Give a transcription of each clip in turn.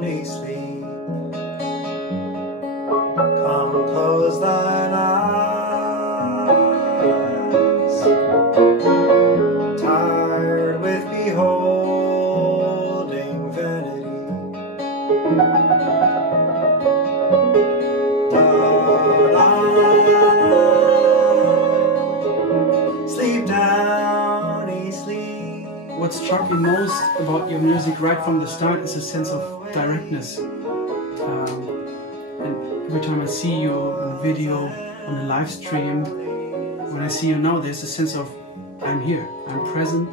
me sleep. Come close thine eyes, tired with beholding vanity. Sleep down, sleep. What struck me most about your music right from the start is a sense of directness. And every time I see you on a video, on a live stream, when I see you now, there's a sense of I'm here, I'm present,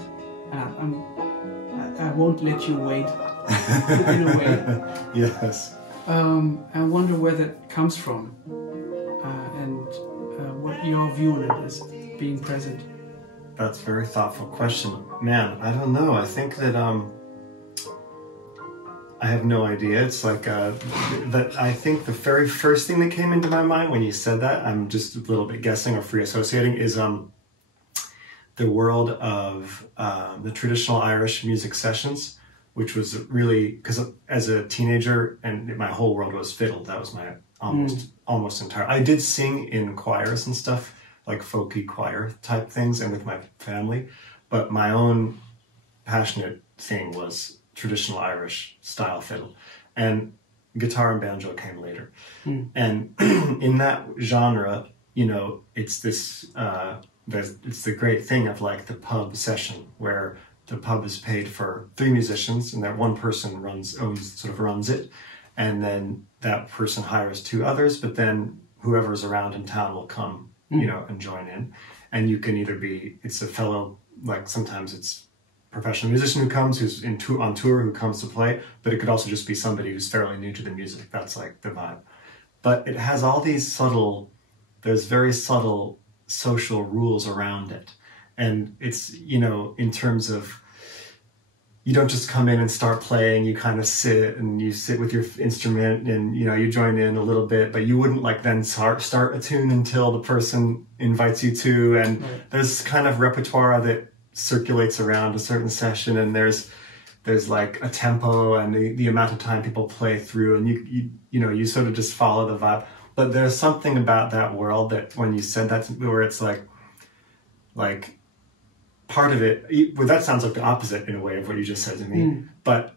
and I won't let you wait. In a way. Yes. I wonder where that comes from, and what your view on it is, being present. That's a very thoughtful question. Man, I don't know. I think that I have no idea. It's like that. I think the very first thing that came into my mind when you said that, I'm just a little bit guessing or free associating, is the world of the traditional Irish music sessions, which was really, because as a teenager, and my whole world was fiddle. That was my almost entire. I did sing in choirs and stuff, like folky choir type things, and with my family, but my own passionate thing was traditional Irish style fiddle, and guitar and banjo came later. And in that genre, you know, it's this it's the great thing of like the pub session where the pub is paid for 3 musicians, and that one person runs it, and then that person hires 2 others, but then whoever's around in town will come, you know, and join in. And you can either be, it's a fellow, like sometimes it's professional musician who comes, who's on tour, who comes to play, but it could also just be somebody who's fairly new to the music. That's like the vibe. But it has all these there's very subtle social rules around it. And it's, you know, in terms of, you don't just come in and start playing, you kind of sit with your instrument and, you know, you join in a little bit, but you wouldn't like then start a tune until the person invites you to, and there's kind of repertoire that circulates around a certain session, and there's like a tempo and the amount of time people play through, and you know, you sort of just follow the vibe. But there's something about that world that when you said that, where it's like part of it, well, that sounds like the opposite in a way of what you just said to me. But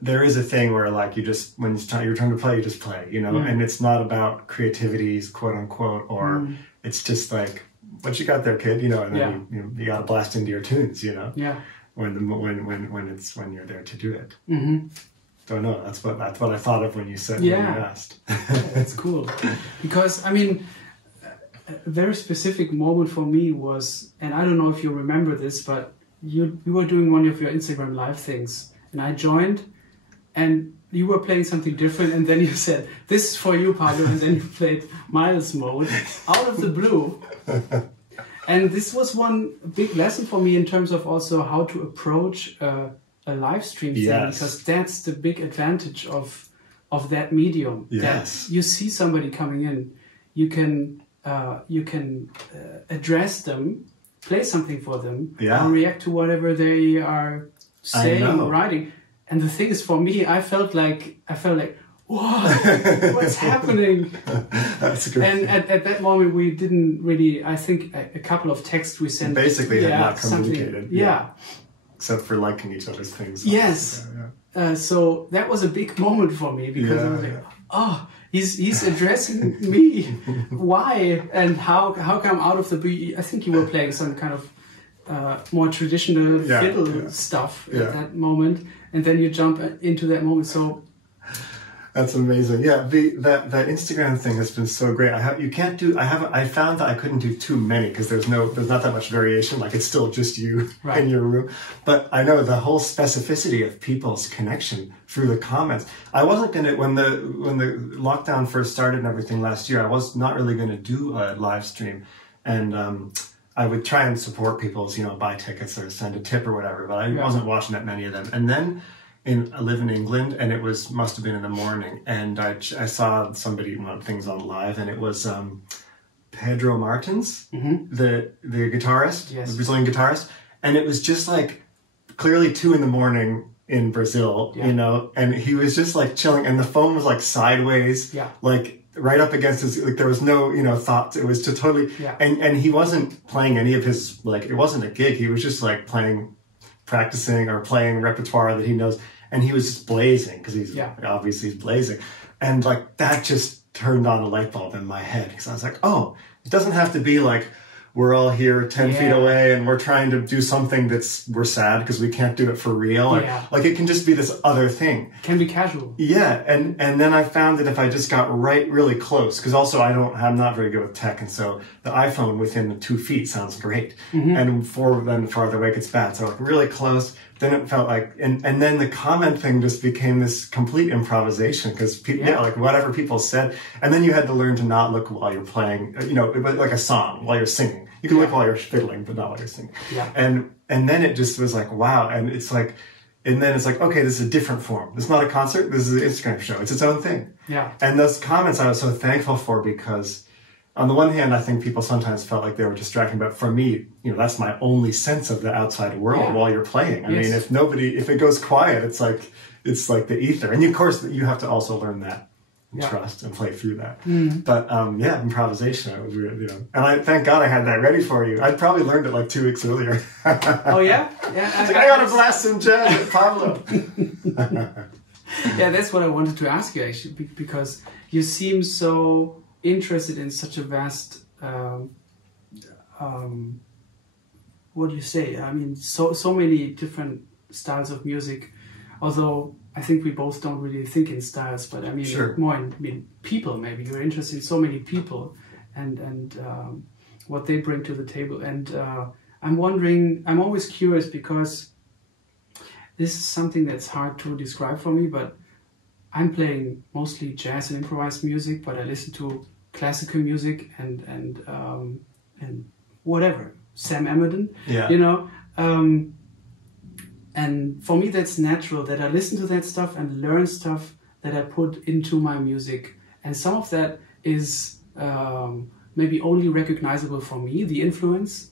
there is a thing where like you just, when you're trying to play, you just play, you know, and it's not about creativity, quote unquote, or it's just like, what you got there, kid, you know, and then you got to blast into your tunes, you know, when you're there to do it. Don't know. That's what I thought of when you said, when you asked. That's cool. Because I mean, a very specific moment for me was, and I don't know if you remember this, but you were doing one of your Instagram live things, and I joined, and you were playing something different, and then you said, "This is for you, Pablo," and then you played Miles Mode out of the blue. And this was one big lesson for me in terms of also how to approach a live stream thing, because that's the big advantage of that medium. That you see somebody coming in, you can address them, play something for them, and react to whatever they are saying or writing. And the thing is, for me, I felt like, whoa, what's happening? That's great. And at that moment, we didn't really, I think a couple of texts we sent. Basically had not communicated. Except for liking each other's things. Yes. So that was a big moment for me, because I was like, oh, he's addressing me. Why? And how come out of the blue? I think you were playing some kind of more traditional fiddle stuff at that moment, and then you jump into that moment. So that's amazing. Yeah, that Instagram thing has been so great. I found that I couldn't do too many because there's not that much variation. Like it's still just you in your room. But I know the whole specificity of people's connection through the comments. I wasn't gonna, when the lockdown first started and everything last year, I was not really gonna do a live stream, and I would try and support people's, you know, buy tickets or send a tip or whatever. But I wasn't watching that many of them, and then. I live in England, and it must have been in the morning, and I saw somebody, one of things on live, and it was Pedro Martins, the guitarist, the Brazilian guitarist, and it was just like clearly 2 in the morning in Brazil, Yeah. you know, and he was just like chilling, and the phone was like sideways, Yeah. like right up against his, like there was no, you know, thoughts. It was just totally, Yeah. and he wasn't playing any of his, like, it wasn't a gig. He was just like practicing or playing repertoire that he knows, and he was just blazing because he's obviously he's blazing, and like that just turned on a light bulb in my head because I was like, oh, it doesn't have to be like we're all here 10 feet away and we're trying to do something we're sad because we can't do it for real. Or, like it can just be this other thing. Can be casual. Yeah. And then I found that if I just got really close, because also I'm not very good with tech. And so the iPhone within 2 feet sounds great. Mm-hmm. And then farther away gets bad. So like really close. Then it felt like, and then the comment thing just became this complete improvisation because people, like whatever people said. And then you had to learn to not look while you're playing, you know, like a song while you're singing. You can look while you're fiddling, but not while you're singing. Yeah. And then it just was like, wow. And it's like, and then it's like, okay, this is a different form. It's not a concert. This is an Instagram show. It's its own thing. Yeah. And those comments I was so thankful for because on the one hand, I think people sometimes felt like they were distracting, but for me, you know, that's my only sense of the outside world while you're playing. I mean, if it goes quiet, it's like the ether. And of course, you have to also learn that and trust and play through that. Mm. But improvisation, it was weird, you know. And I thank God I had that ready for you. I'd probably learned it like 2 weeks earlier. Oh yeah? Yeah. I gotta blast some jazz with Pablo. Yeah, that's what I wanted to ask you actually, because you seem so interested in such a vast what do you say? I mean, so many different styles of music. Although I think we both don't really think in styles, but I mean more in people. Maybe you're interested in so many people and what they bring to the table. And I'm wondering. I'm always curious because this is something that's hard to describe for me. But I'm playing mostly jazz and improvised music, but I listen to classical music and whatever, Sam Amidon, you know. And for me, that's natural that I listen to that stuff and learn stuff that I put into my music. And some of that is maybe only recognizable for me, the influence.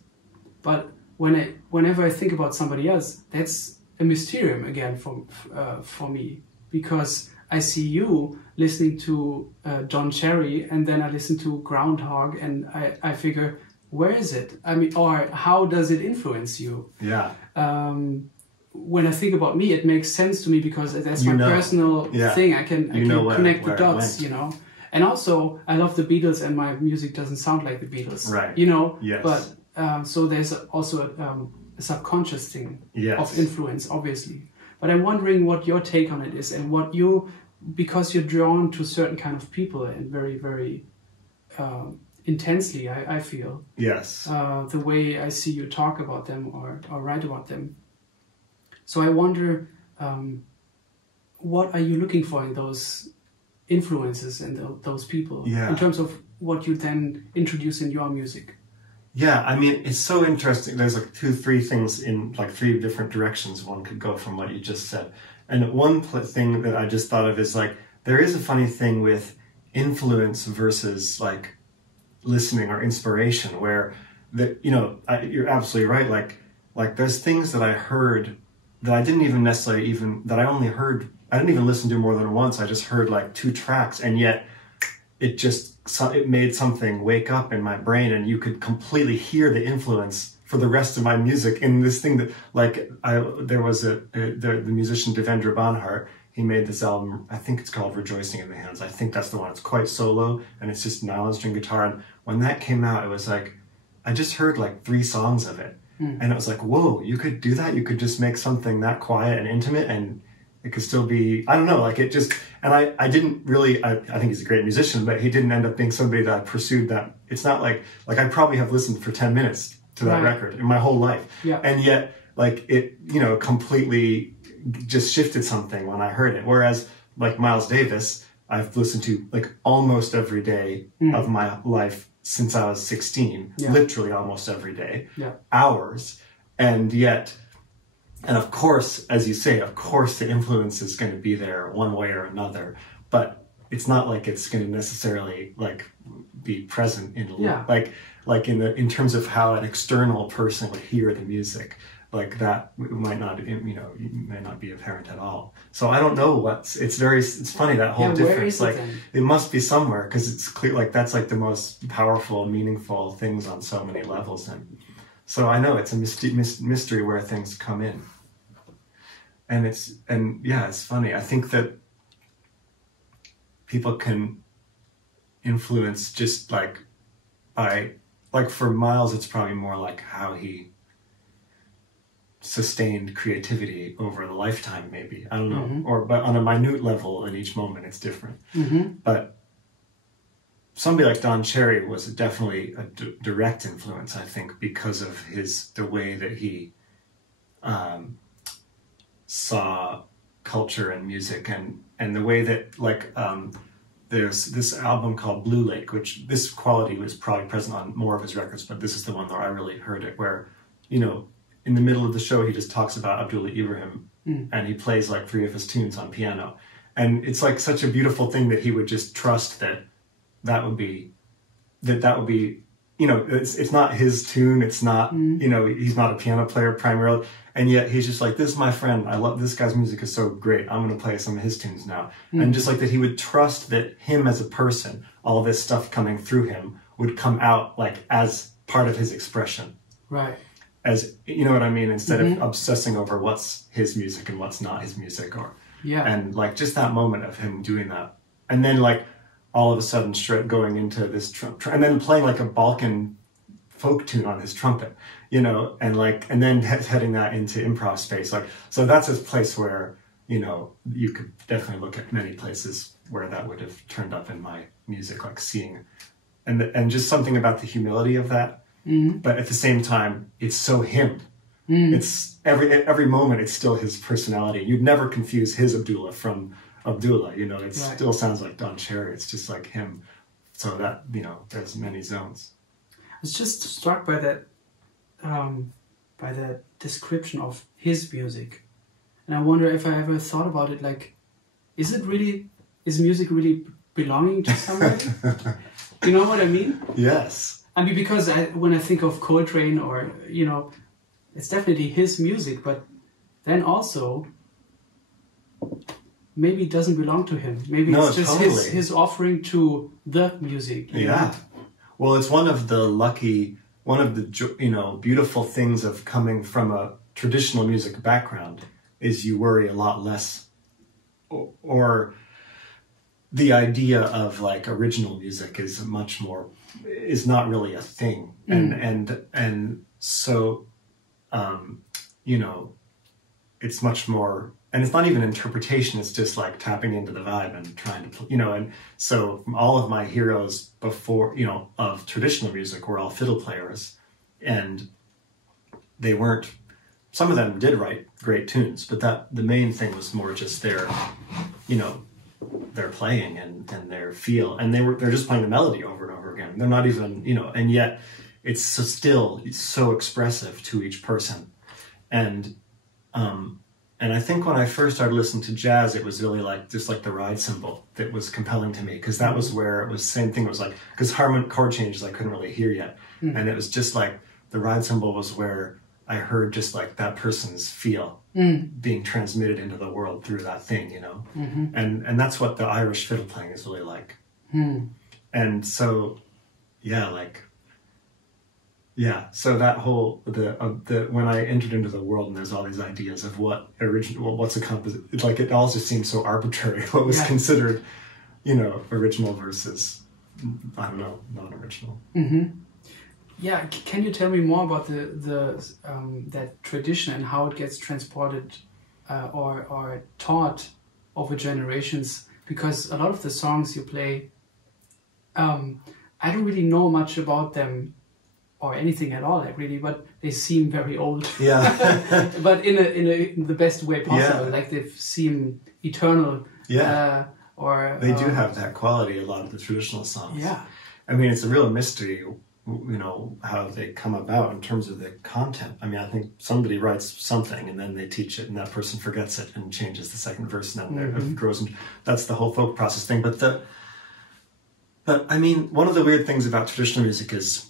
But whenever I think about somebody else, that's a mysterium again for me, because I see you listening to Don Cherry, and then I listen to Groundhog, and I figure, where is it? I mean, or how does it influence you? Yeah. When I think about me, it makes sense to me because that's my personal thing. I can connect the dots, you know. And also, I love the Beatles, and my music doesn't sound like the Beatles, right? You know. Yes. But so there's also a subconscious thing of influence, obviously. But I'm wondering what your take on it is, and what because you're drawn to certain kind of people and very, very intensely, I feel. Yes. The way I see you talk about them or write about them. So I wonder, what are you looking for in those influences and those people in terms of what you then introduce in your music? Yeah, I mean, it's so interesting. There's like 2-3 things in like 3 different directions one could go from what you just said. And one thing that I just thought of is like, there is a funny thing with influence versus like listening or inspiration, where you're absolutely right. Like there's things that I heard that I didn't even necessarily I didn't even listen to more than once. I just heard like 2 tracks, and yet it made something wake up in my brain, and you could completely hear the influence for the rest of my music in this thing that, like, there was the musician Devendra Banhart. He made this album, I think it's called Rejoicing in the Hands. I think that's the one. It's quite solo, and it's just nylon string guitar. And when that came out, it was like, I just heard like 3 songs of it. And it was like, whoa, you could do that? You could just make something that quiet and intimate, and it could still be, I don't know, like it just, and I didn't really, I think he's a great musician, but he didn't end up being somebody that I pursued that. It's not like I probably have listened for 10 minutes to that record in my whole life. Yeah. And yet, like it, completely just shifted something when I heard it. Whereas like Miles Davis, I've listened to like almost every day of my life since I was 16, literally almost every day, hours. And yet, and of course, as you say, of course the influence is going to be there one way or another, but it's not like it's going to necessarily like be present in in terms of how an external person would hear the music. like that might not, may not be apparent at all. So I don't know it's funny, that whole difference, like it must be somewhere, because it's clear, like that's like the most powerful, meaningful things on so many levels. And so I know it's a mystery where things come in. And it's funny. I think that people can influence just like for Miles, it's probably more like how he sustained creativity over the lifetime, maybe. I don't know. But on a minute level in each moment, it's different. But somebody like Don Cherry was definitely a direct influence, I think, because of the way that he saw culture and music, and the way that, like, there's this album called Blue Lake, which this quality was probably present on more of his records, but this is the one where I really heard it, where, in the middle of the show, he just talks about Abdullah Ibrahim, and he plays like 3 of his tunes on piano. And it's like such a beautiful thing that he would just trust that would be, it's not his tune. It's not, he's not a piano player primarily. And yet he's just like, this is my friend. I love this guy's music is so great. I'm going to play some of his tunes now. And just like that, he would trust that him as a person, all this stuff coming through him would come out like as part of his expression. Right. As, you know what I mean? Instead of obsessing over what's his music and what's not his music, and like just that moment of him doing that. And then like all of a sudden going into this and then playing like a Balkan folk tune on his trumpet, and then heading that into improv space. Like, so that's a place where, you could definitely look at many places where that would have turned up in my music, like seeing, and just something about the humility of that. But at the same time, it's so him. It's every moment, it's still his personality. You'd never confuse his Abdullah from Abdullah, it still sounds like Don Cherry. It's just like him. So that, there's many zones. I was just struck by that description of his music. And I wonder if I ever thought about it, like, is music really belonging to somebody? You know what I mean? Yes. I mean, because when I think of Coltrane or, it's definitely his music, but then also maybe it doesn't belong to him. Maybe it's just his offering to the music. Yeah. Well, it's one of the beautiful things of coming from a traditional music background is you worry a lot less, or the idea of like original music is not really a thing. And so, it's much more, and it's not even interpretation. It's just like tapping into the vibe and trying to, and so all of my heroes before, of traditional music were all fiddle players, and they weren't, some of them did write great tunes, but the main thing was more just their playing and their feel, and they're just playing the melody over and over again. They're not even, and yet it's so expressive to each person. And I think when I first started listening to jazz, it was really like just like the ride cymbal that was compelling to me, because that was where it was the same thing. It was like, because harmonic chord changes I couldn't really hear yet, and it was just like the ride cymbal was where I heard just like that person's feel being transmitted into the world through that thing, and that's what the Irish fiddle playing is really like. And so, so that whole, when I entered into the world and there's all these ideas of what's a composition, like it all just seems so arbitrary, what was considered, original versus, I don't know, non-original. Yeah, can you tell me more about that tradition and how it gets transported or taught over generations? Because a lot of the songs you play, I don't really know much about them or anything at all, like really, but they seem very old. Yeah. But in the best way possible, like they seem eternal. Yeah. Or they do have that quality. A lot of the traditional songs. Yeah. I mean, it's a real mystery, how they come about in terms of the content. I mean, I think somebody writes something and then they teach it and that person forgets it and changes the second verse and then it grows. And that's the whole folk process thing. But I mean, one of the weird things about traditional music is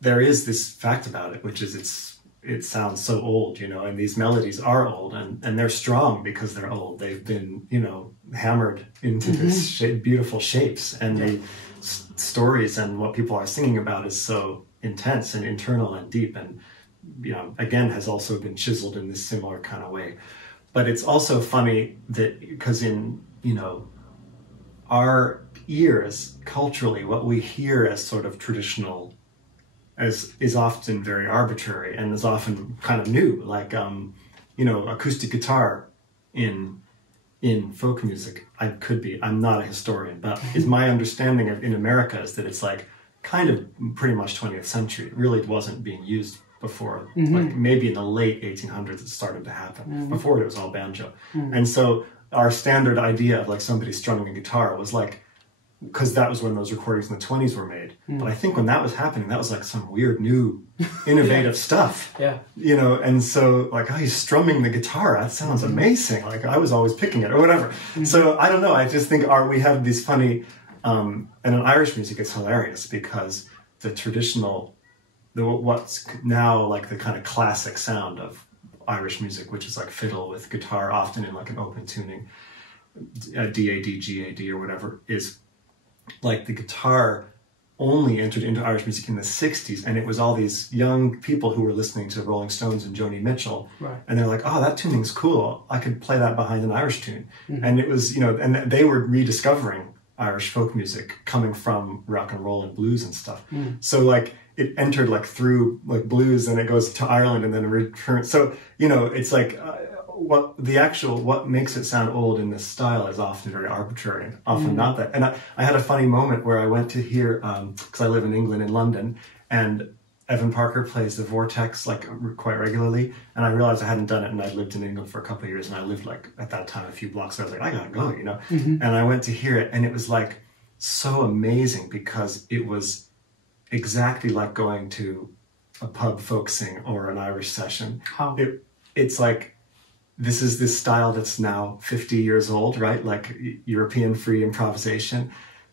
there is this fact about it, which is it sounds so old, you know, and these melodies are old, and they're strong because they're old. They've been, you know, hammered into this beautiful shapes, and the stories and what people are singing about is so intense and internal and deep, and, you know, again, has also been chiseled in this similar kind of way. But it's also funny that, because in, you know, our ears, culturally, what we hear as sort of traditional is often very arbitrary, and is often kind of new, like, you know, acoustic guitar in folk music. I'm not a historian, but is my understanding of in America is that it's like kind of pretty much 20th century. It really wasn't being used before. Like maybe in the late 1800s it started to happen. Before it was all banjo. And so our standard idea of like somebody strumming a guitar was like, because that was when those recordings in the 20s were made. But I think when that was happening, that was like some weird new innovative stuff. Yeah. You know, and so like, oh, he's strumming the guitar. That sounds amazing. Like I was always picking it or whatever. So I don't know. I just think we have these funny, and in Irish music it's hilarious because the traditional, what's now like the kind of classic sound of Irish music, which is like fiddle with guitar, often in like an open tuning, D-A-D, G-A-D or whatever, is like the guitar only entered into Irish music in the 60s, and it was all these young people who were listening to Rolling Stones and Joni Mitchell, and they're like, oh, that tuning's cool, I could play that behind an Irish tune. And it was, you know, and they were rediscovering Irish folk music coming from rock and roll and blues and stuff. So like it entered like through like blues, and it goes to Ireland and then returns. So, you know, it's like what makes it sound old in this style is often very arbitrary, and often not that. And I had a funny moment where I went to hear, because I live in England, in London, and Evan Parker plays the Vortex like quite regularly, and I realized I hadn't done it, and I'd lived in England for a couple of years, and I lived like at that time a few blocks, so I was like, I gotta go, you know. And I went to hear it, and it was like so amazing because it was exactly like going to a pub folk sing or an Irish session. It's like, this is this style that's now 50 years old, right? Like European free improvisation.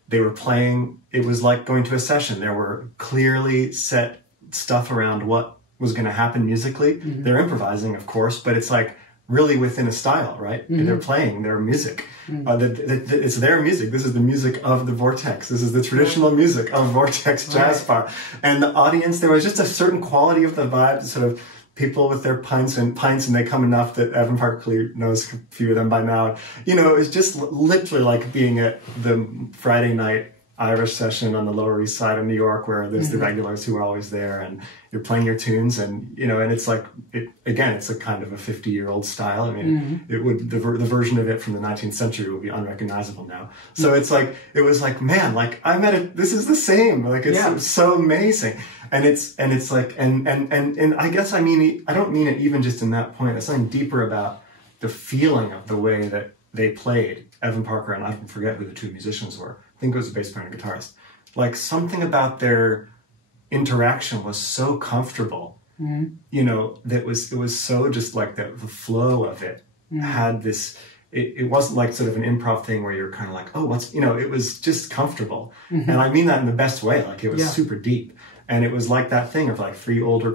They were playing, it was like going to a session. There were clearly set stuff around what was going to happen musically. They're improvising, of course, but it's like really within a style, right? And they're playing their music. It's their music. This is the music of the Vortex. This is the traditional music of Vortex Jazz Bar. And the audience, there was just a certain quality of the vibe, sort of people with their pints, and they come enough that Evan Parker clearly knows a few of them by now. You know, it's just literally like being at the Friday night Irish session on the Lower East Side of New York, where there's the regulars who are always there, and you're playing your tunes, and, you know, and it's like, it's a kind of a 50-year-old style. I mean, it would, the version of it from the 19th century would be unrecognizable now. So it's like, it was like, man, like I met it, this is the same, like it's so amazing. And it's like, and I guess, I mean, I don't mean it even just in that point. There's something deeper about the feeling of the way that they played, Evan Parker, and I forget who the two musicians were. I think it was a bass player and a guitarist. Like something about their interaction was so comfortable, you know, that it was so just like the flow of it had this, it wasn't like sort of an improv thing where you're kind of like, oh, what's, you know, it was just comfortable. And I mean that in the best way, like it was super deep. And it was like that thing of like three older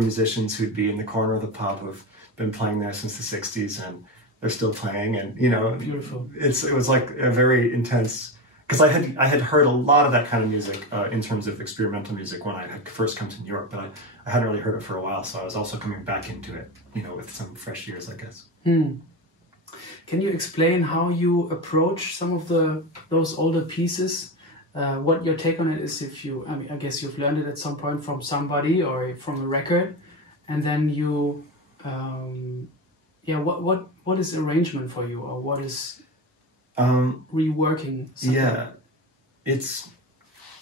musicians who'd be in the corner of the pub who've been playing there since the 60s, and they're still playing, and, you know, beautiful. It was like a very intense, because I had heard a lot of that kind of music in terms of experimental music when I had first come to New York, but I hadn't really heard it for a while, so I was also coming back into it, you know, with some fresh ears, I guess. Can you explain how you approach some of those older pieces? What your take on it is, if you, I mean, I guess you've learned it at some point from somebody or from a record, and then you, what is arrangement for you, or what is reworking something? Yeah, it's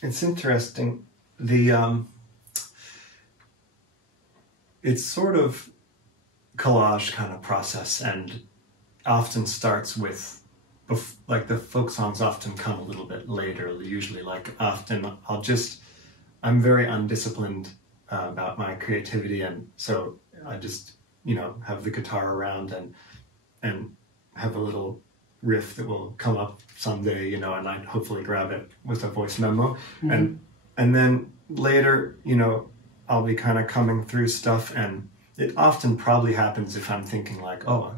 interesting. It's sort of collage kind of process, and often starts with, like the folk songs often come a little bit later, usually. Like often I'm very undisciplined about my creativity, and so I just, you know, have the guitar around and have a little riff that will come up someday, you know, and I'd hopefully grab it with a voice memo. And then later, you know, I'll be kind of coming through stuff, and it often probably happens if I'm thinking like, oh, I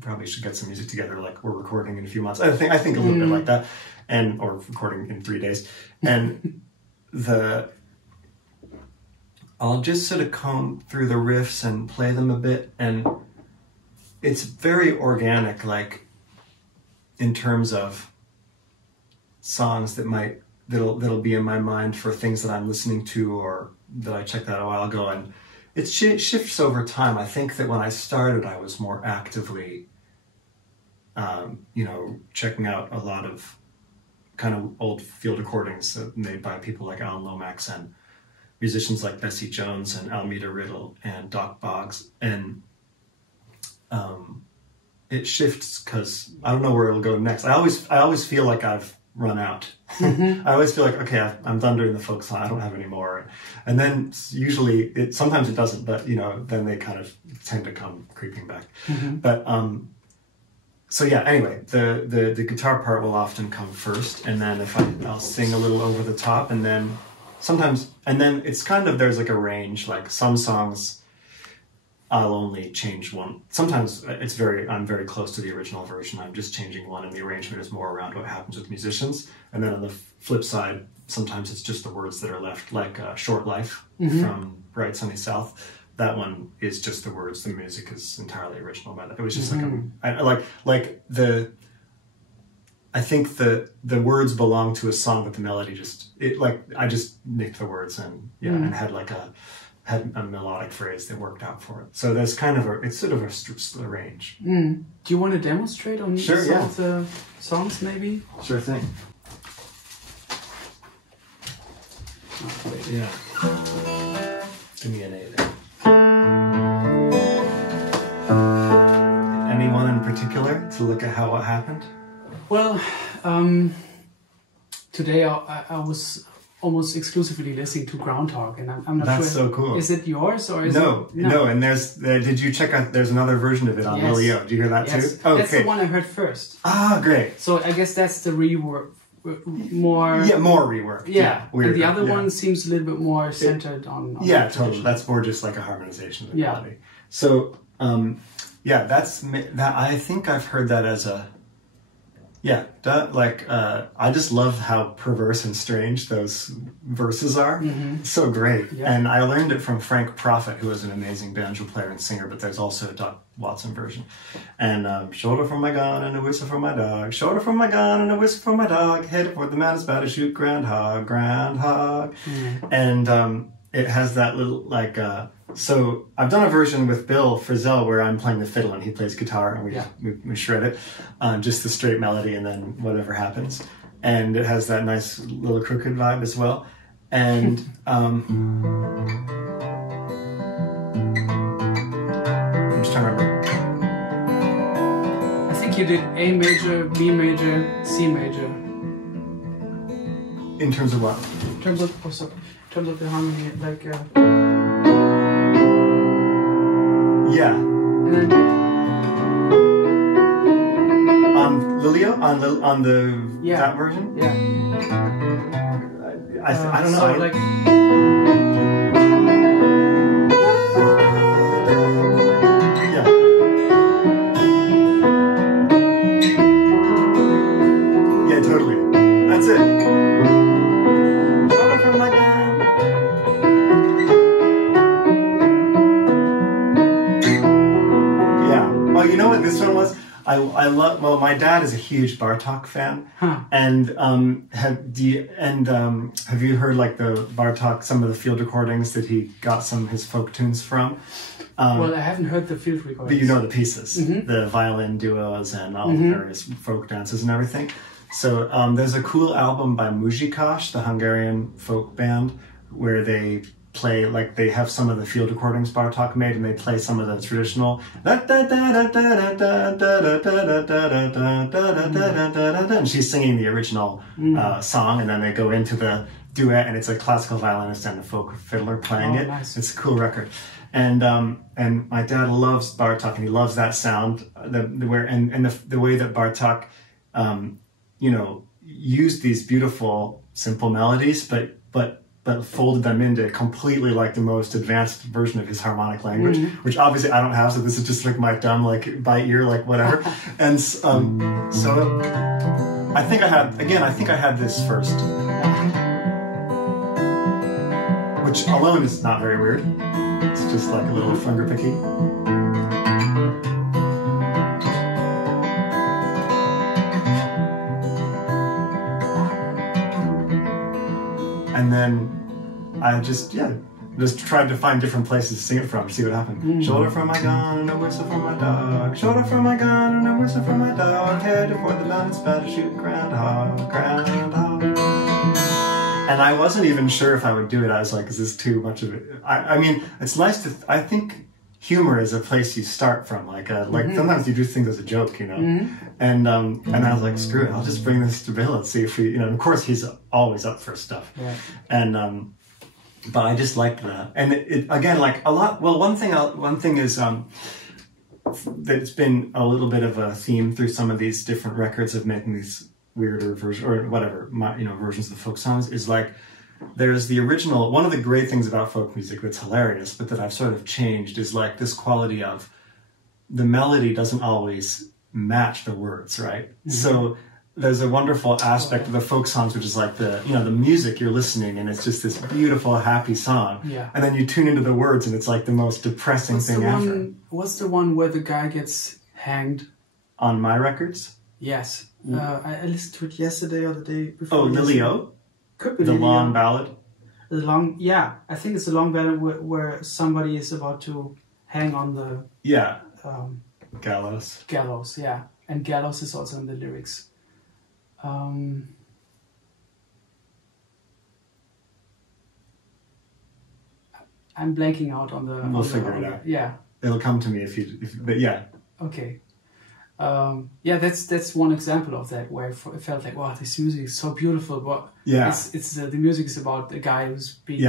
probably should get some music together, like we're recording in a few months. I think a little bit like that, or recording in 3 days, and I'll just sort of comb through the riffs and play them a bit, and it's very organic, like in terms of songs that'll be in my mind for things that I'm listening to or that I checked out a while ago, and it shifts over time. I think that when I started, I was more actively, checking out a lot of kind of old field recordings made by people like Alan Lomax and musicians like Bessie Jones and Almeda Riddle and Doc Boggs, and it shifts because I don't know where it'll go next. I always feel like I've run out. I always feel like, okay, I'm done doing the folk song, I don't have any more. And then usually, sometimes it doesn't, but then they kind of tend to come creeping back. But so yeah, anyway, the guitar part will often come first, and then I'll sing a little over the top, and then sometimes, and then it's kind of, there's like a range, like some songs I'll only change one. Sometimes I'm very close to the original version. I'm just changing one, and the arrangement is more around what happens with musicians. And then on the flip side, sometimes it's just the words that are left, like Short Life from Bright Sunny South. That one is just the words. The music is entirely original by that. It was just I think the words belong to a song, but the melody I just nicked the words and had a melodic phrase that worked out for it. So there's kind of it's sort of a range. Do you want to demonstrate on some of the songs, maybe? Sure thing. Yeah. Give me an A there. Anyone in particular to look at what happened? Well, today I was almost exclusively listening to Groundhog, and I'm not sure. That's so cool. Is it yours or is no? And did you check out? There's another version of it on Lilio. Did you hear that too? Oh, that's the one I heard first. Ah, great. So I guess that's the rework. More rework. Yeah, weird. And the other one seems a little bit more centered on totally. That's more just like a harmonization of the melody. So I think I've heard that as a I just love how perverse and strange those verses are. So great. And I learned it from Frank Prophet, who was an amazing banjo player and singer, but there's also a Doc Watson version. And shoulder for my gun and a whistle for my dog, shoulder for my gun and a whistle for my dog, head for the man is about to shoot groundhog. And it has that little so I've done a version with Bill Frisell where I'm playing the fiddle and he plays guitar, and we shred it, just the straight melody and then whatever happens. And it has that nice little crooked vibe as well. And I'm just trying to remember. I think you did A major, B major, C major. In terms of what? In terms of the harmony, yeah. And then on Lilio, on the that version. Yeah. I don't know. So yeah, totally. That's it. You know what this one was? I love. Well, my dad is a huge Bartók fan, and have you heard like the Bartók, some of the field recordings that he got some of his folk tunes from? Well, I haven't heard the field recordings, but you know the pieces, the violin duos and all the various folk dances and everything. So there's a cool album by Muzsikás, the Hungarian folk band, where they play, like they have some of the field recordings Bartók made, and they play some of the traditional and she's singing the original song, and then they go into the duet, and it's a classical violinist and a folk fiddler playing it. Nice. It's a cool record. And my dad loves Bartók, and he loves that sound, the way that Bartók used these beautiful simple melodies, but but folded them into completely like the most advanced version of his harmonic language, which obviously I don't have, so this is just like my dumb, like by ear, like whatever. And so I think I had this first, which alone is not very weird. It's just like a little finger picky. And then I just tried to find different places to sing it from, see what happened. Shoulder from my gun and a whistle from my dog. Shoulder from my gun and a whistle from my dog. Headed for the line, it's about to shoot groundhog, groundhog. And I wasn't even sure if I would do it. I was like, is this too much of it? I mean, it's nice to, I think humor is a place you start from. Like sometimes you do things as a joke, you know? And I was like, screw it, I'll just bring this to Bill and see if we, you know, and of course he's always up for stuff. Yeah. And, but I just liked that. And it again, like a lot, well, one thing is, that's been a little bit of a theme through some of these different records of making these weirder versions, or whatever, versions of the folk songs, is like, there's the original, one of the great things about folk music that's hilarious, but that I've sort of changed, is like this quality of the melody doesn't always match the words, right? So there's a wonderful aspect of the folk songs, which is like the music you're listening, and it's just this beautiful, happy song. Yeah. And then you tune into the words, and it's like the most depressing thing ever. What's the one where the guy gets hanged? On my records? Yes. I listened to it yesterday or the day before. Oh, Lily-O? Could be the Lily-O. long ballad? I think it's a long ballad where somebody is about to hang on the... Yeah. Gallows. Gallows, yeah. And gallows is also in the lyrics. I'm blanking out on the... We'll figure it out. Yeah. It'll come to me but yeah. Okay. That's one example of that, where it felt like, wow, this music is so beautiful, but it's the music is about a guy who's being,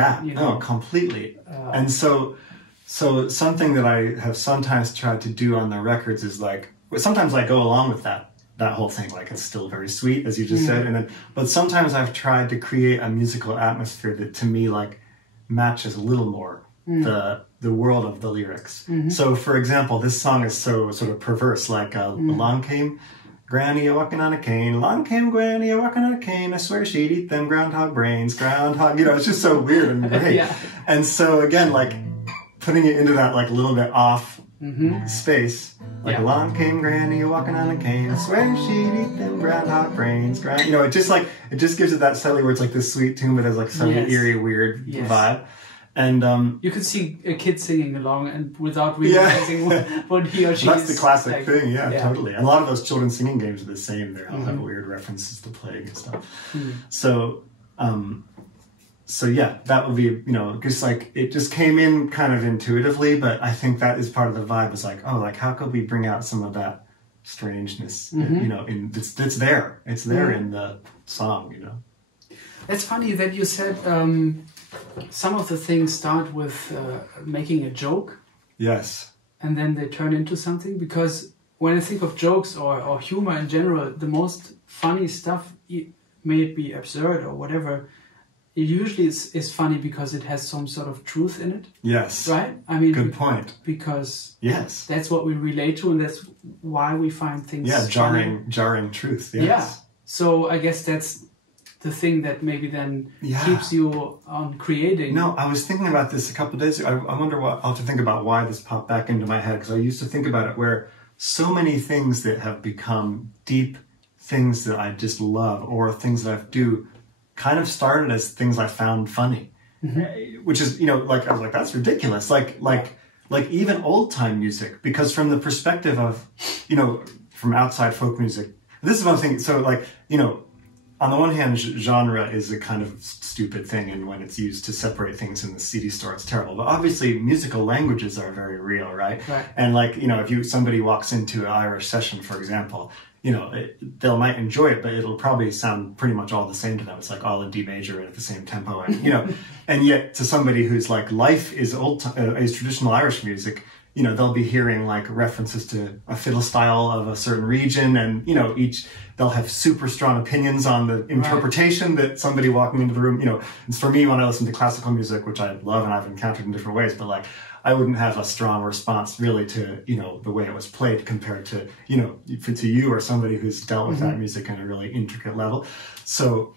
completely. And so something that I have sometimes tried to do on the records is like, sometimes I go along with that whole thing, like it's still very sweet, as you just said, but sometimes I've tried to create a musical atmosphere that to me like matches a little more the world of the lyrics. So for example, this song is so sort of perverse, like along came Granny a-walking on a cane, along came Granny a-walking on a cane, I swear she'd eat them groundhog brains, groundhog, it's just so weird and great. And so again, like putting it into that like little bit off space, like along came Granny a-walking on a cane, I swear she'd eat them groundhog brains, it just gives it that subtly where it's like this sweet tune, but there's like some eerie, weird vibe. And you could see a kid singing along and without realizing what he or she That's the classic thing, totally. And a lot of those children's singing games are the same. They all have weird references to plague and stuff. So that would be, just like, it just came in kind of intuitively, but I think that is part of the vibe, is like, oh, like how could we bring out some of that strangeness, it's there. It's there in the song, It's funny that you said some of the things start with making a joke. Yes. And then they turn into something, because when I think of jokes or humor in general, the most funny stuff, may it be absurd or whatever, it usually is funny because it has some sort of truth in it. Yes. Right? I mean, good point. Because that's what we relate to, and that's why we find things funny. jarring truth. Yes. Yeah. So I guess that's the thing that maybe then keeps you on creating. No, I was thinking about this a couple of days ago. I wonder I'll have to think about why this popped back into my head, because I used to think about it where so many things that have become deep things that I just love, or things that I do, kind of started as things I found funny, which is, like, I was like, that's ridiculous. Like even old time music, because from the perspective of, from outside folk music, this is one thing. So like, on the one hand, genre is a kind of stupid thing, and when it's used to separate things in the CD store, it's terrible. But obviously, musical languages are very real, right? And like, if somebody walks into an Irish session, for example, they might enjoy it, but it'll probably sound pretty much all the same to them. It's like all in D major and at the same tempo, and and yet to somebody whose like life is is traditional Irish music, you know, they'll be hearing like references to a fiddle style of a certain region, and, you know, they'll have super strong opinions on the interpretation that somebody walking into the room, you know, it's for me when I listen to classical music, which I love and I've encountered in different ways, but like, I wouldn't have a strong response really to, you know, the way it was played compared to, you know, to you or somebody who's dealt with that music on a really intricate level. So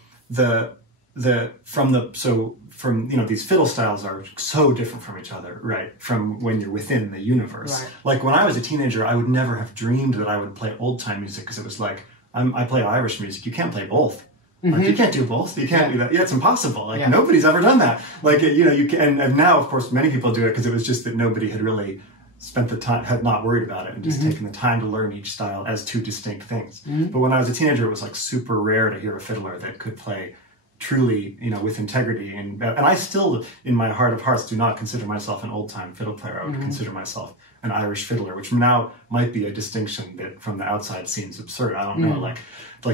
from, you know, these fiddle styles are so different from each other, right? From when you're within the universe. Right. Like when I was a teenager, I would never have dreamed that I would play old time music, because it was like, I play Irish music. You can't play both. Like, you can't do both. You can't do that. Yeah, it's impossible. Like nobody's ever done that. Like, you know, you can, and now of course many people do it because it was just that nobody had really spent the time, had not worried about it and just taken the time to learn each style as two distinct things. But when I was a teenager, it was like super rare to hear a fiddler that could play truly, you know, with integrity. And I still, in my heart of hearts, do not consider myself an old-time fiddle player. I would consider myself an Irish fiddler, which now might be a distinction that from the outside seems absurd. I don't know, like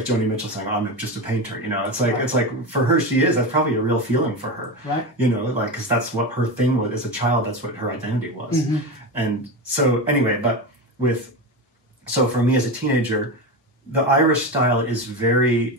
Joni Mitchell saying, oh, I'm just a painter, you know, it's like, it's like for her, she is, that's probably a real feeling for her, you know, like, cause that's what her thing was as a child. That's what her identity was. And so anyway, so for me as a teenager, the Irish style is very,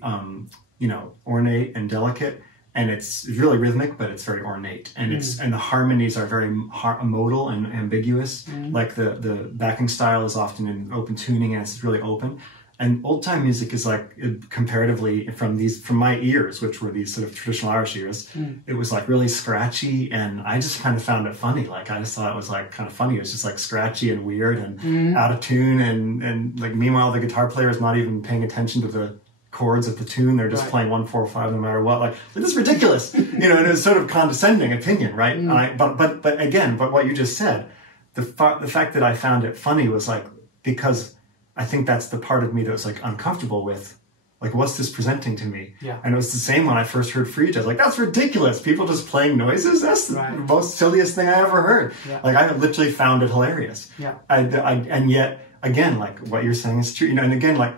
you know, ornate and delicate, and it's really rhythmic, but it's very ornate, and and the harmonies are very modal and ambiguous. Like the backing style is often in open tuning, and it's really open. And old time music is like, comparatively from my ears, which were these sort of traditional Irish ears, it was like really scratchy, and I just kind of found it funny. Like I just thought it was like kind of funny. It was just like scratchy and weird and out of tune, and like meanwhile the guitar player is not even paying attention to the chords of the tune. They're just playing 1, 4, 5 no matter what. Like, this is ridiculous, you know. And it's sort of condescending opinion, right? But again, what you just said, the fact that I found it funny was like, because I think that's the part of me that was like uncomfortable with, like, what's this presenting to me? And it was the same when I first heard free jazz. Like, that's ridiculous. People just playing noises. That's the most silliest thing I ever heard. Like, I literally found it hilarious. And yet again, like what you're saying is true, you know. And again, like,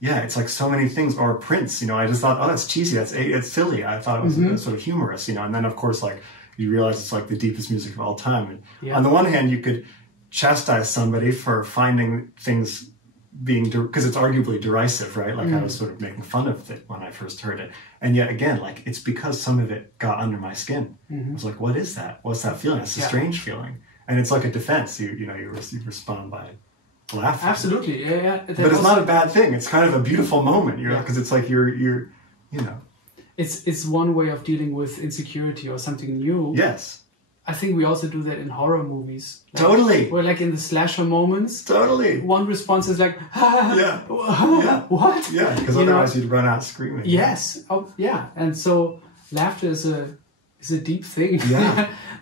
yeah, it's like so many things. Or Prince, you know, I just thought, oh, that's cheesy, it's silly. I thought it was sort of humorous, you know. And then of course, like, you realize it's like the deepest music of all time. And on the one hand, you could chastise somebody for finding things being, because it's arguably derisive, right? Like I was sort of making fun of it when I first heard it. And yet again, like, it's because some of it got under my skin. I was like, what is that? What's that feeling? It's a strange feeling. And it's like a defense. You respond by laughing. Absolutely, But it's not a bad thing. It's kind of a beautiful moment, because it's like you're, you know. It's one way of dealing with insecurity or something new. Yes. I think we also do that in horror movies. Like, totally. Or like in the slasher moments. Totally. One response is like, what? Yeah, because otherwise you'd run out screaming. Yes. Oh, yeah. And so laughter is a deep thing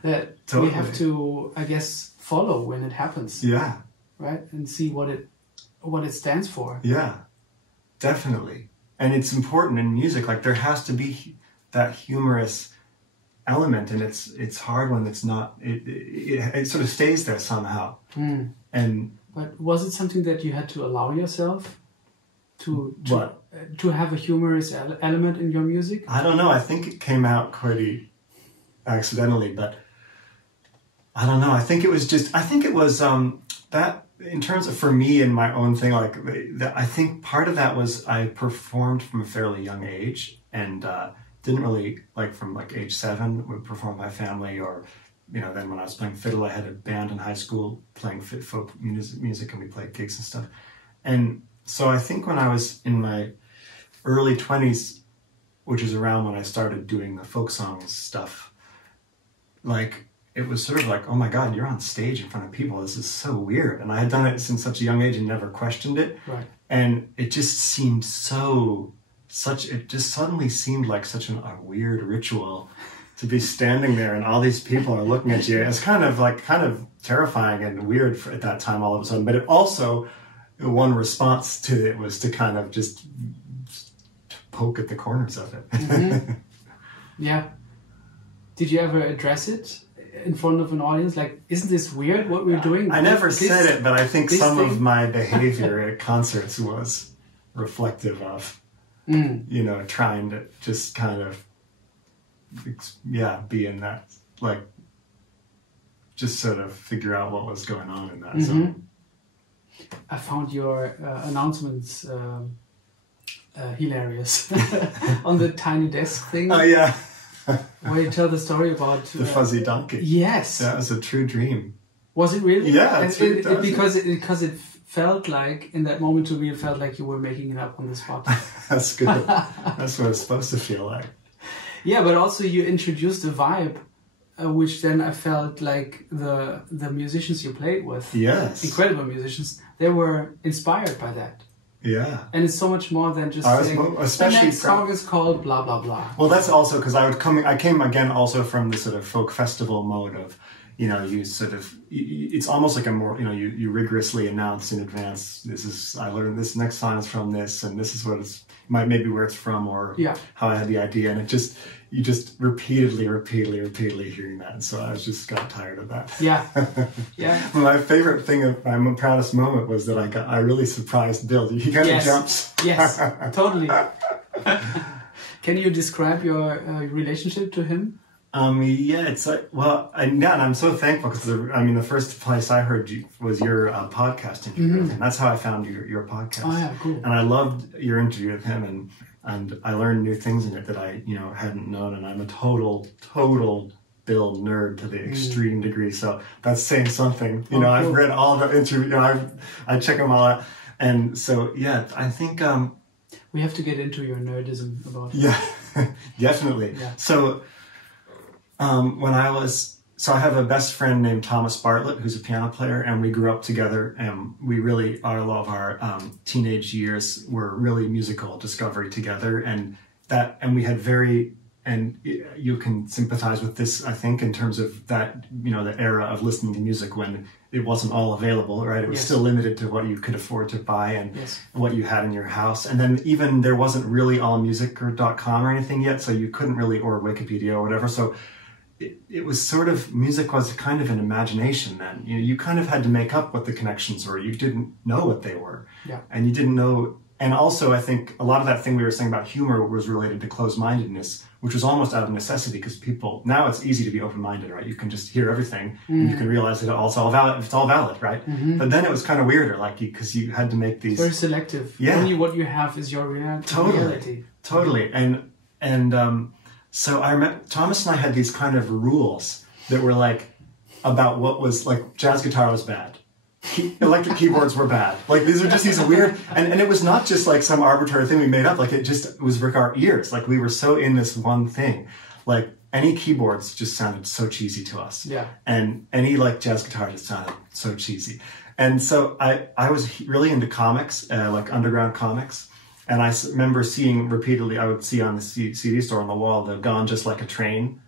that we have to, I guess, follow when it happens. Yeah. Right? And see what it stands for. Yeah. Definitely. And it's important in music. Like, there has to be that humorous element, and it's hard when it's not. It sort of stays there somehow. But was it something that you had to allow yourself to have a humorous element in your music? I don't know. I think it came out pretty accidentally, but I don't know. I think it was that in terms of, for me and my own thing, like that, I think part of that was I performed from a fairly young age, and didn't really, like, from like age 7 would perform my family, or, you know, then when I was playing fiddle, I had a band in high school playing folk music, and we played gigs and stuff. And so I think when I was in my early 20s, which is around when I started doing the folk songs stuff, like, it was sort of like, oh my God, you're on stage in front of people. This is so weird. And I had done it since such a young age and never questioned it. Right. And it just seemed it just suddenly seemed like such a weird ritual to be standing there and all these people are looking at you. It's kind of terrifying and weird at that time all of a sudden. But it also, one response to it was to kind of just poke at the corners of it. Yeah. Did you ever address it in front of an audience? Like, isn't this weird what we're doing? I never said it, but I think some of my behavior at concerts was reflective of, you know, trying to just kind of, be in that, like, just sort of figure out what was going on in that Mm-hmm. zone. I found your announcements hilarious on the tiny desk thing. Oh yeah, where you tell the story about the fuzzy donkey. Yes, that was a true dream. Was it really? Yeah, because it felt like in that moment to me, it felt like you were making it up on the spot. That's good. That's what it's supposed to feel like. Yeah, but also you introduced a vibe, which then I felt like the musicians you played with, yes, incredible musicians, they were inspired by that. Yeah, and it's so much more than just saying, especially the next song is called blah blah blah. Well, that's also because I came again also from the sort of folk festival mode of, you know, you sort of, it's almost like a more, you know, you rigorously announce in advance, I learned this next song is from this, and this is what it's, maybe where it's from, or how I had the idea, and you just repeatedly hearing that, and so I just got tired of that. Yeah, yeah. My favorite thing, my proudest moment was that I really surprised Bill. He kind of jumps. Yes, totally. Can you describe your relationship to him? Yeah, it's like, and I'm so thankful because the first place I heard you was your podcast interview, and that's how I found your podcast. Oh yeah, cool. And I loved your interview with him, and I learned new things in it that I hadn't known, and I'm a total Bill nerd to the extreme degree. So that's saying something. Cool. I've read all the interviews. I check them all out, and so yeah, I think we have to get into your nerdism about it. Yeah, definitely. Yeah. So. I have a best friend named Thomas Bartlett, who's a piano player, and we grew up together, and we really, a lot of our teenage years were really musical discovery together, and we had and you can sympathize with this, I think, in terms of that, the era of listening to music when it wasn't all available, right? It was still limited to what you could afford to buy and what you had in your house. And then even there wasn't really allmusic.com or anything yet, so you couldn't really, or Wikipedia or whatever. So it was sort of, music was kind of an imagination then. You kind of had to make up what the connections were. You didn't know what they were. Yeah. And you didn't know, and also I think a lot of that thing we were saying about humor was related to closed-mindedness, which was almost out of necessity because now it's easy to be open-minded, right? You can just hear everything and you can realize that it's all valid, right? Mm-hmm. But then it was kind of weirder, because you had to make these... Very selective. Yeah. Only what you have is your reality. Totally. And so I remember Thomas and I had these kind of rules that were about what was, jazz guitar was bad. Electric keyboards were bad. These are just these weird, and it was not just some arbitrary thing we made up. It was our ears. We were so in this one thing. Any keyboards just sounded so cheesy to us. Yeah. And any jazz guitar just sounded so cheesy. And so I was really into comics, underground comics. And I remember seeing repeatedly, I would see on the CD store on the wall, the Gone Just Like a Train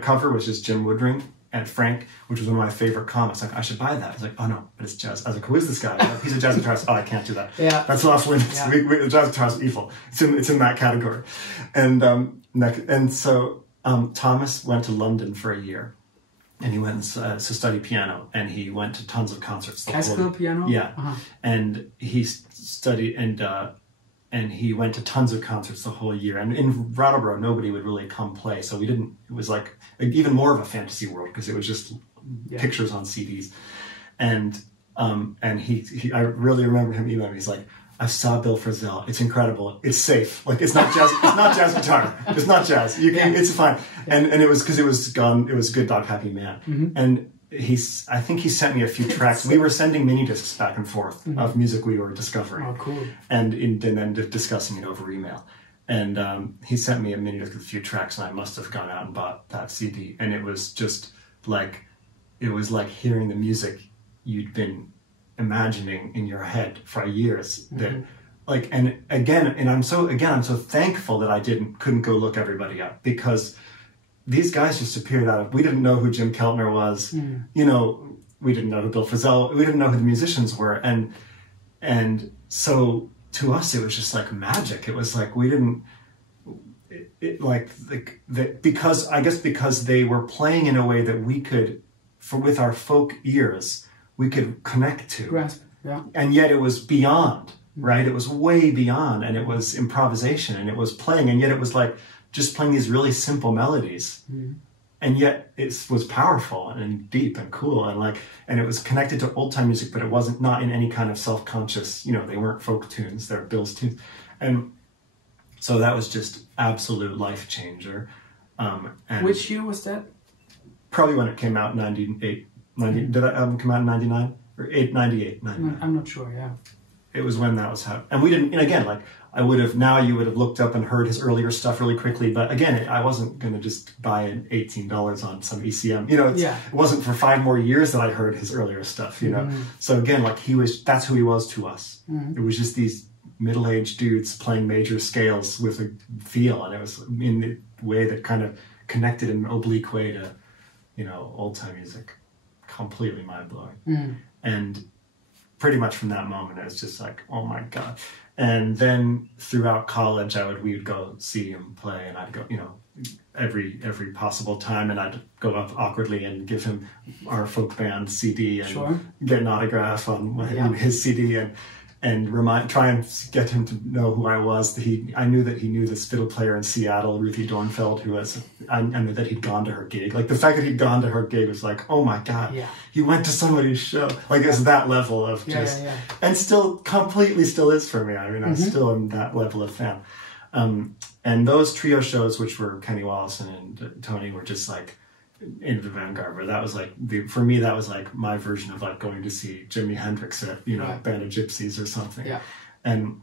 cover, which is Jim Woodring and Frank, which was one of my favorite comics. I should buy that. I was oh no, but it's jazz. I was who is this guy? He's a jazz guitarist. Oh, I can't do that. Yeah. That's off limits. Yeah. The jazz guitarist is evil. It's in that category. And so Thomas went to London for a year. And he went to study piano, and he went to tons of concerts. Classical piano? Yeah. Uh-huh. And he studied, and he went to tons of concerts the whole year. And in Brattleboro, nobody would really come play. So it was even more of a fantasy world because it was just pictures on CDs. And I really remember him emailing me. He's like, I saw Bill Frisell. It's incredible. It's safe. It's not jazz. It's not jazz guitar. It's not jazz. It's fine. And it was because it was gone. It was Good Dog Happy Man. Mm-hmm. And I think he sent me a few tracks. We were sending mini discs back and forth of music we were discovering. Oh, cool. And then discussing it over email. And he sent me a mini disc with a few tracks, and I must have gone out and bought that CD. And it was just it was like hearing the music you'd been imagining in your head for years. That I'm so thankful that I couldn't go look everybody up, because these guys just appeared we didn't know who Jim Keltner was, we didn't know who Bill Frisell, we didn't know who the musicians were. And so to us, it was just magic. It was we didn't, because they were playing in a way that we could, with our folk ears, we could connect to. Grasp, yeah. And yet it was beyond, right? It was way beyond, and it was improvisation, and it was playing, and yet it was just playing these really simple melodies and yet it was powerful and deep and cool, and it was connected to old time music, but it wasn't not in any kind of self-conscious, they weren't folk tunes, they're Bill's tunes. And so that was just absolute life changer. And which year was that? Probably when it came out in 98, 90, did that album come out in 99? Or 98, 99? I'm not sure, yeah. It was when that was happening. And we didn't, and again, like, you would have looked up and heard his earlier stuff really quickly, but again, I wasn't going to just buy an $18 on some ECM. It wasn't for 5 more years that I heard his earlier stuff, So again, like, that's who he was to us. It was just these middle-aged dudes playing major scales with a feel, and it was in the way that kind of connected in an oblique way to, old-time music. Completely mind-blowing. And pretty much from that moment, I was just like, oh my God. And then throughout college, we would go see him play, and I'd go, every possible time, and I'd go up awkwardly and give him our folk band CD and get an autograph on his CD and try and get him to know who I was. I knew that he knew this fiddle player in Seattle, Ruthie Dornfeld, I knew that he'd gone to her gig. Like, the fact that he'd gone to her gig was like, oh my God, he went to somebody's show. Like, it's that level of and still completely still is for me. I mean, I still am that level of fan. And those trio shows, which were Kenny Wollesen and Tony, were just like, in the vanguard, where that was like for me that was like my version of like going to see Jimi Hendrix at Band of Gypsies or something, and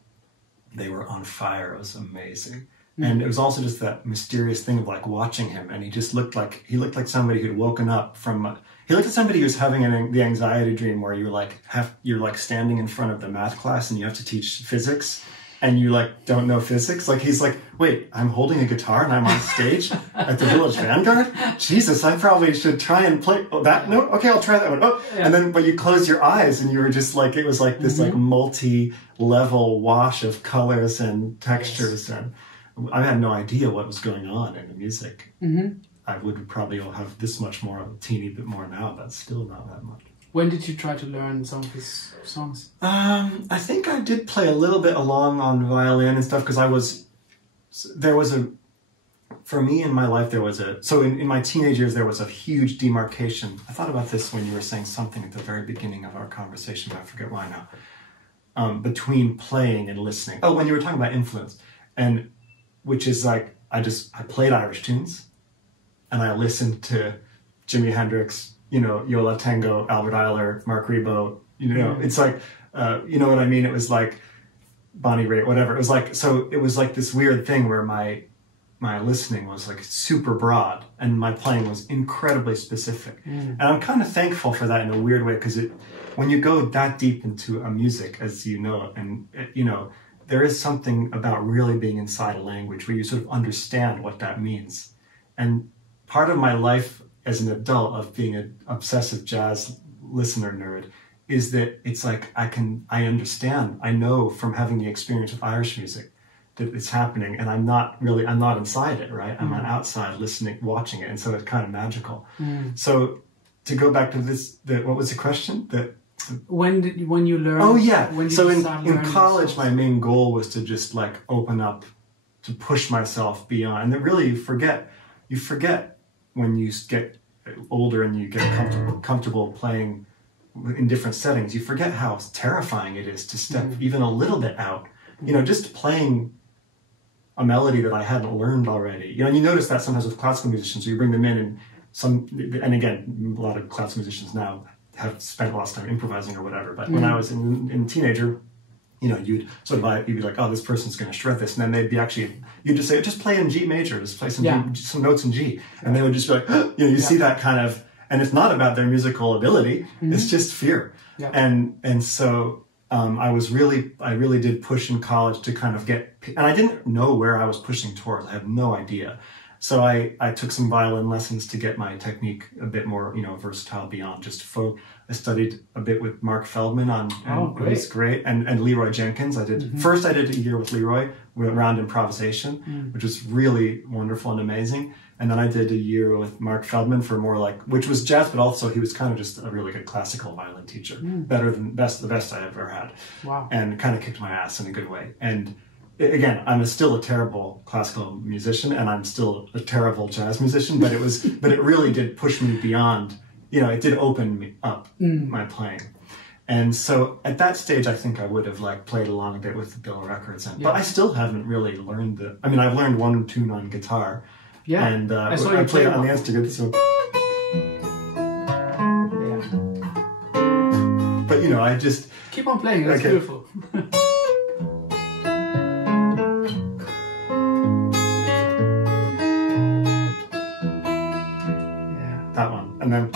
they were on fire. It was amazing. And it was also just that mysterious thing of like watching him, and he looked like somebody who'd woken up from he looked like somebody who was having the anxiety dream where you're like standing in front of the math class and you have to teach physics, and you like don't know physics. Like, he's like, wait, I'm holding a guitar and I'm on stage at the Village Vanguard? Jesus, I probably should try and play that note. Okay, I'll try that one. And then, but you close your eyes and you were just like, it was like this like multi-level wash of colors and textures. And I had no idea what was going on in the music. I would probably have this much more, a teeny bit more now, but still not that much. When did you try to learn some of his songs? I think I did play a little bit along on violin and stuff, because for me in my life, in my teenage years, there was a huge demarcation. I thought about this when you were saying something at the very beginning of our conversation, but I forget why now, between playing and listening. Oh, when you were talking about influence, and which is like, I played Irish tunes, and I listened to Jimi Hendrix, Yo La Tengo, Albert Ayler, Mark Ribot, it's like, you know what I mean? It was like Bonnie Raitt, whatever. It was like, so it was like this weird thing where my listening was like super broad and my playing was incredibly specific. And I'm kind of thankful for that in a weird way, because when you go that deep into a music, as you know, and there is something about really being inside a language where you sort of understand what that means. And part of my life as an adult of being an obsessive jazz listener nerd is that it's like I understand, I know from having the experience with Irish music that it's happening, and I'm not inside it, right? I'm outside listening, watching it, and so it's kind of magical. So to go back to what was the question? When you learn? Oh yeah. So in college, my main goal was to just like open up, to push myself beyond, and then really you forget when you get older and you get comfortable playing in different settings, you forget how terrifying it is to step even a little bit out. Just playing a melody that I hadn't learned already. And you notice that sometimes with classical musicians, so you bring them in and again, a lot of classical musicians now have spent a lot of time improvising or whatever. But when I was in teenager, you'd be like, oh, this person's going to shred this. And then they'd be you'd just say, just play in G major, just play some notes in G. And they would just be like, you see that kind of, and it's not about their musical ability, it's just fear. Yeah. And so I really did push in college to kind of and I didn't know where I was pushing towards. I had no idea. So I took some violin lessons to get my technique a bit more, versatile beyond just folk. I studied a bit with Mark Feldman it was great. And Leroy Jenkins. First I did a year with Leroy around improvisation, which was really wonderful and amazing. And then I did a year with Mark Feldman for more like, which was jazz, but also he was kind of just a really good classical violin teacher, the best I ever had. Wow. And kind of kicked my ass in a good way. And again, I'm still a terrible classical musician, and I'm still a terrible jazz musician. But it really did push me beyond. It did open me up my playing. And so at that stage, I think I would have like played along a bit with the Bill records, but I still haven't really learned I've learned one tune on guitar, and I play it on the instrument. So, but I just keep on playing. That's beautiful. That one, and then.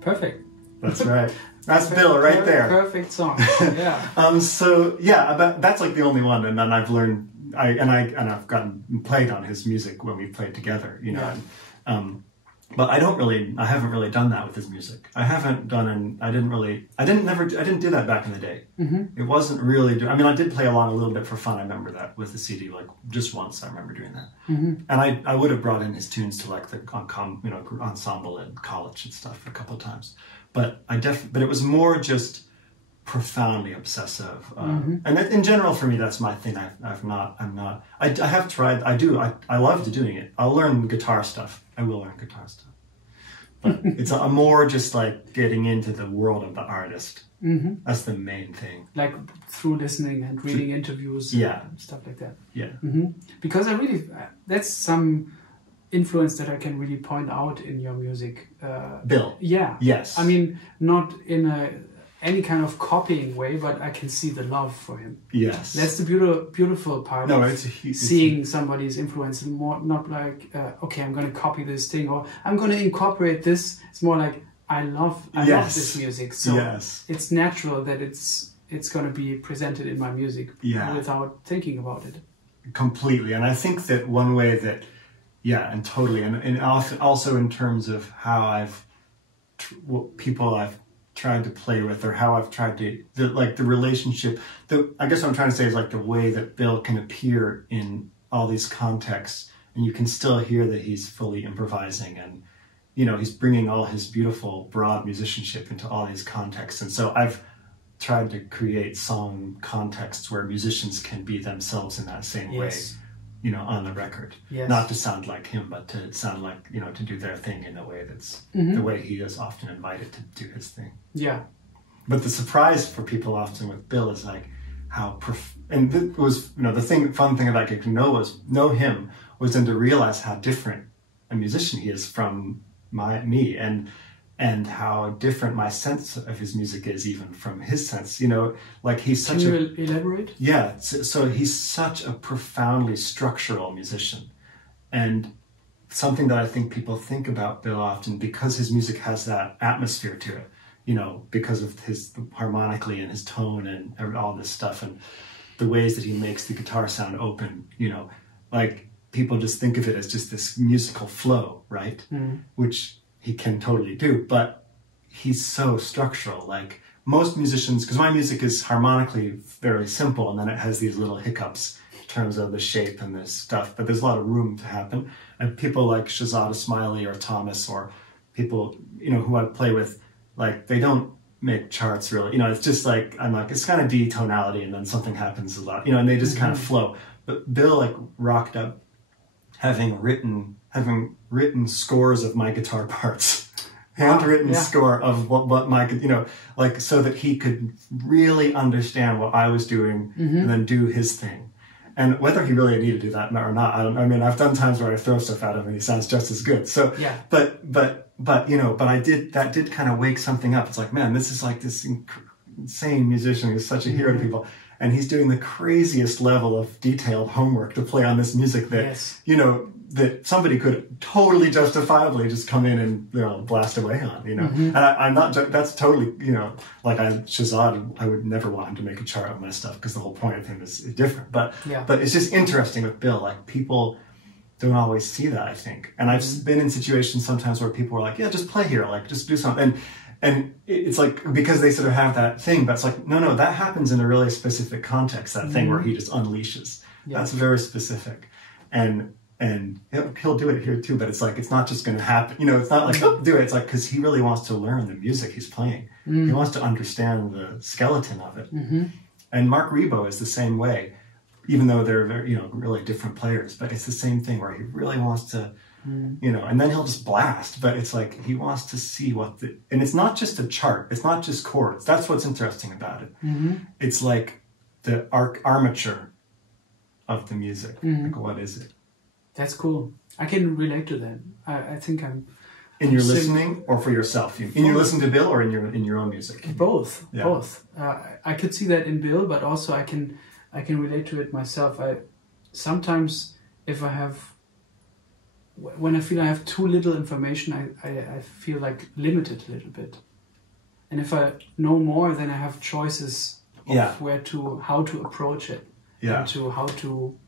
Perfect. That's right. That's Bill right there. Perfect song. Yeah. But that's like the only one, and then I've learned. I've played on his music when we played together. But I haven't really done that with his music. I didn't do that back in the day. It wasn't really. I did play along a little bit for fun. I remember that with the CD, like just once. I remember doing that, and I would have brought in his tunes to like the ensemble in college and stuff a couple of times. But but it was more just profoundly obsessive, and in general for me that's my thing. I have tried. I loved doing it. I'll learn guitar stuff. I will learn guitar stuff, but it's more just like getting into the world of the artist. That's the main thing. Like through listening and reading interviews, and stuff like that. Yeah. Because that's some influence that I can really point out in your music. Bill. Yeah. Yes. Not in any kind of copying way, but I can see the love for him. Yes. That's the beautiful part of seeing somebody's influence, and more not like, okay, I'm going to copy this thing, or I'm going to incorporate this. It's more like, I love this music. So it's natural that it's going to be presented in my music without thinking about it. Completely. And I think that one way that, and totally. And also in terms of how people I've tried to play with, or how I've tried to the relationship. I guess what I'm trying to say is like the way that Bill can appear in all these contexts, and you can still hear that he's fully improvising, and he's bringing all his beautiful broad musicianship into all these contexts. And so I've tried to create song contexts where musicians can be themselves in that same way, on the record. Not to sound like him, but to sound like, to do their thing in a way that's the way he is often invited to do his thing. Yeah. But the surprise for people often with Bill is like how, and it was, fun thing about getting to know him was then to realize how different a musician he is from me, and how different my sense of his music is even from his sense. Like he's such Can you elaborate? Yeah, so he's such a profoundly structural musician, and something that I think people think about Bill often, because his music has that atmosphere to it, because of his harmonically and his tone and all this stuff, and the ways that he makes the guitar sound open, like people just think of it as just this musical flow, right? Which he can totally do, but he's so structural. Like most musicians, because my music is harmonically very simple, and then it has these little hiccups in terms of the shape and this stuff, but there's a lot of room to happen. And people like Shahzada Smiley or Thomas, or people, who I play with, like they don't make charts really. It's just like, it's kind of D tonality, and then something happens a lot, and they just kind of flow. But Bill rocked up having written scores of my guitar parts, handwritten score of what my, so that he could really understand what I was doing and then do his thing. And whether he really needed to do that or not, I don't know. I've done times where I throw stuff at him and he sounds just as good. So, but that did kind of wake something up. It's like, man, this is like this insane musician who's such a hero to people. And he's doing the craziest level of detailed homework to play on this music that, that somebody could totally justifiably just come in and blast away on, And I'm not, that's totally, like Shahzad, I would never want him to make a chart of my stuff, because the whole point of him is different. But it's just interesting with Bill, like people don't always see that, I think. And I've been in situations sometimes where people are like, just play here, like just do something. And it's like, because they sort of have that thing, but it's like, no, that happens in a really specific context, that thing where he just unleashes. Yeah. That's very specific. And he'll do it here too, but it's like, it's not just going to happen. You know, it's not like, oh, do it. It's like, because he really wants to learn the music he's playing. He wants to understand the skeleton of it. And Mark Ribot is the same way, even though they're very, you know, really different players, but it's the same thing where he really wants to, you know, and then he'll just blast, but it's like, he wants to see and it's not just a chart. It's not just chords. That's what's interesting about it. It's like the armature of the music. Like, what is it? That's cool. I can relate to that. I think I'm... In your listening or for yourself? In your listening to Bill or in your own music? Both. Yeah. Both. I could see that in Bill, but also I can relate to it myself. Sometimes when I feel I have too little information, I feel like limited a little bit. And if I know more, then I have choices of how to approach it. Yeah. And to how to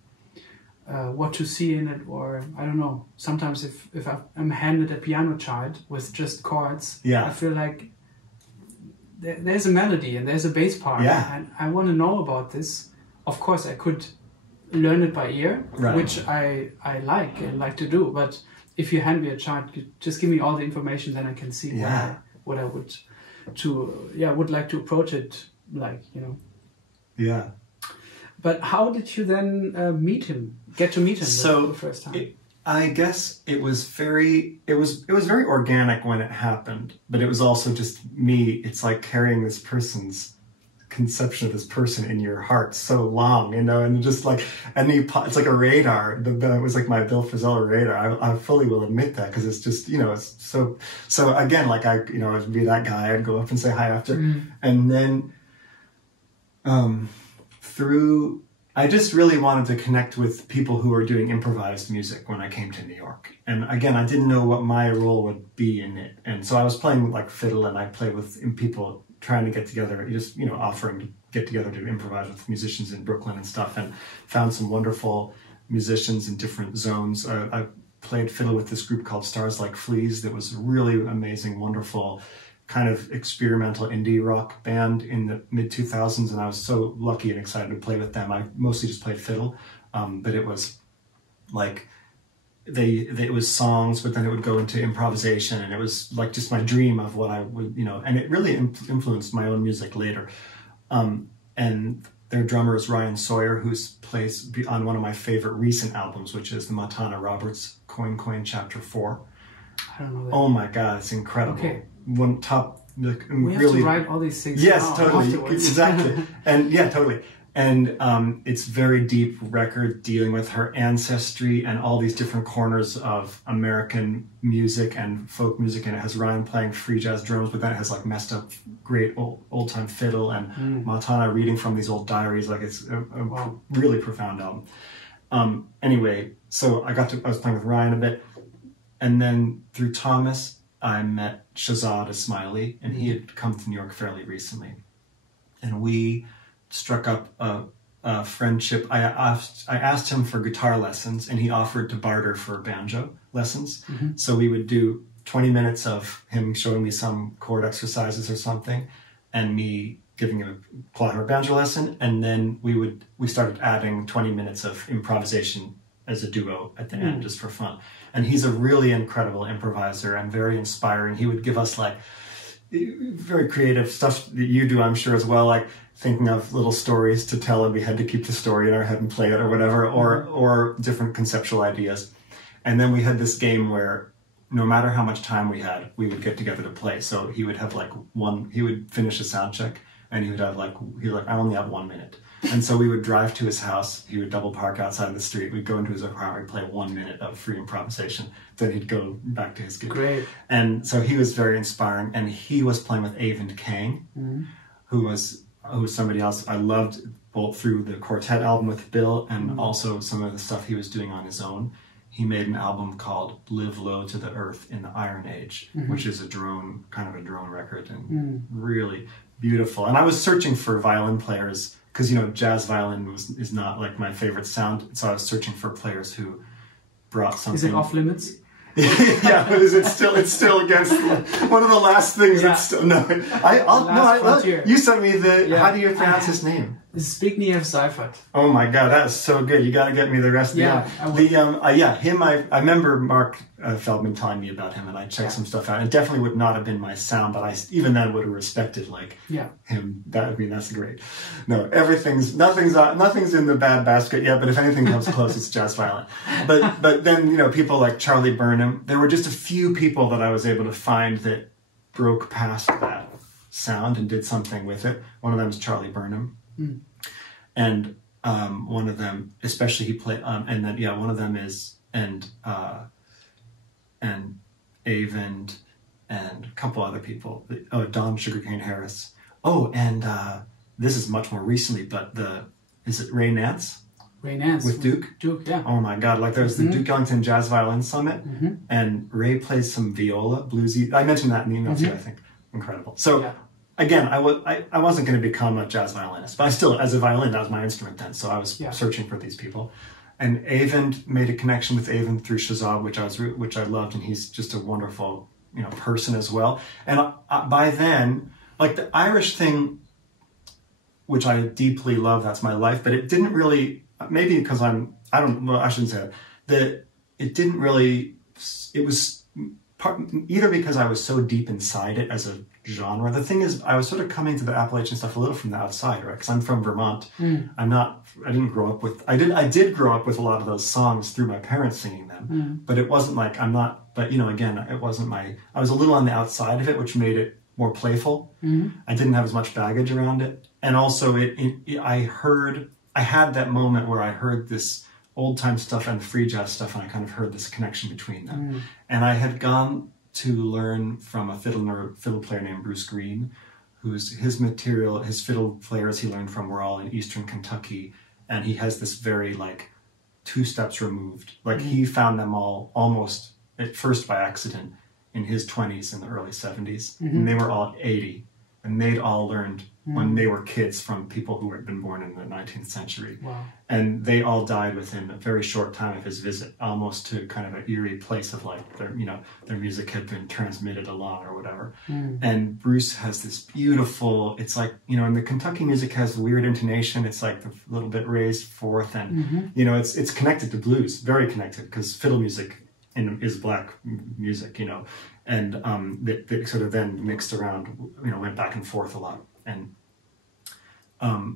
what to see in it, or I don't know. Sometimes if I'm handed a piano chart with just chords, I feel like there's a melody and there's a bass part, and I want to know about this. Of course, I could learn it by ear, which I like to do. But if you hand me a chart, just give me all the information, then I can see what I would like to approach it, like, you know. Yeah. But how did you then get to meet him for the first time? I guess it was very organic when it happened, but it was also just me. It's like carrying this person's conception of this person in your heart so long, you know, and just like it's like a radar. It was like my Bill Frisell radar. I fully will admit that, because it's just, you know, it's so again, like I'd be that guy. I'd go up and say hi after, and then I just really wanted to connect with people who were doing improvised music when I came to New York. And again, I didn't know what my role would be in it. And so I was playing like fiddle, and I played with people trying to get together, just, you know, offering to get together to improvise with musicians in Brooklyn and stuff, and found some wonderful musicians in different zones. I played fiddle with this group called Stars Like Fleas that was really amazing, wonderful, kind of experimental indie rock band in the mid-2000s, and I was so lucky and excited to play with them. I mostly just played fiddle, but it was like it was songs, but then it would go into improvisation, and it was like just my dream of what I would, you know, and it really influenced my own music later. And their drummer is Ryan Sawyer, who plays on one of my favorite recent albums, which is the Matana Roberts Coin Chapter 4. I don't know that. Oh my God, it's incredible. Okay. One top, like, we have to write all these things. Yes, totally, exactly, and totally. And it's very deep record dealing with her ancestry and all these different corners of American music and folk music. And it has Ryan playing free jazz drums, but then it has like messed up great old time fiddle and Matana reading from these old diaries. Like, it's a really profound album. Anyway, so I was playing with Ryan a bit, and then through Thomas, I met Shahzad Ismaili, and he had come to New York fairly recently, and we struck up a friendship. I asked him for guitar lessons, and he offered to barter for banjo lessons. So we would do 20 minutes of him showing me some chord exercises or something, and me giving him a clavier banjo lesson, and then we started adding 20 minutes of improvisation as a duo at the end, just for fun. And he's a really incredible improviser and very inspiring. He would give us like very creative stuff that you do, I'm sure, as well, like thinking of little stories to tell, and we had to keep the story in our head and play it or whatever, or different conceptual ideas. And then we had this game where no matter how much time we had, we would get together to play. So he would have like he would finish a sound check, and he would have like, I only have 1 minute. And so we would drive to his house, he would double park outside the street, we'd go into his apartment, we'd play 1 minute of free improvisation, then he'd go back to his gig. Great. And so he was very inspiring, and he was playing with Avon Kang, who was somebody else I loved, both through the quartet album with Bill and also some of the stuff he was doing on his own. He made an album called Live Low to the Earth in the Iron Age, which is a drone record, and really beautiful. And I was searching for violin players, because, you know, jazz violin is not like my favorite sound, so I was searching for players who brought something. Is it off limits? Yeah, but is it still? It's still against one of the last things. Yeah. That's still no. I love. You sent me the. Yeah. How do you pronounce his name? Zbigniew Seifert. Oh my God, that's so good. You got to get me the rest of him. I remember Mark Feldman telling me about him, and I checked some stuff out. It definitely would not have been my sound, but I even then would have respected him. That's great. No, nothing's in the bad basket yet. But if anything comes close, it's jazz violin. But then people like Charlie Burnham. There were just a few people that I was able to find that broke past that sound and did something with it. One of them is Charlie Burnham. Mm. And one of them, especially he played, and then one of them is and Avend and a couple other people. Oh, Don Sugarcane Harris. Oh, and this is much more recently, but is it Ray Nance? Ray Nance with Duke. Duke, yeah. Oh my God! Like there's the Duke Ellington Jazz Violin Summit, and Ray plays some viola, bluesy. I mentioned that in the email too. I think incredible. So. Yeah. Again, I wasn't going to become a jazz violinist, but I still, as a violin, that was my instrument then. So I was searching for these people, and Avend made a connection with Avend through Shazab, which I loved, and he's just a wonderful person as well. And by then, like the Irish thing, which I deeply love, that's my life, but it didn't really. Maybe because I shouldn't say that. It didn't really. It was either because I was so deep inside it as a genre. The thing is, I was sort of coming to the Appalachian stuff a little from the outside, right? Because I'm from Vermont. I didn't grow up with. I did grow up with a lot of those songs through my parents singing them, but it wasn't like I'm not. But again, it wasn't my. I was a little on the outside of it, which made it more playful. I didn't have as much baggage around it, and also I had that moment where I heard this old time stuff and free jazz stuff, and I kind of heard this connection between them. And I had gone to learn from a fiddle player named Bruce Green, his fiddle players he learned from were all in Eastern Kentucky, and he has this very like 2 steps removed. Like he found them all almost at first by accident in his 20s in the early 70s, and they were all 80, and they'd all learned when they were kids from people who had been born in the 19th century. Wow. And they all died within a very short time of his visit, almost to kind of an eerie place of like their music had been transmitted along or whatever. And Bruce has this beautiful, it's like, and the Kentucky music has the weird intonation. It's like a little bit raised fourth, and it's connected to blues, very connected, because fiddle music is black music, and that sort of then mixed around, went back and forth a lot. And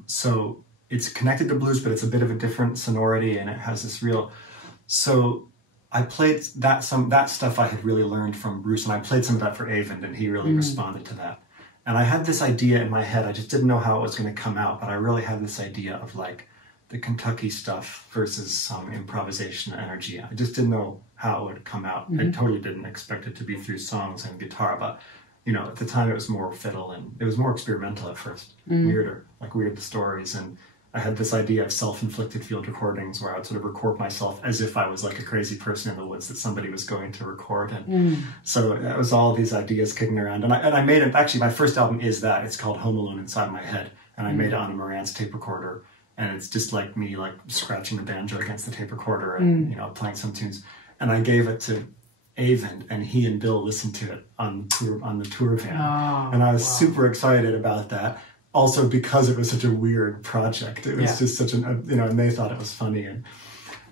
so it's connected to blues, but it's a bit of a different sonority, and it has this real. So I played that stuff I had really learned from Bruce, and I played some of that for Avend, and he really responded to that. And I had this idea in my head. I just didn't know how it was going to come out, but I really had this idea of like the Kentucky stuff versus some improvisation energy. I just didn't know how it would come out. I totally didn't expect it to be through songs and guitar, but at the time it was more fiddle, and it was more experimental at first, weird stories. And I had this idea of self-inflicted field recordings where I would sort of record myself as if I was like a crazy person in the woods that somebody was going to record. And so that was all these ideas kicking around. And I made it, actually my first album is that. It's called Home Alone Inside My Head. And I made it on a Marantz tape recorder. And it's just like me like scratching the banjo against the tape recorder and, playing some tunes. And I gave it to Avend, and he and Bill listened to it on the tour van. And I was super excited about that. Also because it was such a weird project. It was just such and they thought it was funny.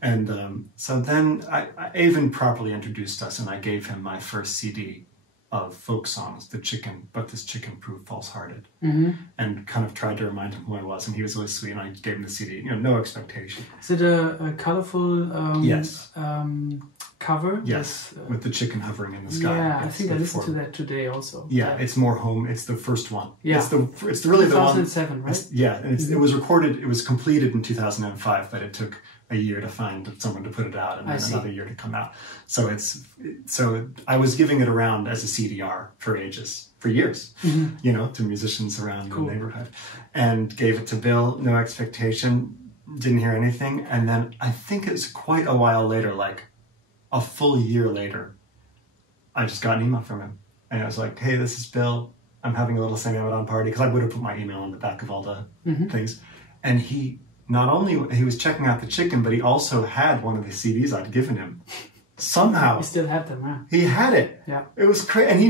And so then Avend properly introduced us, and I gave him my first CD of folk songs, But This Chicken Proved False-Hearted, and kind of tried to remind him who I was, and he was really sweet, and I gave him the CD, no expectation. Is it a colorful yes. Cover? Yes, with the chicken hovering in the sky. Yeah, I think I listened to that today also. Yeah, it's more home. It's the first one. Yeah. It's really the one. 2007, right? Yeah, and it was recorded, it was completed in 2005, but it took a year to find someone to put it out, and then another year to come out. So I was giving it around as a CDR for years, to musicians around the neighborhood, and gave it to Bill, no expectation, didn't hear anything. And then I think it's quite a while later, like a full year later, I just got an email from him, and I was like, hey, this is Bill. I'm having a little Sam Amidon party, because I would have put my email on the back of all the things. And he was checking out the chicken, but he also had one of the CDs I'd given him somehow You still had them, huh? he had it. Yeah. It was crazy, and it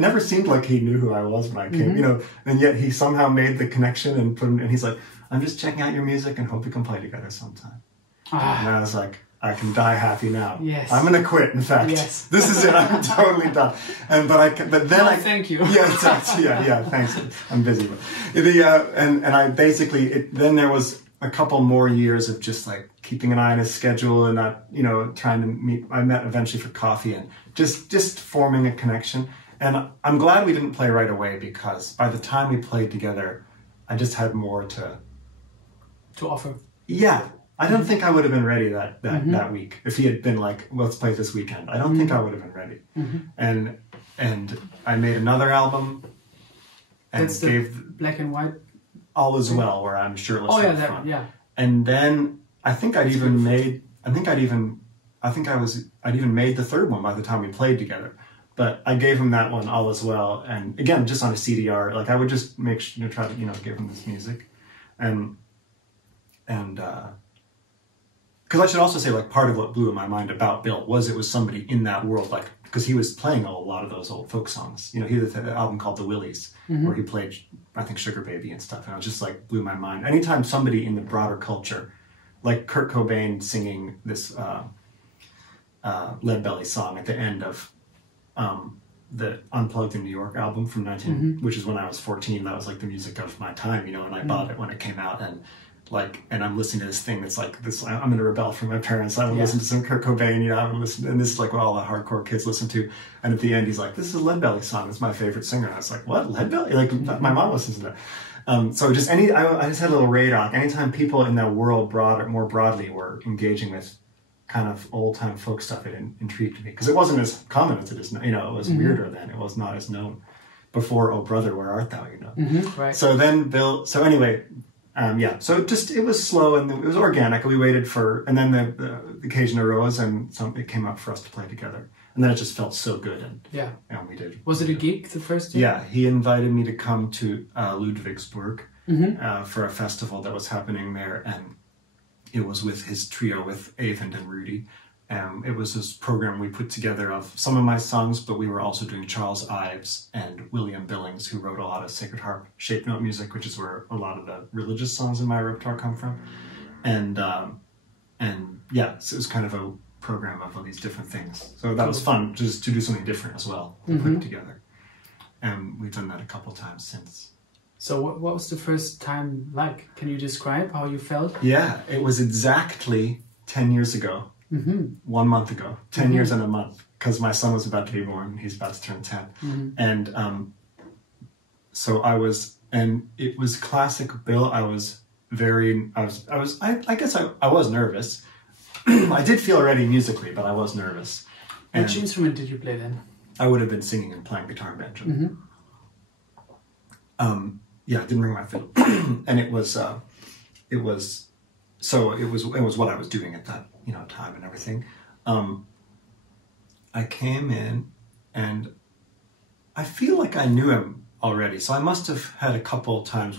never seemed like he knew who I was when I came, you know. And yet he somehow made the connection and and he's like, "I'm just checking out your music and hope we can play together sometime." And I was like, I can die happy now. Yes. I'm gonna quit. In fact, this is it. I'm totally done. But then thank you. Yeah, exactly. Yeah. Thanks. I'm busy. But and I basically then there was a couple more years of just like keeping an eye on his schedule and not, you know, trying to meet. I met eventually for coffee and just forming a connection. And I'm glad we didn't play right away, because by the time we played together, I just had more to offer. Yeah. I don't think I would have been ready that week if he had been like, let's play this weekend. I don't think I would have been ready. And I made another album and That's gave the black and white. All Is Well, where I'm shirtless. Oh yeah, that one. Yeah. And then I think I'd even made the third one by the time we played together. But I gave him that one, All Is Well, and again, just on a CDR. Like I would just make sure to try to, you know, give him this music, and because I should also say, like, part of what blew my mind about Bill was it was somebody in that world, like, because he was playing a lot of those old folk songs. You know, he had an album called The Willies, where he played, I think, Sugar Baby and stuff, and it was just, like, blew my mind. Anytime somebody in the broader culture, like Kurt Cobain singing this Lead Belly song at the end of the Unplugged in New York album from which is when I was 14, that was, like, the music of my time, you know, and I bought it when it came out, and I'm listening to this thing that's like this. I'm going to rebel from my parents. I'm going to listen to some Kurt Cobain. You know, I'm going to listen, and this is like what all the hardcore kids listen to. And at the end, he's like, "This is a Lead Belly song. It's my favorite singer." And I was like, "What, Lead Belly?" Like my mom listens to that. So just I just had a little radar. Anytime people in that world more broadly were engaging with kind of old time folk stuff, it intrigued me, because it wasn't as common as it is now. You know, it was weirder then. It was not as known before. "Oh brother, where art thou?" You know. Right. So then Bill. So anyway. So it was slow and it was organic. We waited and then the occasion arose and it came up for us to play together. And then it just felt so good. And we did. Was it a gig the first day? Yeah, he invited me to come to Ludwigsburg for a festival that was happening there. And it was with his trio with Eyvind and Rudy. It was this program we put together of some of my songs, but we were also doing Charles Ives and William Billings, who wrote a lot of Sacred Harp shape note music, which is where a lot of the religious songs in my repertoire come from. And so it was kind of a program of all these different things. So that was fun, just to do something different as well, to put it together. And we've done that a couple of times since. So what was the first time like? Can you describe how you felt? Yeah, it was exactly 10 years ago. 1 month ago, 10 years and a month, because my son was about to be born. He's about to turn 10. And so it was classic Bill. I guess I was nervous. I did feel ready musically, but I was nervous. Which instrument did you play then? I would have been singing and playing guitar and banjo. I didn't bring my fiddle. And it was what I was doing at that, you know, time and everything. I came in and I feel like I knew him already. So I must have had a couple of times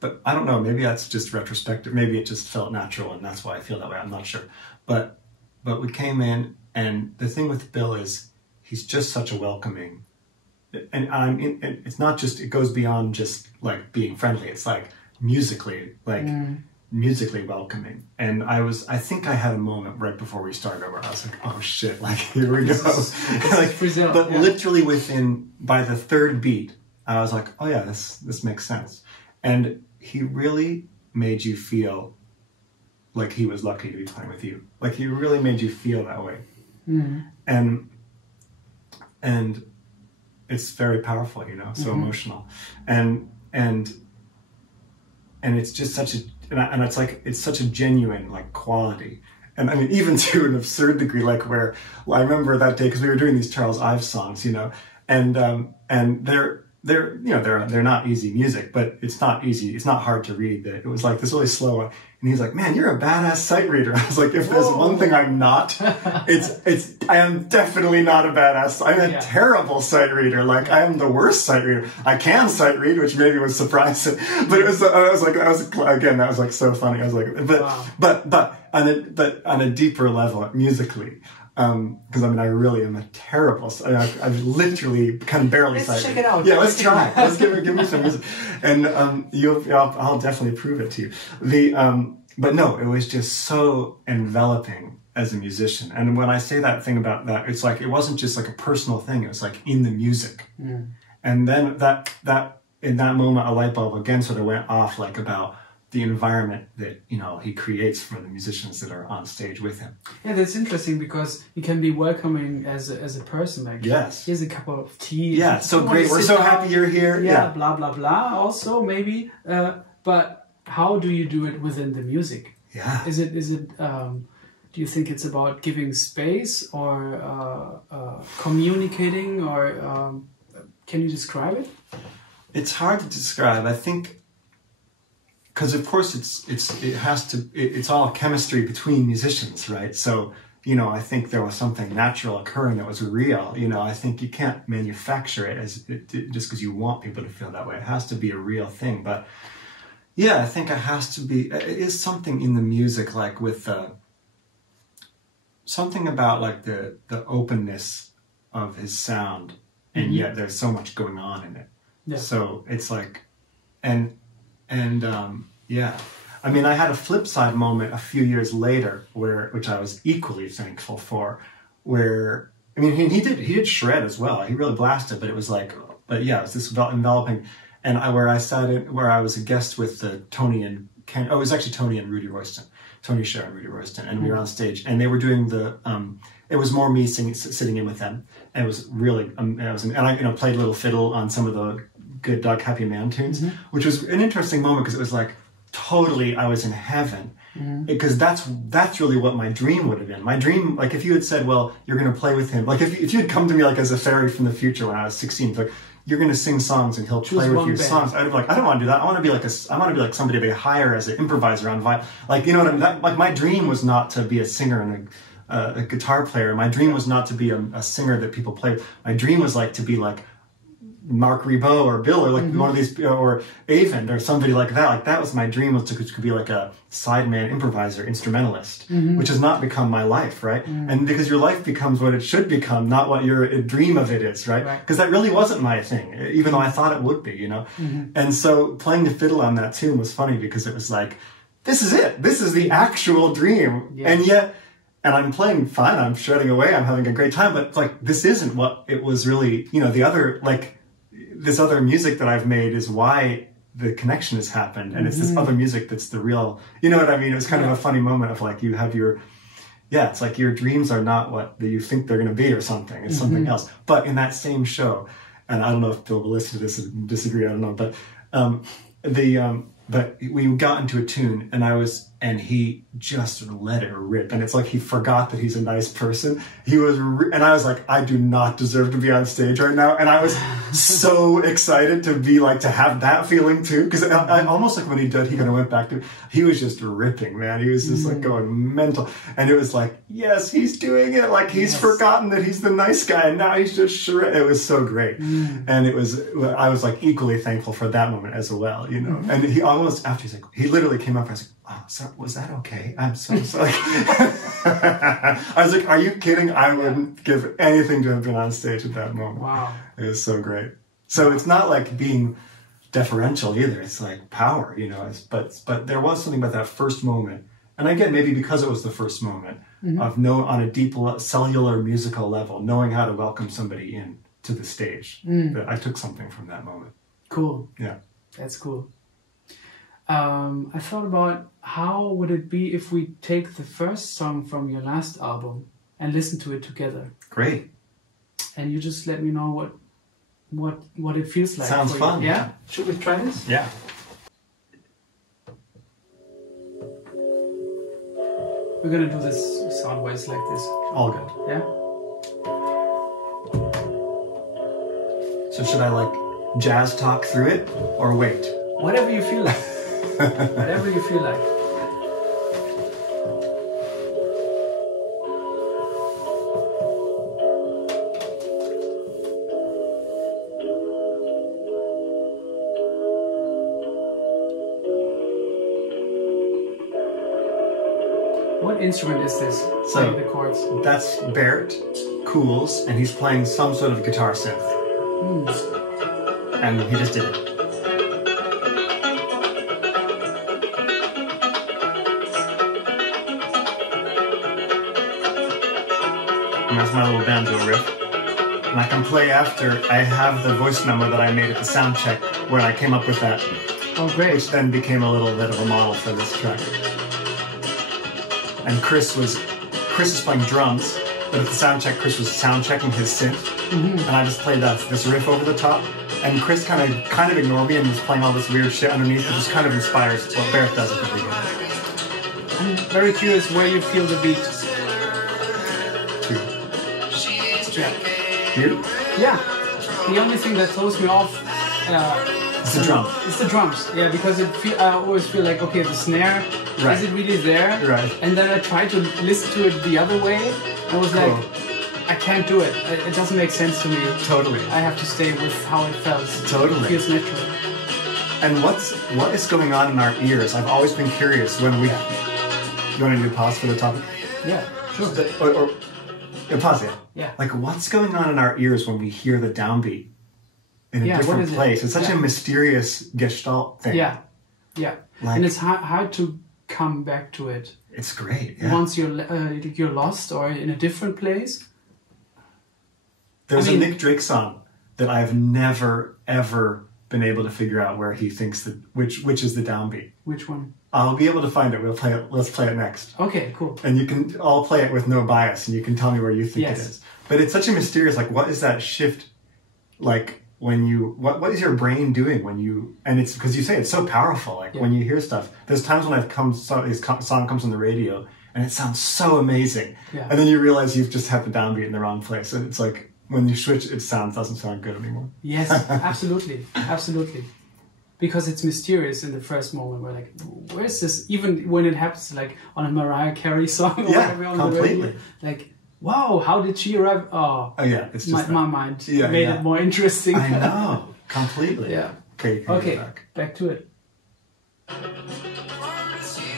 but I don't know, maybe that's just retrospective. Maybe it just felt natural and that's why I feel that way. I'm not sure. But we came in, and the thing with Bill is he's just such a welcoming, and it's not just, it goes beyond just like being friendly. It's like musically welcoming. And I think I had a moment right before we started where I was like, oh shit, like here we go. Literally by the third beat, I was like, oh yeah, this makes sense. And he really made you feel like he was lucky to be playing with you. Like he really made you feel that way. And it's very powerful, you know, so emotional. And it's just it's such a genuine like quality. And I mean, even to an absurd degree, like where, well, I remember that day, because we were doing these Charles Ives songs, you know, and they're not easy music, but it's not easy. It's not hard to read. It was like this really slow one. And he's like, man, you're a badass sight reader. I was like, if there's one thing I'm not, I am definitely not a badass. I'm a terrible sight reader. Like I am the worst sight reader. I can sight read, which maybe was surprising, but that was like so funny. I was like, but on a deeper level, musically, Because I mean, I really am a terrible. I've literally can barely Let's sight. check it out. Yeah, let's try. Let's give me some music, and I'll definitely prove it to you. But no, it was just so enveloping as a musician. And when I say that thing about that, it's like it wasn't just like a personal thing. It was like in the music. And then that in that moment, a light bulb again sort of went off, like about the environment that, you know, he creates for the musicians that are on stage with him. Yeah, that's interesting because he can be welcoming as a person. Like, yes, here's a cup of tea. Yeah, so great. We're so happy you're here. Yeah, blah blah blah. Also, maybe, but how do you do it within the music? Yeah, is it? Do you think it's about giving space or communicating, or can you describe it? It's hard to describe. I think. Because of course it's all chemistry between musicians, right? So, you know, I think there was something natural occurring that was real. You know, I think you can't manufacture it just because you want people to feel that way. It has to be a real thing. But yeah, I think it is something in the music, like with something about like the openness of his sound, and yet there's so much going on in it. Yeah. So it's like, yeah, I mean, I had a flip side moment a few years later which I was equally thankful for, where, I mean, he did shred as well. He really blasted, but it was like, but yeah, it was this enveloping, and where I was a guest with Tony and Ken. Oh, it was actually Tony and Rudy Royston, Tony Sher and Rudy Royston, and we were on stage, and they were doing it was more me sitting in with them, and it was really, and I, you know, played a little fiddle on some of the Good Dog Happy Man tunes, which was an interesting moment because it was like, totally, I was in heaven, because that's really what my dream would have been. My dream, like if you had said, well, you're going to play with him, like if you had come to me like as a fairy from the future when I was 16, like you're going to sing songs and he'll play with you songs. I'd be like, I don't want to do that. I want to be like somebody they hire as an improviser on violin. Like, you know what I mean? Like my dream was not to be a singer and a guitar player. My dream was not to be a singer that people play with. My dream was like to be like Mark Ribot or Bill or like one of these, or Avon or somebody like that. Like that was my dream, was to be like a sideman improviser, instrumentalist, which has not become my life, right? And because your life becomes what it should become, not what your dream of it is, right? Because that really wasn't my thing, even though I thought it would be, you know? And so playing the fiddle on that tune was funny because it was like, this is it. This is the actual dream. Yeah. And yet, and I'm playing fine, I'm shredding away, I'm having a great time, but it's like, this isn't what it was really, you know, the other, like, this other music that I've made is why the connection has happened, and it's this other music that's the real, you know what I mean? It was kind of a funny moment of like, you have it's like your dreams are not what you think they're going to be or something, it's something else. But in that same show, and I don't know if Bill will listen to this and disagree, I don't know, but but we got into a tune, and he just let it rip. And it's like he forgot that he's a nice person. And I was like, I do not deserve to be on stage right now. And I was so excited to have that feeling too. Because I almost like when he did, he kind of went back to, he was just ripping, man. He was just like going mental. And it was like, yes, he's doing it. Like he's forgotten that he's the nice guy. And now he's just it was so great. And I was like equally thankful for that moment as well, you know. And he almost, after he literally came up and I was like, oh, sorry, was that okay? I'm so sorry. I was like, are you kidding? I wouldn't give anything to have been on stage at that moment. Wow. It was so great. So it's not like being deferential either. It's like power, you know. But there was something about that first moment. And again, maybe because it was the first moment of on a deep cellular musical level, knowing how to welcome somebody in to the stage. That I took something from that moment. Cool. Yeah. That's cool. I thought about how would it be if we take the first song from your last album and listen to it together. Great. And you just let me know what it feels like. Sounds fun. You. Yeah? Should we try this? Yeah. We're gonna do this soundways like this. All good. Yeah? So should I like jazz talk through it or wait? Whatever you feel like. Whatever you feel like. What instrument is this? So, playing the chords. That's Bert Cools, and he's playing some sort of guitar synth. And he just did it. And that's my little banjo riff. And I can play after. I have the voice memo that I made at the sound check where I came up with that. Oh, great. Which then became a little bit of a model for this track. And Chris was playing drums, but at the sound check, Chris was sound checking his synth. And I just played this riff over the top. And Chris kind of ignored me and was playing all this weird shit underneath, but just kind of inspires what Barrett does at the beginning. I'm very curious where you feel the beat. Here. Here? Yeah. The only thing that throws me off it's the drum. It's the drums. Yeah, because I always feel like, okay, the snare, right. Is it really there? Right. And then I tried to listen to it the other way. I was like, I can't do it. It doesn't make sense to me. Totally. I have to stay with how it felt. Totally. It feels natural. And what is going on in our ears? I've always been curious when we... You want to do a pause for the topic? Yeah, sure. Or pause it. Yeah. Like, what's going on in our ears when we hear the downbeat in a different place? It's such a mysterious gestalt thing. Yeah. Yeah. Like, and it's hard to come back to it. It's great. Yeah. Once you're lost or in a different place. There's a Nick Drake song that I've never ever been able to figure out where he thinks that which is the downbeat. Which one? I'll be able to find it. We'll play it. Let's play it next. Okay, cool. And you can all play it with no bias, and you can tell me where you think it is. But it's such a mysterious. Like, what is that shift? Like when you what is your brain doing when you? And it's because you say it's so powerful. Like when you hear stuff. There's times when this song comes on the radio, and it sounds so amazing. Yeah. And then you realize you've just had the downbeat in the wrong place, and it's like. When you switch, it doesn't sound good anymore. Yes, absolutely, absolutely. Because it's mysterious in the first moment. We're like, where is this? Even when it happens, like on a Mariah Carey song or whatever on completely. the radio, like, wow, how did she arrive? Oh yeah, it's just my mind made it more interesting. I know, completely. Yeah. Okay, back to it.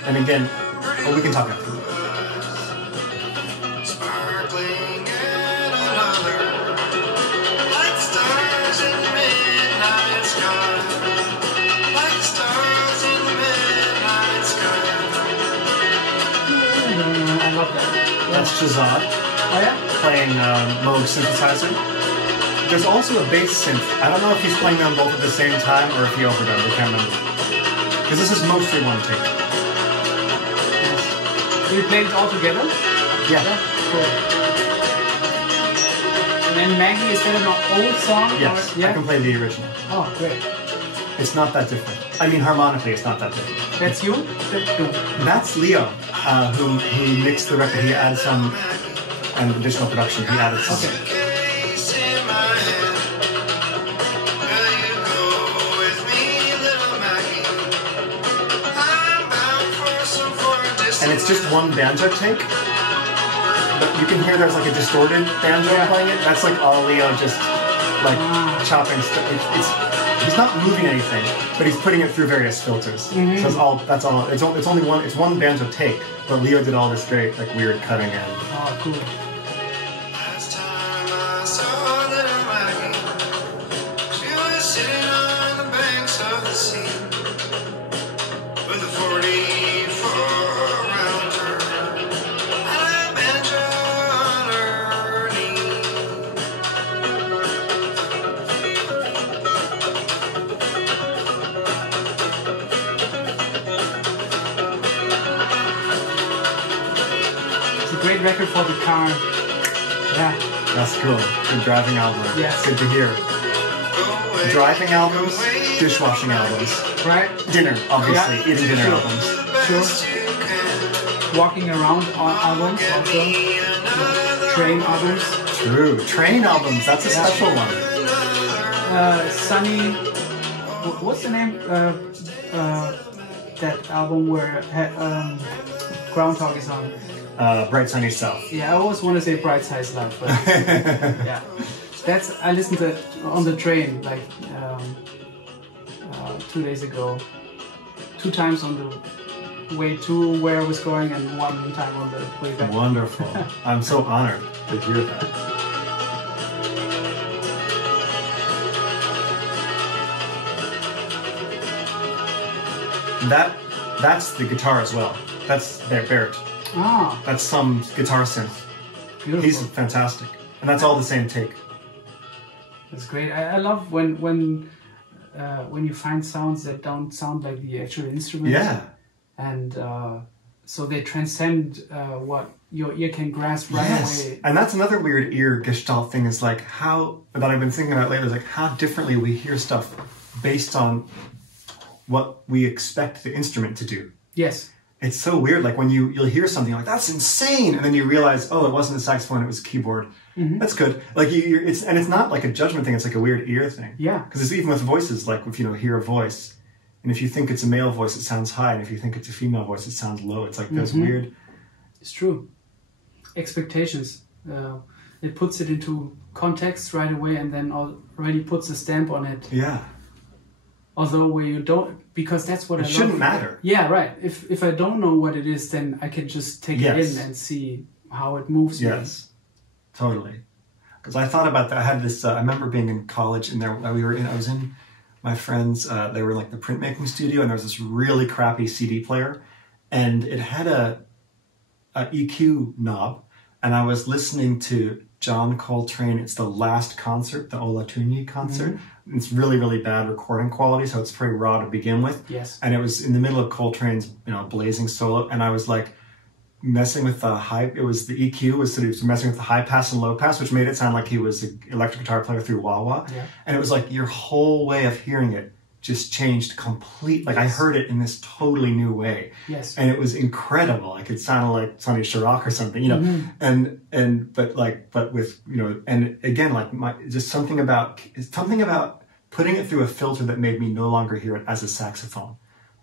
And again, we can talk after. That's Shazad. Oh yeah? Playing Moog synthesizer. There's also a bass synth. I don't know if he's playing them both at the same time or if he overdubbed. I can't remember. Because this is mostly one take. Yes. Do you play it all together? Yeah. Cool. And then Maggie, is that an old song? Yes, or, I can play the original. Oh, great. It's not that different. I mean, harmonically, it's not that different. That's you? That's Leo, who mixed the record. He added some, and additional production. He added some. Okay. And it's just one banjo take, but you can hear there's like a distorted banjo playing it. That's like all Leo just like chopping stuff. He's not moving anything, but he's putting it through various filters. So that's all. It's only one. It's one banjo take, but Leo did all this great like weird cutting in. Oh, cool. Great record for the car. Yeah. That's cool. Good driving album. Yeah. Good to hear. Driving albums, dishwashing albums. Right. Dinner, obviously. Yeah. Eating dinner albums. Sure. Walking around albums also. Train albums. True. Train albums. That's a special one. Sunny. What's the name? That album where Groundhog is on. Bright Sunny South. Yeah, I always want to say Bright Side Love, but yeah, I listened to it on the train like 2 days ago, 2 times on the way to where I was going and one time on the way back. Wonderful. I'm so honored to hear that. That's the guitar as well. That's Barrett. Ah. That's some guitar synth. Beautiful. He's fantastic. And that's all the same take. That's great. I love when you find sounds that don't sound like the actual instrument. Yeah. And so they transcend what your ear can grasp right away. And that's another weird ear gestalt thing is like how, that I've been thinking about lately, is like how differently we hear stuff based on what we expect the instrument to do. Yes. It's so weird, like when you'll hear something like, that's insane, and then you realize, oh, it wasn't a saxophone, it was a keyboard. Mm-hmm. That's good. Like it's not like a judgment thing, it's like a weird ear thing. Yeah. Because it's even with voices, like if hear a voice, and if you think it's a male voice, it sounds high, and if you think it's a female voice, it sounds low. It's like those weird... It's true. Expectations. It puts it into context right away and then already puts a stamp on it. Yeah. Although where you don't, because that's what I love. It shouldn't matter. Yeah, right. If I don't know what it is, then I can just take it in and see how it moves me. Yes, totally. Because I thought about that. I had this, I remember being in college and I was in my friends, they were in like the printmaking studio, and there was this really crappy CD player, and it had a EQ knob, and I was listening to John Coltrane. It's the last concert, the Olatunji concert. Mm-hmm. It's really, really bad recording quality, so it's pretty raw to begin with. Yes. And it was in the middle of Coltrane's, blazing solo, and I was like messing with the high. It was the EQ was sort of messing with the high pass and low pass, which made it sound like he was an electric guitar player through wah-wah. Yeah. And it was like your whole way of hearing it just changed completely. Like I heard it in this totally new way. Yes. And it was incredible. Like it sounded like Sonny Chirac or something, but with, and again, like something about putting it through a filter that made me no longer hear it as a saxophone.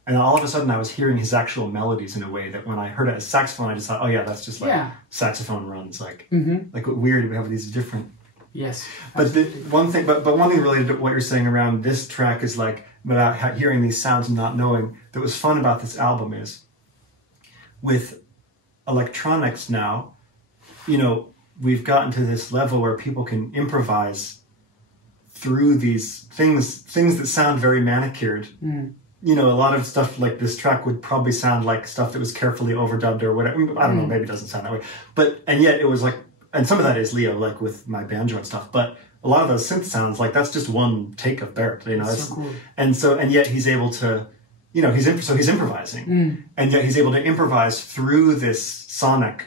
And all of a sudden I was hearing his actual melodies in a way that when I heard it as saxophone, I just thought, oh yeah, that's just like saxophone runs. Like weird, we have these different. Yes. But one thing related to what you're saying around this track is like, without hearing these sounds and not knowing, that was fun about this album is with electronics now, we've gotten to this level where people can improvise through these things that sound very manicured. Mm. A lot of stuff like this track would probably sound like stuff that was carefully overdubbed or whatever. I don't know, maybe it doesn't sound that way. And yet it was like, and some of that is Leo, like with my banjo and stuff, but a lot of those synth sounds, like that's just one take of Barrett, That's so cool. And yet he's able to, he's improvising. And yet he's able to improvise through this sonic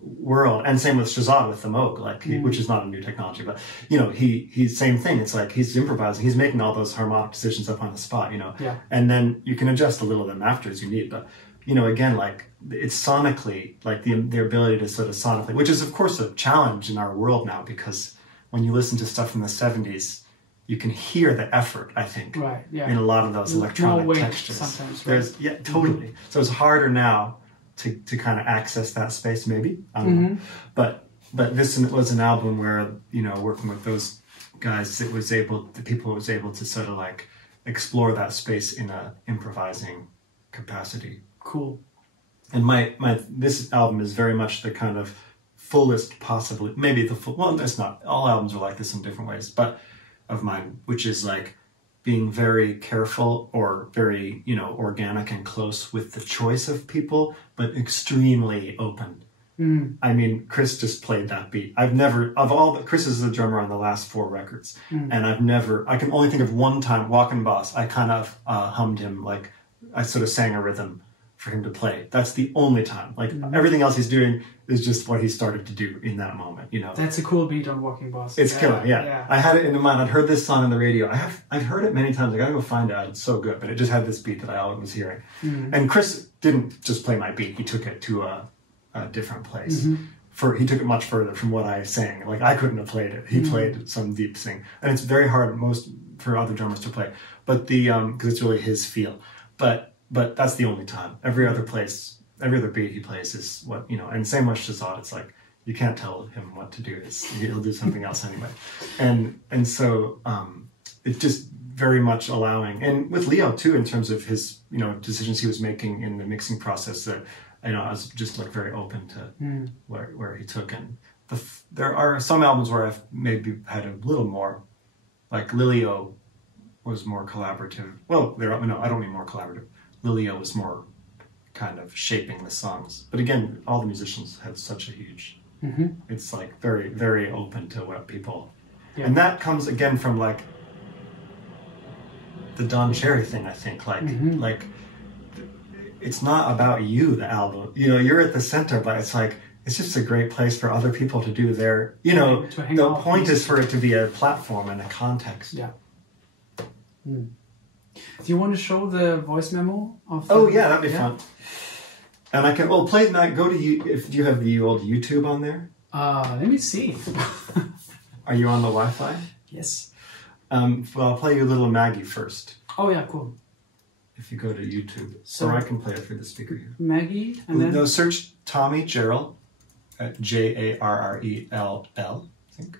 world. And same with Shahzad with the Moog, which is not a new technology, but he's same thing. It's like he's improvising, he's making all those harmonic decisions up on the spot, Yeah. And then you can adjust a little of them after as you need, but again, like it's sonically, like the ability to sort of sonically, which is of course a challenge in our world now, because when you listen to stuff from the 70s, you can hear the effort, I think, right, yeah. in a lot of those electronic textures. Sometimes, right? Totally. Mm-hmm. So it's harder now to kind of access that space, maybe. I don't know. But this was an album where, working with those guys, people was able to sort of like explore that space in a improvising capacity. Cool. And this album is very much the kind of fullest possibly, maybe the full, well, it's not, all albums are like this in different ways, but of mine, which is like being very careful or very, organic and close with the choice of people, but extremely open. Mm. I mean, Chris just played that beat. Chris is the drummer on the last 4 records, and I can only think of one time, Walkin' Boss, I kind of hummed him, like I sort of sang a rhythm for him to play. That's the only time. Like everything else he's doing is just what he started to do in that moment, That's a cool beat on Walking Boss. It's killer, yeah. I had it in mind. I'd heard this song on the radio. I've heard it many times. I gotta go find it. It's so good. But it just had this beat that I always was hearing. Mm-hmm. And Chris didn't just play my beat. He took it to a different place. Mm-hmm. He took it much further from what I sang. Like I couldn't have played it. He played some deep sing. And it's very hard for other drummers to play. But because it's really his feel. But that's the only time. Every other beat he plays is what, and same with Shahzad. It's like, you can't tell him what to do. He'll do something else anyway. And so, it just very much allowing, and with Leo too, in terms of his, you know, decisions he was making in the mixing process, that, you know, I was just like very open to where he took. And there are some albums where I've maybe had a little more, like Lilio was more collaborative. Well, no, I don't mean more collaborative. Lilio was more kind of shaping the songs. But again, all the musicians had such a huge, it's like very, very open to what people, and that comes again from like the Don Cherry thing, I think, like, like it's not about you, the album, you know, you're at the center, but it's like, it's just a great place for other people to do their, you know, the point is for it to be a platform and a context. Yeah. Do you want to show the voice memo of the, oh yeah, that'd be fun. And I can, well, play that, go to you, if you have the old YouTube on there. Let me see. Are you on the Wi-Fi? Yes. Well, I'll play you Little Maggie first. Oh yeah, cool. If you go to YouTube. So or I can play it through the speaker here. Maggie, and then... No, search Tommy Jarrell, Jarrell, I think.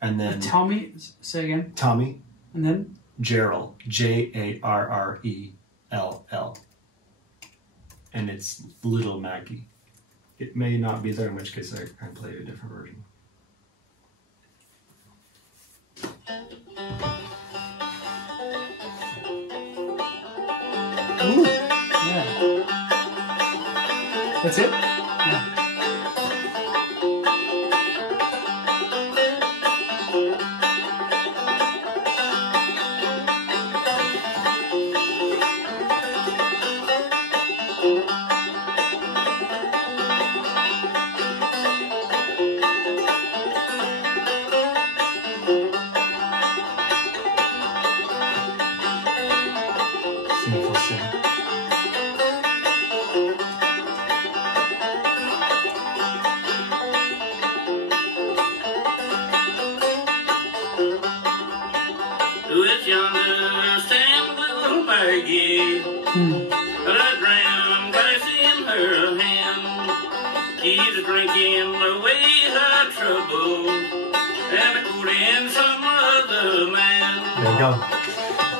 And then... Tommy, say again. Tommy. And then? Jarrell, Jarrell. And it's Little Maggie. It may not be there, in which case I can play a different version. Ooh, yeah. That's it? Yeah.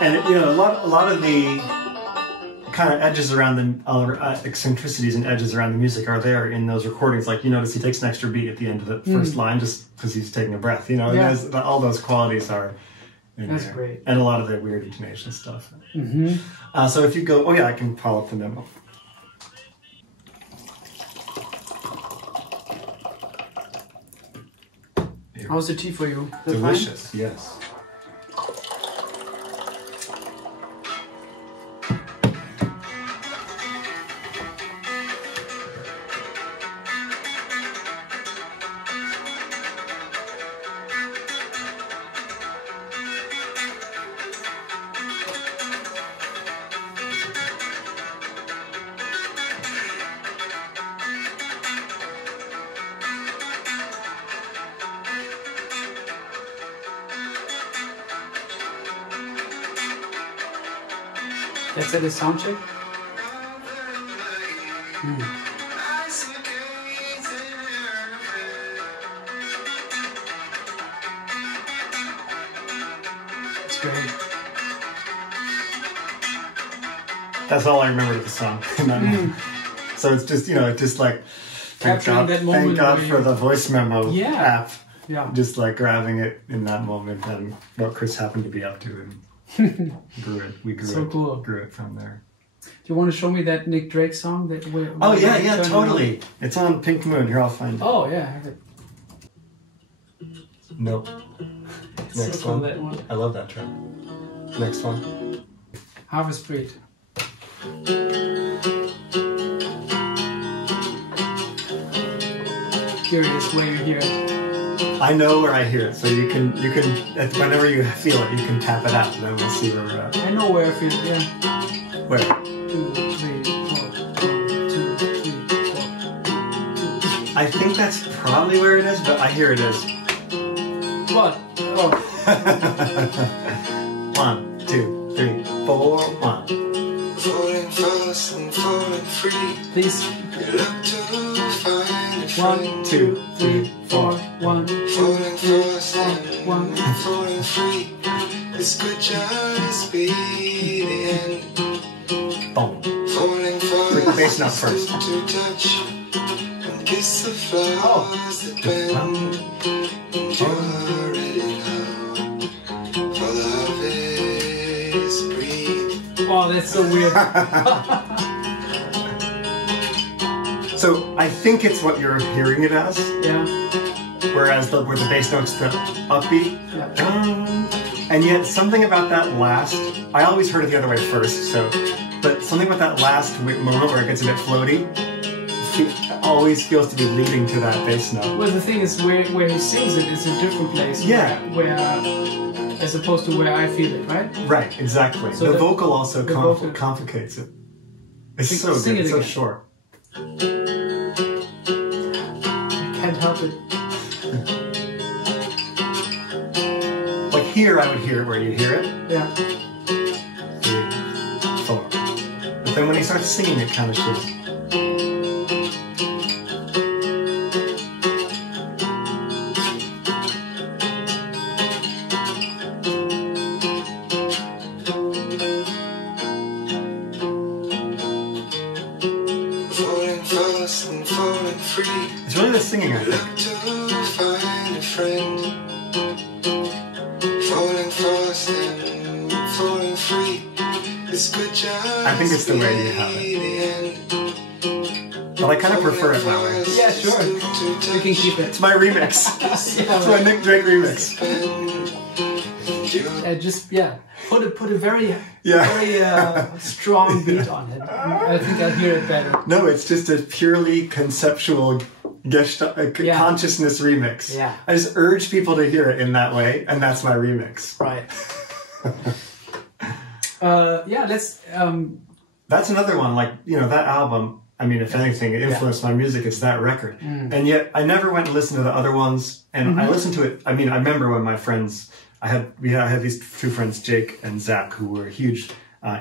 And you know, a lot of the kind of edges around the eccentricities and edges around the music are there in those recordings. Like, you notice he takes an extra beat at the end of the first line just because he's taking a breath. You know, and all those qualities are in That's there. great. And a lot of the weird intonation stuff. So if you go, oh yeah, I can follow up the memo. Here. How's the tea for you? Delicious, yes. That's it, a sound check? It's great. That's all I remember of the song. So it's just, you know, it's just like, thank God for the voice memo app. Yeah. Just like grabbing it in that moment and what Chris happened to be up to and grew it. We grew it from there. Do you want to show me that Nick Drake song? Oh yeah, totally. It's on Pink Moon. Here, I'll find it. Oh yeah, I have it. Nope. Next one. That one. I love that track. Next one. Harvest Breed. Curious where you hear it. I know where I hear it, so you can whenever you feel it, you can tap it out, and then we'll see where we're at. I know where I feel it, yeah. Where? 2, 3, 4. 1, 2, 3, 4. I think that's probably where it is, but I hear it is. What? Oh. 1, 2, 3, 4, 1. Falling fast and falling free. Please. 1, 2, 3, 4. 1, 2, 3, 4. 1. Falling free. this could just be the end. Boom. Falling Click the bass note fast first. to touch and kiss the flowers that bend. And you're ready now for love is breathe. Oh, that's so weird. So I think it's what you're hearing it as, Yeah. whereas where the bass note's the upbeat. Yeah. And yet something about that last, I always heard it the other way first, but something about that last moment where it gets a bit floaty always feels to be leading to that bass note. Well, the thing is, where he sings it is a different place. Yeah. Where as opposed to where I feel it, right? Right, exactly. So the vocal also the vocal- complicates it. It's Sing- so sing good, it it's so again. short. I can't help it. Like here, I would hear it where you hear it. Yeah. 3, 4. But then when he starts singing, it kind of shifts. Falling fast and falling free. It's really the singing, I think. Look to find a friend. Falling fast and falling free. This could just I think it's the way you have it. be the end. But I kind of prefer it that way. Yeah, sure. You can keep it. It's my remix. It's my Nick Drake remix. Just put a very Yeah. very strong beat on it. I think I hear it better. No, it's just a purely conceptual Yeah. consciousness remix. Yeah. I just urge people to hear it in that way, and that's my remix. Right. Yeah. Let's. That's another one, like, that album, I mean, if anything, it influenced my music, it's that record. And yet, I never went and listened to the other ones, and I listened to it, I mean, I remember when my friends, I had these two friends, Jake and Zach, who were huge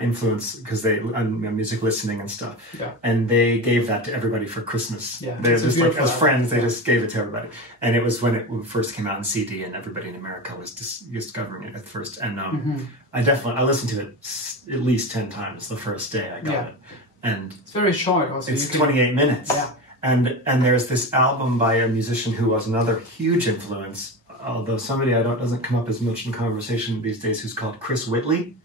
influence, because they, music listening and stuff. Yeah. And they gave that to everybody for Christmas. Yeah, They're it's a just like, beautiful as friends, they album. just gave it to everybody. And it was when it first came out in CD, and everybody in America was discovering it at first. And I listened to it at least 10 times the first day I got it. And It's very short. Also, it's 28 minutes. Yeah. And there's this album by a musician who was another huge influence, although somebody doesn't come up as much in conversation these days, who's called Chris Whitley.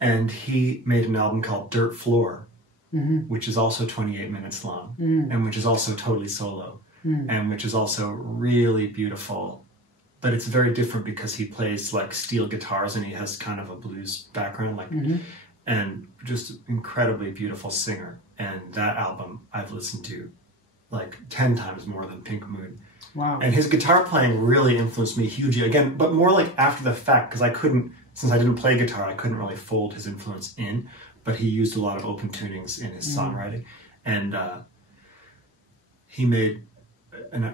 And he made an album called Dirt Floor, which is also 28 minutes long, and which is also totally solo, and which is also really beautiful. But it's very different because he plays like steel guitars, and he has kind of a blues background, and just incredibly beautiful singer. And that album I've listened to like 10 times more than Pink Moon. Wow. And his guitar playing really influenced me hugely, again, but more like after the fact, because since I didn't play guitar, I couldn't really fold his influence in, but he used a lot of open tunings in his songwriting. And he made an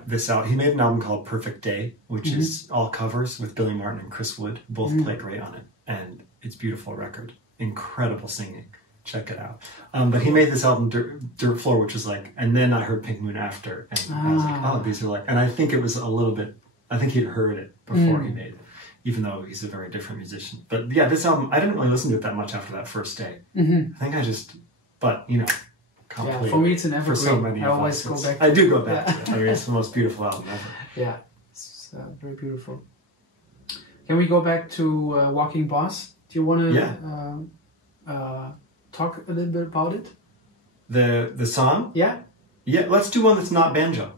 album called Perfect Day, which is all covers with Billy Martin and Chris Wood, both play great on it. And it's a beautiful record, incredible singing. Check it out. But he made this album, Dirt Floor, which was like, and then I heard Pink Moon after, and I was like, oh, these are like, and I think it was a little bit, I think he'd heard it before he made it, even though he's a very different musician. But yeah, this album, I didn't really listen to it that much after that first day. I think I just, but can't play for me it's an evergreen. for so many I of always us. go back. I do go back to it. I mean, it's the most beautiful album ever. Yeah, it's very beautiful. Can we go back to Walking Boss? Do you want to talk a little bit about it? The song? Yeah? Yeah, let's do one that's not banjo.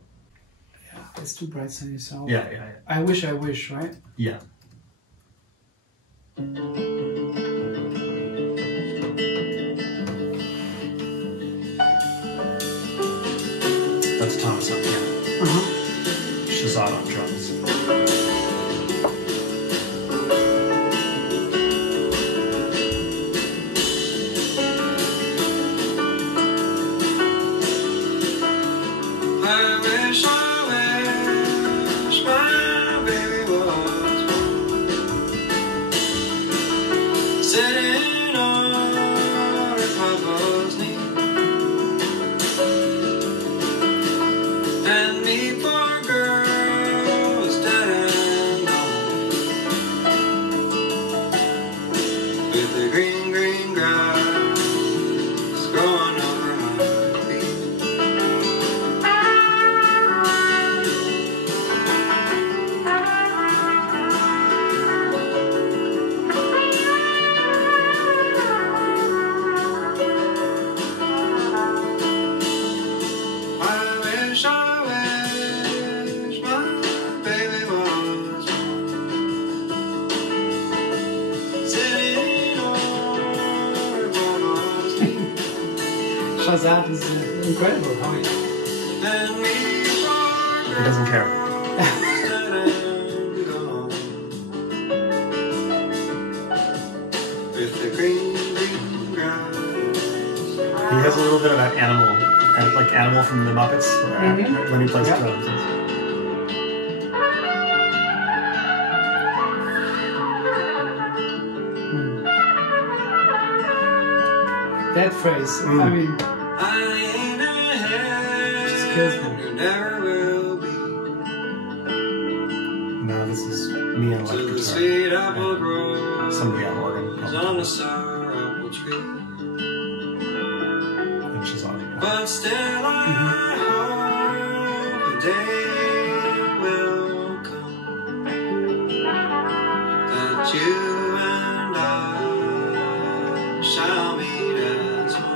Yeah, it's too bright, sunny song. Yeah. I wish, right? Yeah. That's Thomas on piano. Shazad on drums. I wish my baby was sitting on her papa's knee, and me poor girl was dead and gone. because that is incredible. How he... He doesn't care. He has a little bit of that animal, like Animal from the Muppets, when he plays drums. That phrase, I mean, just kills me. No, this is me and electric guitar. And somebody on organ. And she's on it. But still I hope the day will come that you and I shall meet as one.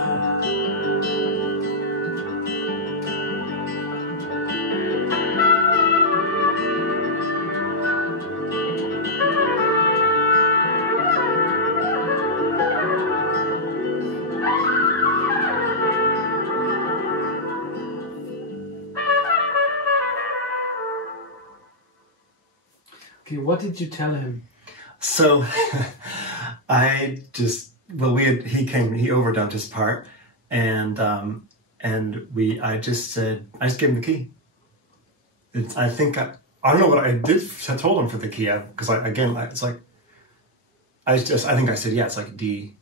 Okay, what did you tell him? So I just, well, he overdubbed his part, and I just gave him the key. I don't know what I did. I told him for the key because it's like I think I said, yeah, it's like a D.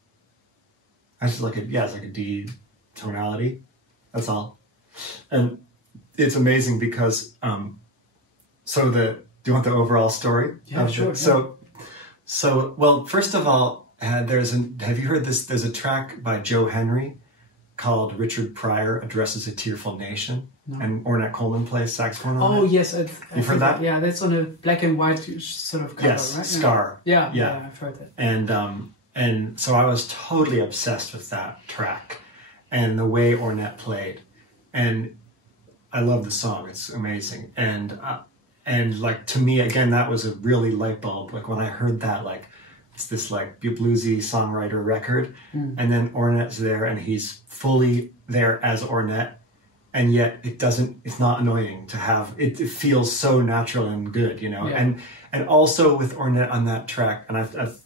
It's like a D tonality. That's all. And it's amazing because do you want the overall story? Yeah, sure. So well, first of all, have you heard this? There's a track by Joe Henry called "Richard Pryor Addresses a Tearful Nation," and Ornette Coleman plays saxophone on it. Oh yes, You've heard that? Yeah, that's on a black and white sort of cover, yes, right? Scar. Yeah, I've heard that. And so I was totally obsessed with that track and the way Ornette played, and I love the song. It's amazing, and like, to me, again, that was a really light bulb. Like when I heard that, like, it's this like bluesy songwriter record, and then Ornette's there and he's fully there as Ornette, and yet it's not annoying to have, it feels so natural and good, you know? Yeah. And also with Ornette on that track, and I've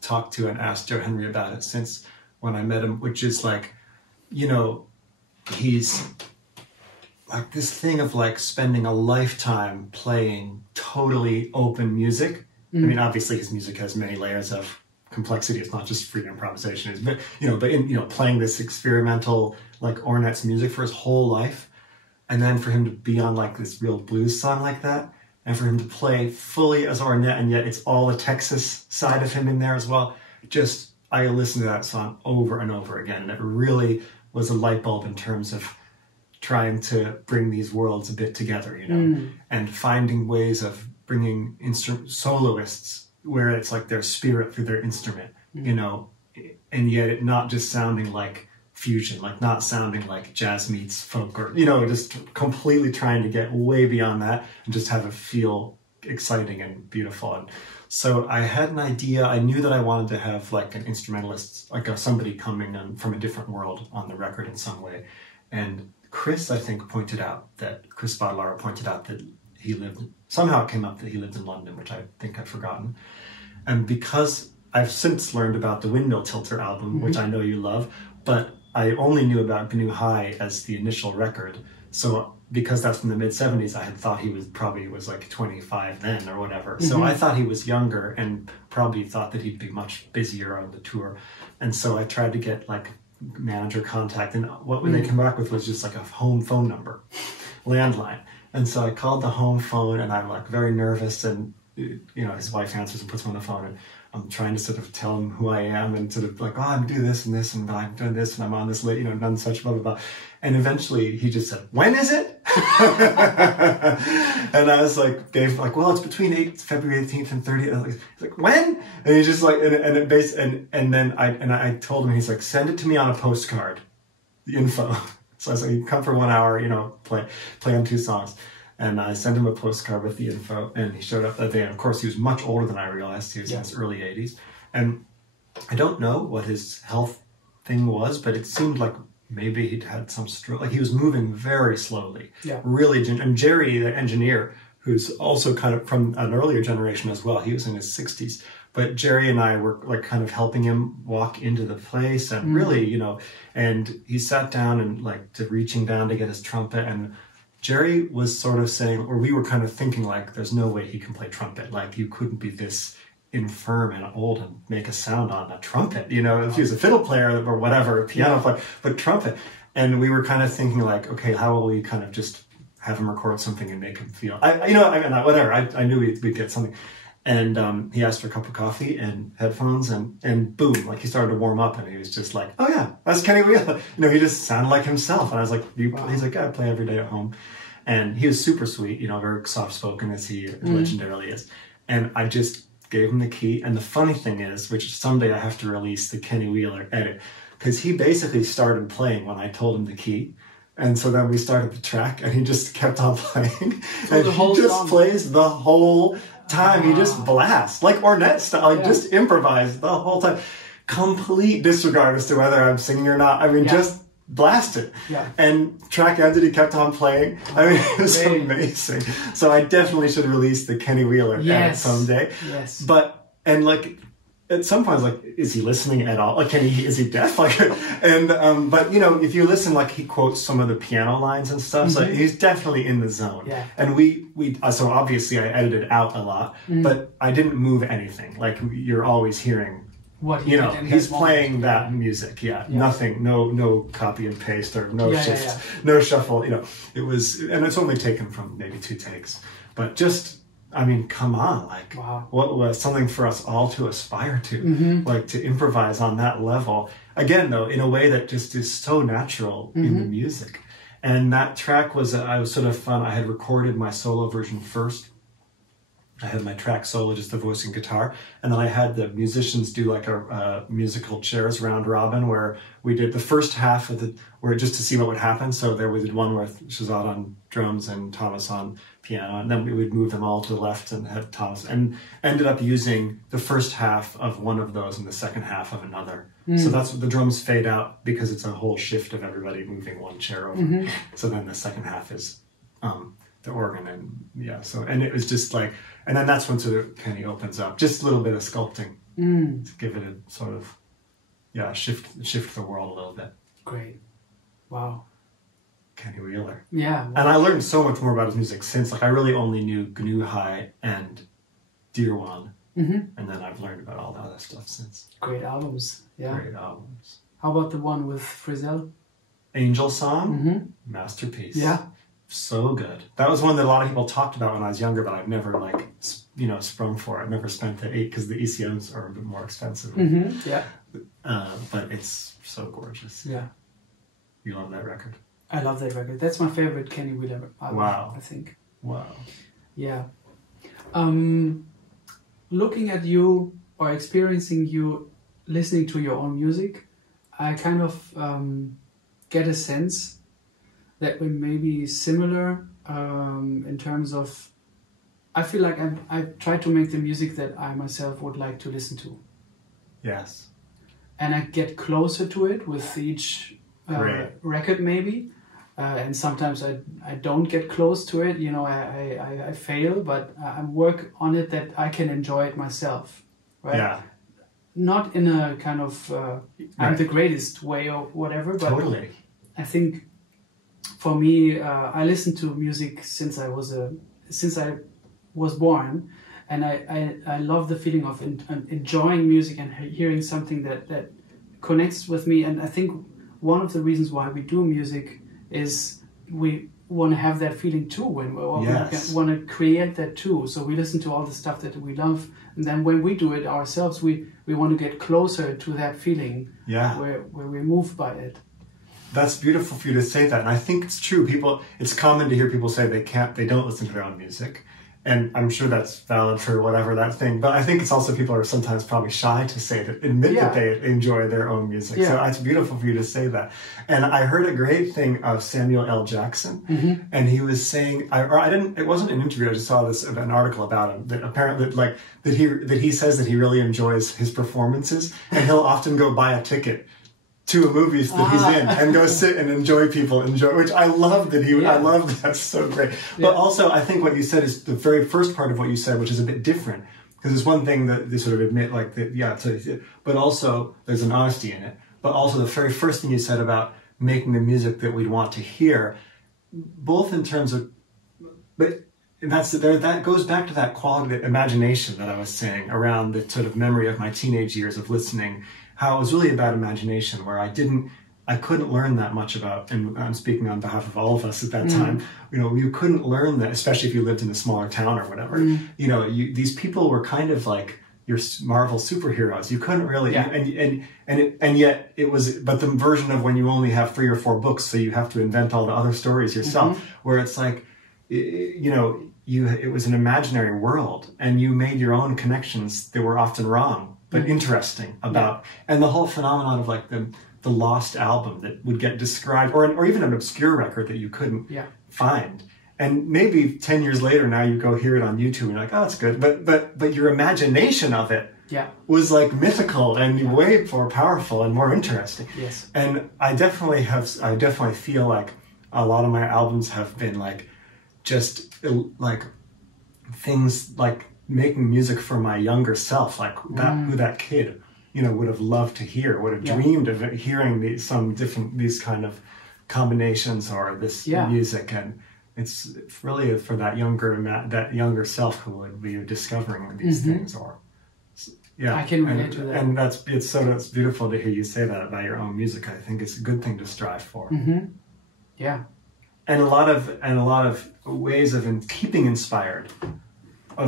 talked to and asked Joe Henry about it since when I met him, which is like, you know, he's like this thing of like spending a lifetime playing totally open music. I mean, obviously his music has many layers of complexity. It's not just free improvisation, but playing this experimental, like Ornette's music for his whole life. And then for him to be on like this real blues song like that, and for him to play fully as Ornette, and yet it's all the Texas side of him in there as well. I listened to that song over and over again, and it really was a light bulb in terms of trying to bring these worlds a bit together, you know, and finding ways of bringing soloists where it's like their spirit through their instrument, you know, and yet it not just sounding like fusion, like not sounding like jazz meets folk, or, you know, just completely trying to get way beyond that and just have it feel exciting and beautiful. And so I had an idea. I knew that I wanted to have like an instrumentalist, like somebody coming from a different world on the record in some way. And Chris, I think, Chris Badlara pointed out that somehow it came up that he lived in London, which I think I'd forgotten. And because I've since learned about the Windmill Tilter album, which I know you love, but I only knew about GNU High as the initial record. So because that's from the mid-70s, I had thought he was like 25 then or whatever. So I thought he was younger and probably thought that he'd be much busier on the tour. And so I tried to get like manager contact, and what they came back with was just like a home phone number, landline. And so I called the home phone, and I'm like very nervous, and you know, his wife answers and puts him on the phone, and I'm trying to sort of tell him who I am, and sort of like, oh, I'm doing this and this, and I'm doing this, and I'm on this late, you know, none such, blah, blah, blah. And eventually he just said, when is it? And I was like, well, it's between February 18th and 30th. He's like, when? And he's just like, and then I told him, he's like, send it to me on a postcard, the info. So I was like, you come for 1 hour, you know, play on 2 songs. And I sent him a postcard with the info, and he showed up that day. And of course, he was much older than I realized. He was in his early 80s. And I don't know what his health thing was, but it seemed like maybe he'd had some stroke. Like he was moving very slowly. Yeah. Really, and Jerry, the engineer, who's also kind of from an earlier generation as well. He was in his 60s. But Jerry and I were like kind of helping him walk into the place and really, you know, and he sat down and like reaching down to get his trumpet, and Jerry was sort of saying, or we were kind of thinking like, there's no way he can play trumpet. Like you couldn't be this infirm and old and make a sound on a trumpet, you know, if he was a fiddle player or whatever, a piano player, but trumpet. And we were kind of thinking like, okay, how will we kind of just have him record something and make him feel, whatever. I knew we'd get something. And he asked for a cup of coffee and headphones, and boom, like he started to warm up, and he was just like, oh yeah, that's Kenny Wheeler. You know, he just sounded like himself. And I was like, he's like, yeah, I play every day at home. And he was super sweet, you know, very soft-spoken as he legendarily is. And I just gave him the key. And the funny thing is, which someday I have to release the Kenny Wheeler edit, because he basically started playing when I told him the key. And so then we started the track, and he just kept on playing. And he just plays the whole time. He just blasts, like Ornette style, like just improvised the whole time. Complete disregard as to whether I'm singing or not. I mean, just blast it. Yeah. And track ended, he kept on playing. I mean, it was amazing. So I definitely should release the Kenny Wheeler edit someday. Yes. But, and like, at some point, I was like, is he listening at all? Like, is he deaf? Like, and, but you know, if you listen, like he quotes some of the piano lines and stuff, so he's definitely in the zone. Yeah. And so obviously I edited out a lot, but I didn't move anything. Like you're always hearing what he, you know, he's playing that music. Yeah. Nothing, no copy and paste or no shift, no shuffle, you know, it was, and it's only taken from maybe 2 takes, but just, I mean, come on, like, what was something for us all to aspire to, like to improvise on that level. Again, though, in a way that just is so natural in the music. And that track was sort of fun. I had recorded my solo version first. I had my track solo, just the voice and guitar. And then I had the musicians do like a musical chairs round robin where we did the first half of where just to see what would happen. So there was one where Shazad on drums and Thomas on piano, and then we would move them all to the left and have Thomas, and ended up using the first half of one of those and the second half of another. So that's what the drums fade out because it's a whole shift of everybody moving one chair over. So then the second half is the organ, and so, and it was just like, and then that's when sort of Kenny opens up, just a little bit of sculpting to give it a sort of, shift the world a little bit. Great. Wow. Kenny Wheeler. Yeah. And I learned so much more about his music since, like I really only knew GNU High and Dear One. And then I've learned about all the other stuff since. Great albums. Yeah. Great albums. How about the one with Frizzell? Angel Song? Masterpiece. Yeah. So good. That was one that a lot of people talked about when I was younger, but I've never like, sprung for it. I've never spent the 8 because the ECMs are a bit more expensive. Yeah. But it's so gorgeous. Yeah. You love that record? I love that record. That's my favorite Kenny Wheeler album, I think. Wow. Yeah. Looking at you or experiencing you listening to your own music, I kind of get a sense that we may be similar in terms of, I feel like I try to make the music that I myself would like to listen to. Yes. And I get closer to it with each record maybe. And sometimes I don't get close to it, you know, I fail, but I work on it that I can enjoy it myself, right? Yeah. Not in a kind of, I'm the greatest way or whatever, but I think for me, I listen to music since I was born, and I love the feeling of enjoying music and hearing something that connects with me. And I think one of the reasons why we do music is we want to have that feeling too, when we want to create that too. So we listen to all the stuff that we love, and then when we do it ourselves, we want to get closer to that feeling where we're moved by it. That's beautiful for you to say that, and I think it's true. It's common to hear people say they don't listen to their own music. And I'm sure that's valid for whatever that thing. But I think it's also people are sometimes probably shy to admit that they enjoy their own music. Yeah. So it's beautiful for you to say that. And I heard a great thing of Samuel L. Jackson. And he was saying, it wasn't an interview, I just saw an article about him, that apparently that he says that he really enjoys his performances. And he'll often go buy a ticket to a movie that he's in and go sit and enjoy, which I love that I love that's so great. But also I think what you said is the very first part of what you said, which is a bit different, because it's one thing that they sort of admit like that, but also there's an honesty in it. But also the very first thing you said about making the music that we'd want to hear, both in terms of, but that goes back to that quality of imagination that I was saying around the sort of memory of my teenage years of listening, how it was really about imagination, where I couldn't learn that much about, and I'm speaking on behalf of all of us at that time, you couldn't learn that, especially if you lived in a smaller town or whatever. These people were kind of like your Marvel superheroes. You couldn't really, and yet it was, but the version of when you only have 3 or 4 books, so you have to invent all the other stories yourself, where it's like, it was an imaginary world, and you made your own connections that were often wrong, but interesting about, and the whole phenomenon of like the lost album that would get described, or even an obscure record that you couldn't find. And maybe 10 years later, now you go hear it on YouTube and you're like, oh, it's good. But your imagination of it was like mythical and way more powerful and more interesting. Yes. And I definitely feel like a lot of my albums have been like, just like things like making music for my younger self, like who that kid, would have loved to hear, would have dreamed of hearing these kind of combinations or this music. And it's really for that younger self who would be discovering these things, or I can relate to that. And it's beautiful to hear you say that about your own music. I think it's a good thing to strive for. Yeah. And a lot of ways of keeping inspired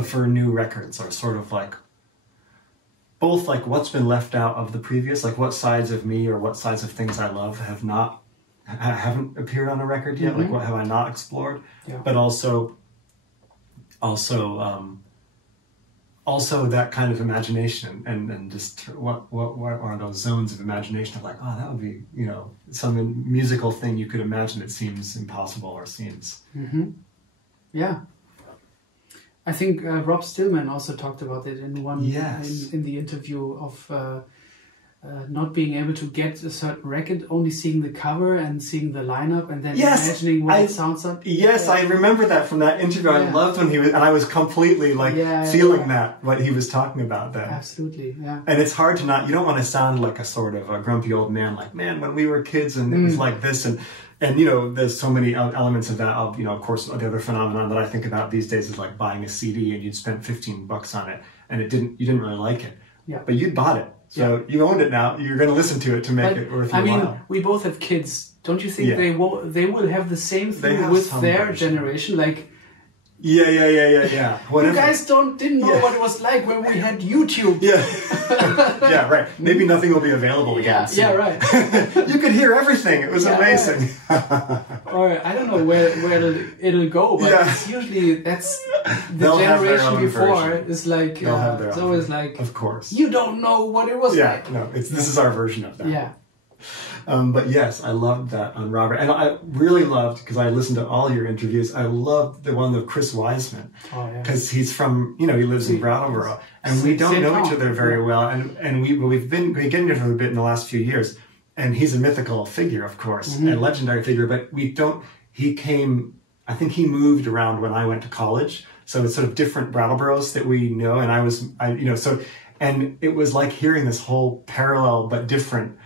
for new records are sort of like both like what's been left out of the previous, like what sides of me or what sides of things I love haven't appeared on a record yet, like what have I not explored, but also that kind of imagination and just what are those zones of imagination of like, oh, that would be, some musical thing you could imagine it seems impossible or seems. Yeah. I think Rob Stillman also talked about it in in the interview of not being able to get a certain record, only seeing the cover and seeing the lineup and then imagining what it sounds like. Yes, I remember that from that interview. I loved when and I was completely like feeling that, what he was talking about then. Absolutely, yeah. And it's hard to you don't want to sound like a sort of a grumpy old man, like, man, when we were kids and it was like this, and there's so many elements of that. Of course, the other phenomenon that I think about these days is like buying a CD and you'd spent $15 on it and you didn't really like it, but you'd bought it. So you owned it now. You're going to listen to it to make it worth your while. We both have kids. Don't you think they will have the same thing with their generation? Like, yeah. You guys didn't know what it was like when we had YouTube. Yeah, right. Maybe nothing will be available again. Yeah, right. You could hear everything. It was amazing. Or I don't know where it'll go, but it's usually that's the generation before. It's like it's always like, of course, you don't know what it was like. No, this is our version of that. Yeah. But yes, I loved that on Robert. And I really loved, because I listened to all your interviews, I loved the one with Chris Wiseman. Because he's from, he lives in Brattleboro. And we don't know each other very well. And we've been getting to know a bit in the last few years. And he's a mythical figure, of course, a legendary figure. But I think he moved around when I went to college. So it's sort of different Brattleboros that we know. And and it was like hearing this whole parallel but different,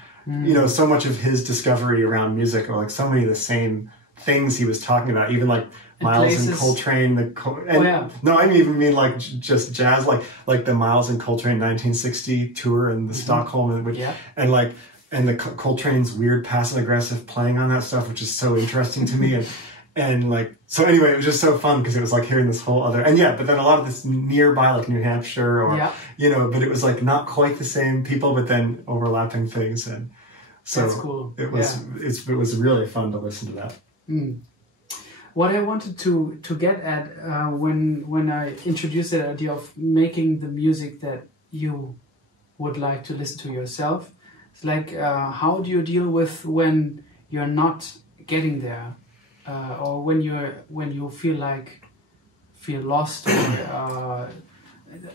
so much of his discovery around music, or like so many of the same things he was talking about, even like Miles and Coltrane. No, I even mean like just jazz, like the Miles and Coltrane 1960 tour and the Stockholm, and the Coltrane's weird passive aggressive playing on that stuff, which is so interesting to me. And like, so anyway, it was just so fun because it was like hearing this whole other, but then a lot of this nearby, like New Hampshire or, but it was like not quite the same people, but then overlapping things. And so that's cool. It was really fun to listen to that. What I wanted to get at when I introduced the idea of making the music that you would like to listen to yourself, it's like, how do you deal with when you're not getting there? Or when you feel lost, or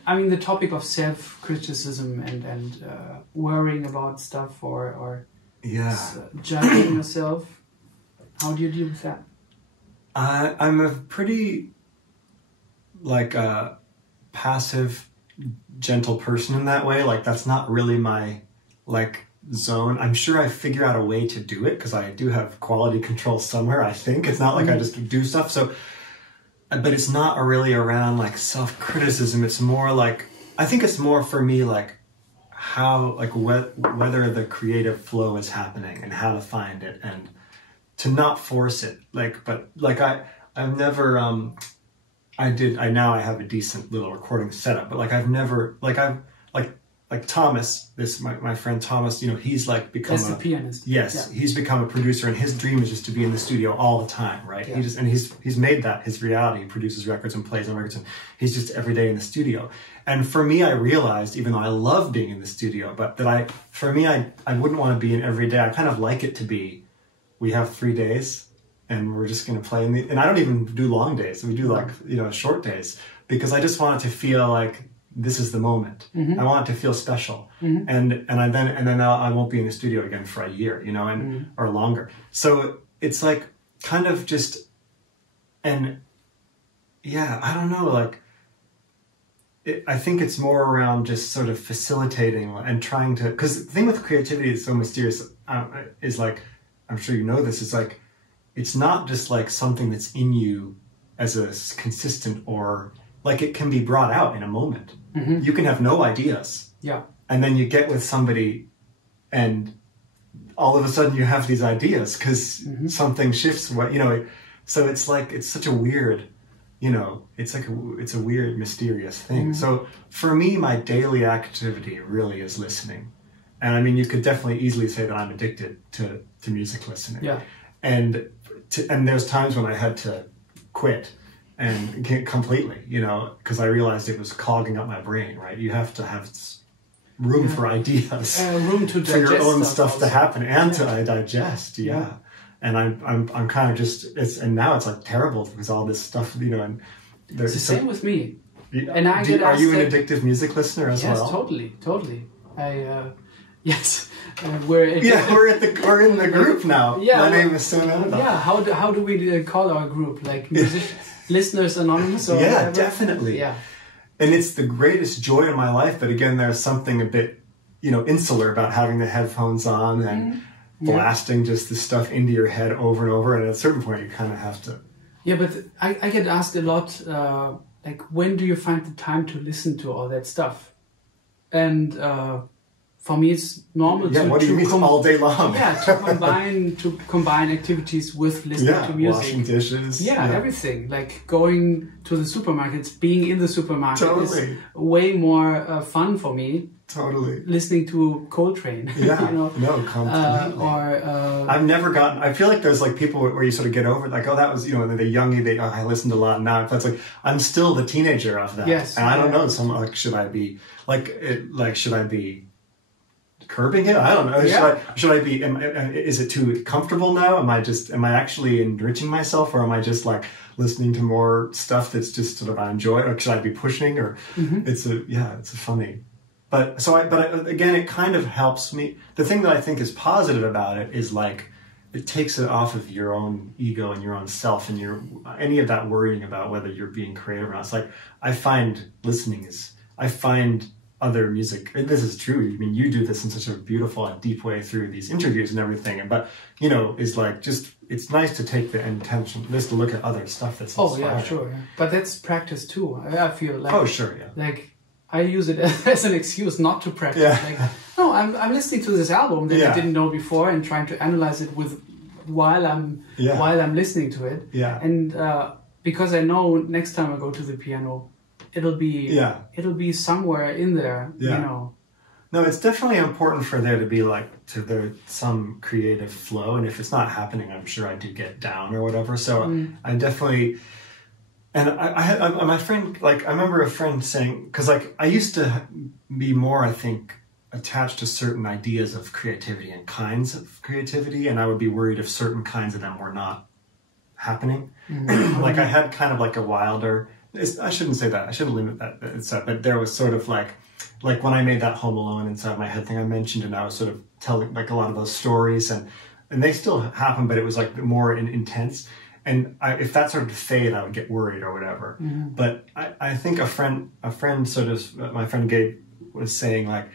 the topic of self-criticism and worrying about stuff, or Yeah. Judging yourself. How do you deal with that? I'm a pretty like passive, gentle person in that way. Like that's not really my like zone. I'm sure I figure out a way to do it because I do have quality control somewhere. I think it's not like I just do stuff. So, but it's not really around like self-criticism. It's more like I think it's more for me like how like whether the creative flow is happening and how to find it and to not force it. Like, but like I've never I now I have a decent little recording setup, but like I've never like Thomas, my friend Thomas, you know, he's like become That's the pianist. Yes, yeah. He's become a producer, and his dream is just to be in the studio all the time, right? Yeah. He's made that his reality. He produces records and plays on records, and he's just every day in the studio. And for me, I realized, even though I love being in the studio, but that I wouldn't want to be in every day. I kind of like it to be, we have 3 days, and we're just going to play and I don't even do long days. We do like, you know, short days, because I just want it to feel like this is the moment. Mm-hmm. I want it to feel special. Mm-hmm. And then I won't be in the studio again for a year, you know, and or longer. So it's like kind of just, and yeah, I don't know, like I think it's more around just sort of facilitating and trying to, because the thing with creativity is so mysterious, is like, I'm sure you know this, is like, it's not just like something that's in you as a consistent, or like it can be brought out in a moment. Mm-hmm. You can have no ideas. Yeah. And then you get with somebody and all of a sudden you have these ideas because something shifts, what, you know, so it's like, it's such a weird, you know, it's like it's a weird, mysterious thing. Mm-hmm. So for me, my daily activity really is listening. And I mean, you could definitely easily say that I'm addicted to music listening. Yeah. And there's times when I had to quit and completely, you know, because I realized it was clogging up my brain, right? You have to have room for ideas, room to digest for your own stuff also to happen and to digest. Yeah. And I'm kind of just, and now it's like terrible because all this stuff, you know, and it's the same with me. And are you an addictive music listener as well? Yes, totally. Yes. We're in the group now. Yeah, my name is Sam Amidon. Yeah, how do we call our group? Like Listeners Anonymous? Or yeah, whatever? Definitely. Yeah. And it's the greatest joy in my life, but again, there's something a bit, you know, insular about having the headphones on and blasting just the stuff into your head over and over. And at a certain point, you kind of have to. Yeah, but I get asked a lot, like, when do you find the time to listen to all that stuff? And for me, it's normal what do you mean all day long? Yeah, to combine activities with listening to music. Washing dishes. Yeah, everything. Like going to the supermarkets, being in the supermarket is way more fun for me. Totally. Listening to Coltrane. Yeah, you know? No, completely. I've never gotten, I feel like there's like people where you sort of get over it, like, oh, that was, you know, the youngie, I listened a lot, and now it's like, I'm still the teenager of that. Yes. And I don't know, like, should I be curbing it? I don't know. Yeah. Should I be, is it too comfortable now? Am I actually enriching myself, or am I just like listening to more stuff that's just sort of I enjoy, or should I be pushing, or it's a funny. But again, it kind of helps me. The thing that I think is positive about it is like, it takes it off of your own ego and your own self and any of that worrying about whether you're being creative or not. It's like, I find other music, and this is true, I mean, you do this in such a beautiful and deep way through these interviews and everything, but, you know, is like, just, it's nice to take the intention, just to look at other stuff that's inspiring. Oh, yeah, sure. Yeah. But that's practice too, I feel like. Oh, sure, yeah. Like, I use it as an excuse not to practice. Yeah. Like, no, I'm listening to this album that I didn't know before and trying to analyze it while I'm listening to it. Yeah. And because I know next time I go to the piano, it'll be somewhere in there. Yeah. You know. No, it's definitely important for there to be like some creative flow, and if it's not happening, I'm sure I do get down or whatever. So I definitely. And I had my friend, like, I remember a friend saying, because like I used to be more, I think, attached to certain ideas of creativity and kinds of creativity, and I would be worried if certain kinds of them were not happening. Like I had kind of like a wilder, I shouldn't say that, I shouldn't limit that, but there was sort of like, like when I made that Home Alone Inside My Head thing I mentioned, and I was sort of telling like a lot of those stories, and they still happen, but it was like more intense. And if that sort of fade, I would get worried or whatever. But I think a friend sort of, my friend Gabe was saying, like,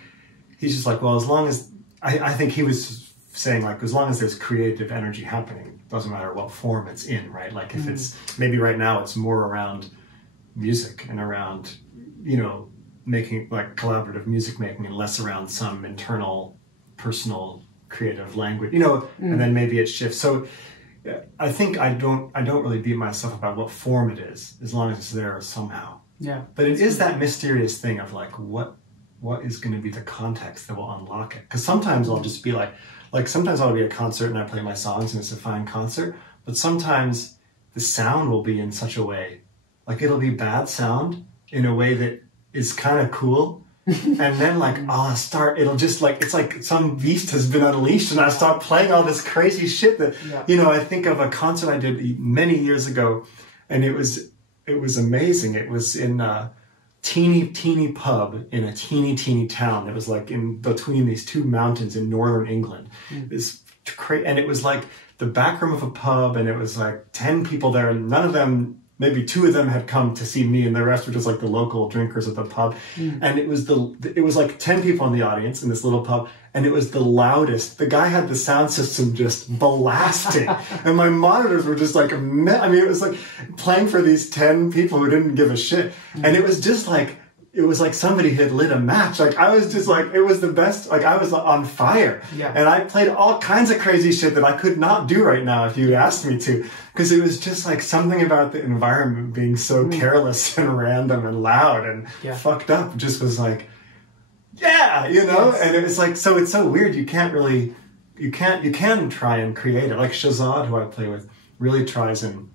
he's just like, well, as long as, I think he was saying, like, as long as there's creative energy happening, doesn't matter what form it's in, right? Like if it's, maybe right now it's more around music and around, you know, making like collaborative music making, and less around some internal personal creative language, you know, and then maybe it shifts. So I think I don't really beat myself about what form it is, as long as it's there somehow. Yeah. But it is that mysterious thing of like, what is going to be the context that will unlock it? Because sometimes I'll just be like sometimes I'll be at a concert and I play my songs and it's a fine concert, but sometimes the sound will be in such a way, like it'll be bad sound in a way that is kind of cool. And then like it'll just like, it's like some beast has been unleashed and I start playing all this crazy shit that, you know, I think of a concert I did many years ago, and it was amazing. It was in a teeny pub in a teeny town. It was like in between these two mountains in northern England. And it was like the back room of a pub, and it was like 10 people there, and none of them, maybe 2 of them had come to see me, and the rest were just like the local drinkers at the pub. And it was like 10 people in the audience in this little pub, and it was the loudest. The guy had the sound system just blasting, and my monitors were just like, I mean, it was like playing for these 10 people who didn't give a shit. And it was just like, it was like somebody had lit a match. Like I was just like, it was the best. Like I was on fire. Yeah. And I played all kinds of crazy shit that I could not do right now if you asked me to, because it was just like something about the environment being so careless and random and loud and fucked up. It just was like, yeah, you know. And it was like, so it's so weird. You can't really, you can try and create it. Like Shazad, who I play with, really tries and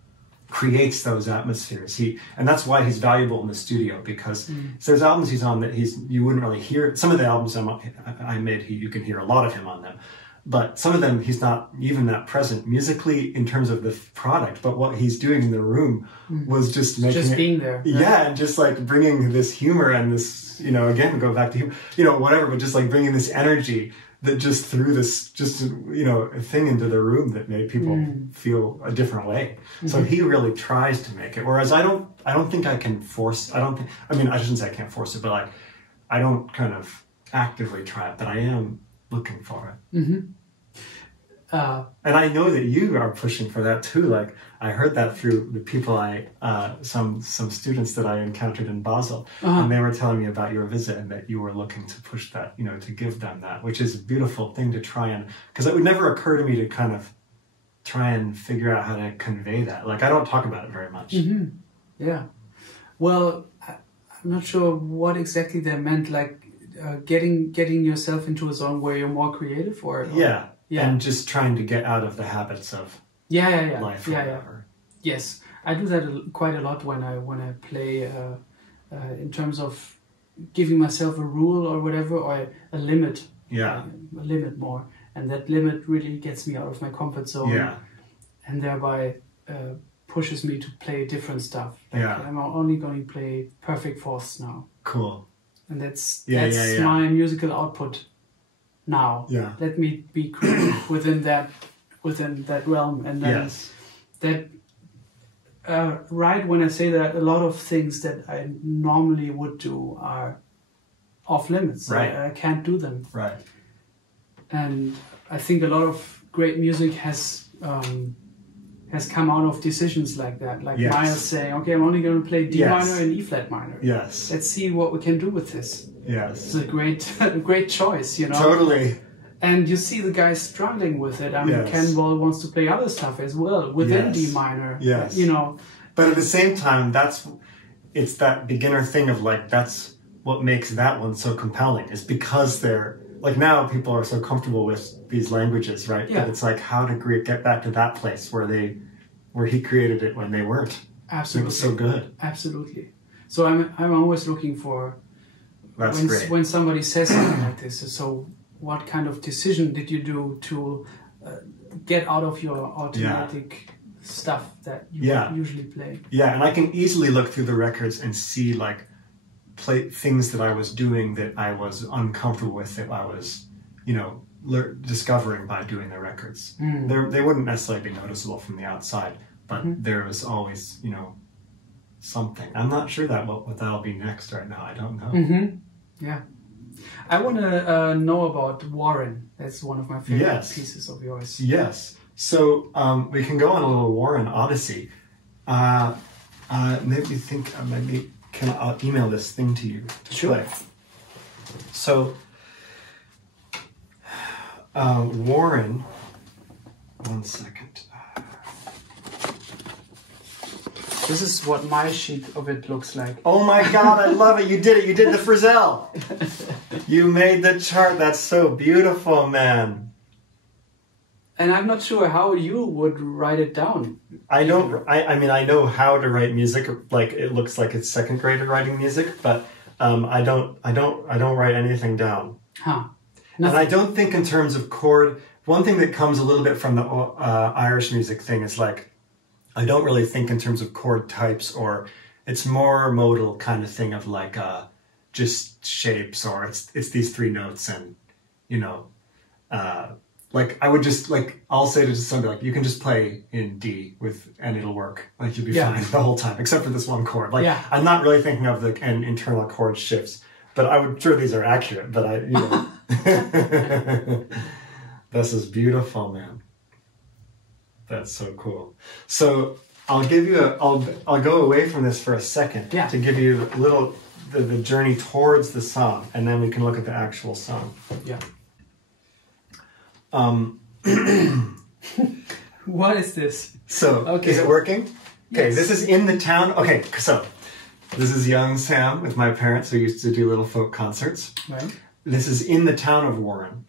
creates those atmospheres. And that's why he's valuable in the studio, because there's albums he's on that you wouldn't really hear. Some of the albums I made, you can hear a lot of him on them, but some of them he's not even that present musically in terms of the product. But what he's doing in the room was just making being there. Yeah, and just like bringing this humor and this, you know, again go back to humor, you know, whatever, but just like bringing this energy that just threw this, just, you know, a thing into the room that made people feel a different way. So he really tries to make it. Whereas I don't think I can force, I shouldn't say I can't force it, but like, I don't kind of actively try it, but I am looking for it. And I know that you are pushing for that too. Like I heard that through the people some students that I encountered in Basel, and they were telling me about your visit and that you were looking to push that, you know, to give them that, which is a beautiful thing to try and, because it would never occur to me to kind of try and figure out how to convey that. Like I don't talk about it very much. Yeah. Well, I'm not sure what exactly they meant, like getting yourself into a zone where you're more creative, or yeah. And just trying to get out of the habits of life or whatever. Yes, I do that quite a lot when I play, in terms of giving myself a rule or whatever, or a limit. Yeah. A limit more, and that limit really gets me out of my comfort zone. Yeah. And thereby pushes me to play different stuff. Like I'm only going to play perfect fourths now. Cool. And that's my musical output. Now, let me be creative within that realm, and then right when I say that, a lot of things that I normally would do are off limits. Right, I can't do them. Right, and I think a lot of great music has come out of decisions like that. Like Miles saying, "Okay, I'm only going to play D minor and E flat minor. Yes, let's see what we can do with this." Yes, it's a great choice, you know. Totally. And you see the guy struggling with it. I mean, Cannonball wants to play other stuff as well within D minor. Yes, you know. But at the same time, it's that beginner thing of like, that's what makes that one so compelling, is because they're like, now people are so comfortable with these languages, right? Yeah. But it's like how to get back to that place where he created it when they weren't. Absolutely. It was so good. Absolutely. So I'm always looking for. When somebody says something like this, so what kind of decision did you do to get out of your automatic stuff that you usually play? Yeah, and I can easily look through the records and see like things that I was doing that I was uncomfortable with, that I was, you know, discovering by doing the records. They wouldn't necessarily be noticeable from the outside, but there was always, you know, something. I'm not sure what that'll be next right now. I don't know. Yeah. I want to know about Warren. That's one of my favorite pieces of yours. Yes. So we can go on a little Warren Odyssey. Maybe I'll email this thing to you to play. So Warren, one second. This is what my sheet of it looks like. Oh my God, I love it. You did it. You did the Frizzell. You made the chart. That's so beautiful, man. And I'm not sure how you would write it down. I mean, I know how to write music. Like, it looks like it's second grade writing music, but I don't write anything down. Huh. And I don't think in terms of chord. One thing that comes a little bit from the Irish music thing is like, I don't really think in terms of chord types, or it's more modal kind of thing of like just shapes, or it's these three notes, and you know, like I would just like, I'll say to somebody like, you can just play in D and it'll work, like you'll be fine the whole time except for this one chord. Like I'm not really thinking of the internal chord shifts, but I would sure these are accurate. But you know, this is beautiful, man. That's so cool. So I'll give you I'll go away from this for a second to give you a little the journey towards the song, and then we can look at the actual song. Yeah. What is this? So is it working? Okay, Yes. This is in the town. Okay, so this is young Sam with my parents who used to do little folk concerts. Right. This is in the town of Warren,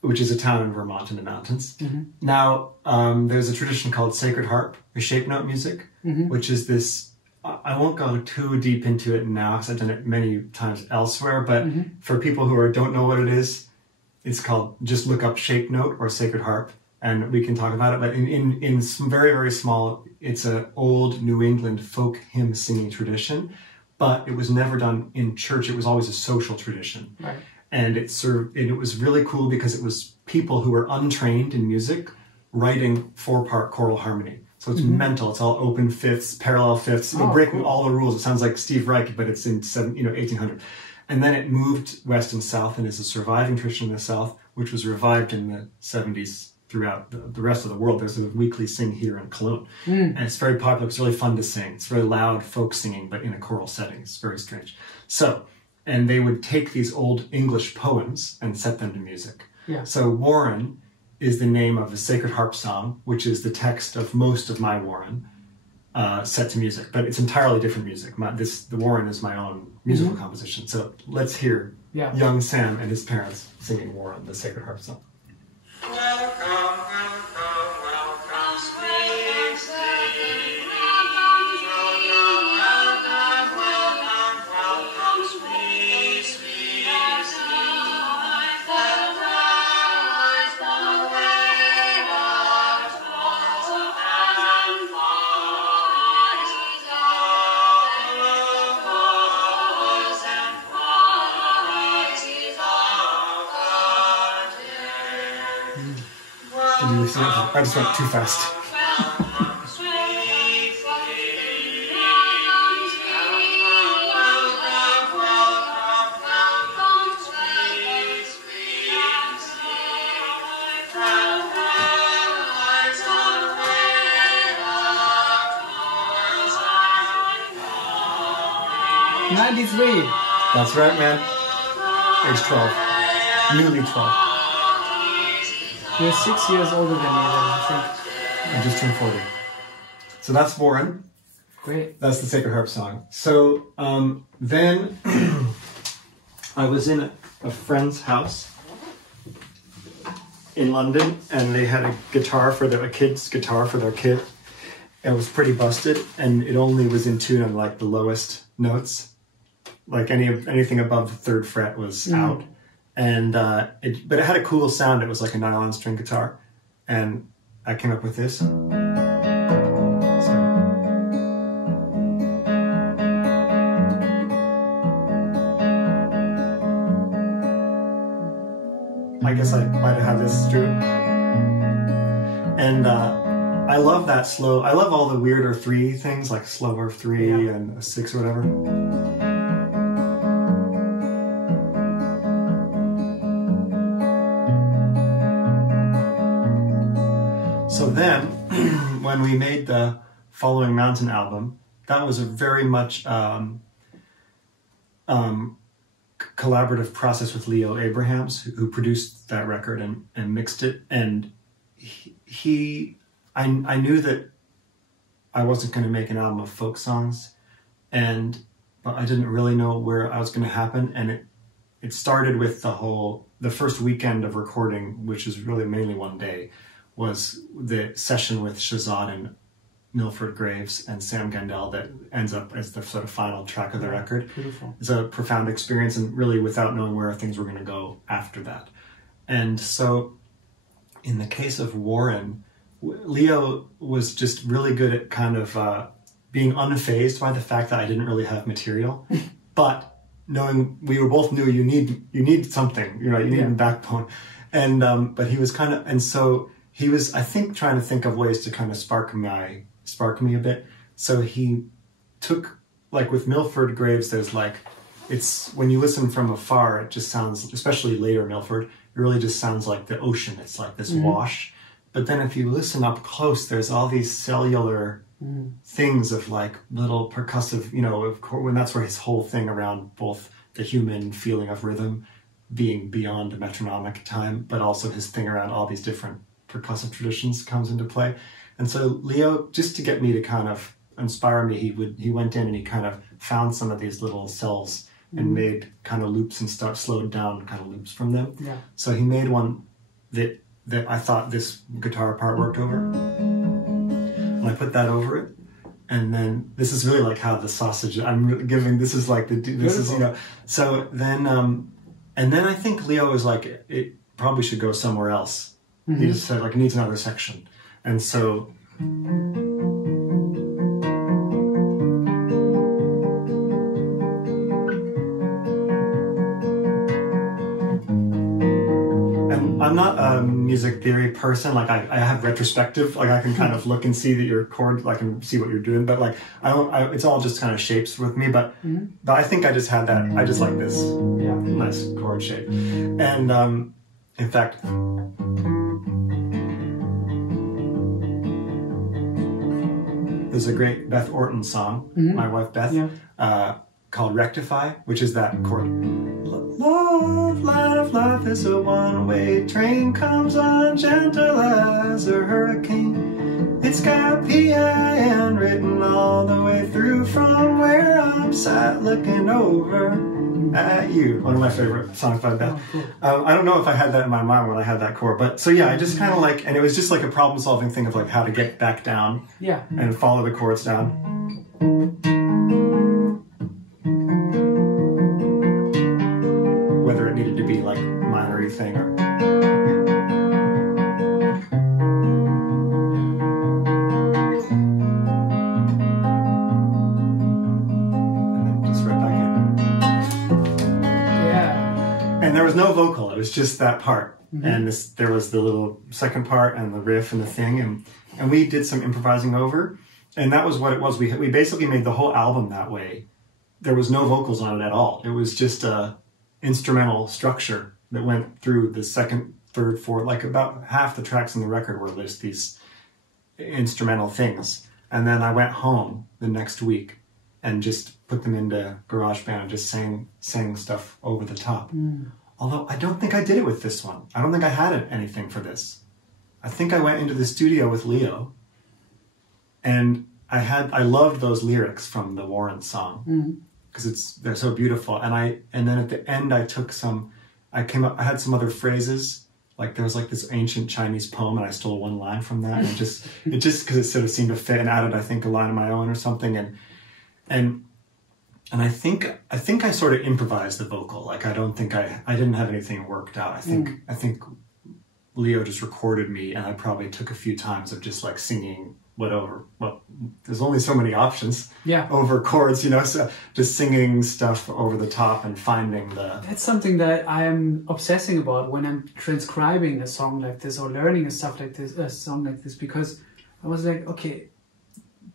which is a town in Vermont in the mountains. Now, there's a tradition called sacred harp, or shape note music, which is this, I won't go too deep into it now because I've done it many times elsewhere, but for people who don't know what it is, it's called, just look up shape note or sacred harp, and we can talk about it. But in some very, very small, it's an old New England folk hymn singing tradition, but it was never done in church. It was always a social tradition. Right. And it was really cool because it was people who were untrained in music writing 4-part choral harmony. So it's mental. It's all open fifths, parallel fifths, breaking all the rules. It sounds like Steve Reich, but it's in 1800. And then it moved west and south, and is a surviving tradition in the South, which was revived in the 70s throughout the rest of the world. There's a weekly sing here in Cologne. And it's very popular. It's really fun to sing. It's very loud folk singing, but in a choral setting. It's very strange. And they would take these old English poems and set them to music. Yeah. So Warren is the name of the sacred harp song, which is the text of most of my Warren, set to music. But it's entirely different music. The Warren is my own musical composition. So let's hear young Sam and his parents singing Warren, the sacred harp song. Welcome, welcome, welcome, sweet, sweet. Welcome, welcome, welcome, sweet, sweet, sweet. The rise, the way of toil and follies, all foes and policies of God. I just went too fast. That's right, man. Age 12. Newly 12. You're 6 years older than me, then I think. I just turned 40. So that's Warren. Great. That's the Sacred Harp song. So then I was in a friend's house in London, and they had a kid's guitar for their kid. It was pretty busted, and it only was in tune on like the lowest notes. Like anything above the third fret was out. And but it had a cool sound. It was like a nylon string guitar, and I came up with this. I guess I might have had this too. And I love that slow. I love all the weirder 3 things, like slower 3 and a 6 or whatever. So then, when we made the Following Mountain album, that was a very much collaborative process with Leo Abrahams, who produced that record and mixed it. And I knew that I wasn't going to make an album of folk songs, but I didn't really know where I was going to happen. And it started with the first weekend of recording, which is really mainly one day, was the session with Shahzad and Milford Graves and Sam Gandel that ends up as the sort of final track of the record. Beautiful. It's a profound experience, and really without knowing where things were going to go after that. And so in the case of Warren, Leo was just really good at kind of being unfazed by the fact that I didn't really have material, but knowing we both knew you need something, you need a backbone. And but he was kind of, and so he was, I think, trying to think of ways to kind of spark me a bit. So he took, like with Milford Graves, there's like, it's, when you listen from afar, it just sounds, especially later Milford, it really just sounds like the ocean. It's like this wash. But then if you listen up close, there's all these cellular things of like little percussive, when that's where his whole thing around both the human feeling of rhythm being beyond a metronomic time, but also his thing around all these different percussive traditions comes into play. And so Leo, just to get me to kind of inspire me, he went in and he kind of found some of these little cells and made kind of loops and slowed down kind of loops from them. Yeah. So he made one that I thought this guitar part worked over. And I put that over it. And then this is really like how the sausage I'm giving, this is like so then, and then I think Leo was like, it probably should go somewhere else. He just said, like, it needs another section. And so... And I'm not a music theory person. Like, I have retrospective. Like, I can kind of look and see that your chord, like, and see what you're doing. But, like, it's all just kind of shapes with me. But I think I just had that. I just like this nice chord shape. And, in fact... There's a great Beth Orton song, my wife Beth, called Rectify, which is that chord. Love, life, life is a one-way train, comes on gentle as a hurricane. It's got P-I-N written all the way through from where I'm sat looking over at you. One of my favorite songs by Beth. Oh, cool. I don't know if I had that in my mind when I had that chord, but so yeah, I just kind of like, and it was just like a problem-solving thing of like how to get back down and follow the chords down. Whether it needed to be like minor-y thing or... There was no vocal, it was just that part. And there was the little second part and the riff and the thing, and we did some improvising over, and that was what it was. We basically made the whole album that way. There was no vocals on it at all. It was just a instrumental structure that went through the second, third, fourth, like about half the tracks in the record were just these instrumental things. And then I went home the next week and just put them into GarageBand and just sang stuff over the top. Although I don't think I did it with this one. I don't think I had anything for this. I think I went into the studio with Leo, and I loved those lyrics from the Warren song because they're so beautiful. And then at the end I took I had some other phrases. Like there was like this ancient Chinese poem, and I stole one line from that, and it just because it sort of seemed to fit, and added I think a line of my own or something, and I think I sort of improvised the vocal. Like I didn't have anything worked out. I think Leo just recorded me, and I probably took a few times of just like singing there's only so many options over chords, you know, so just singing stuff over the top and finding the... That's something that I'm obsessing about when I'm transcribing a song like this or learning a song like this, because I was like, okay,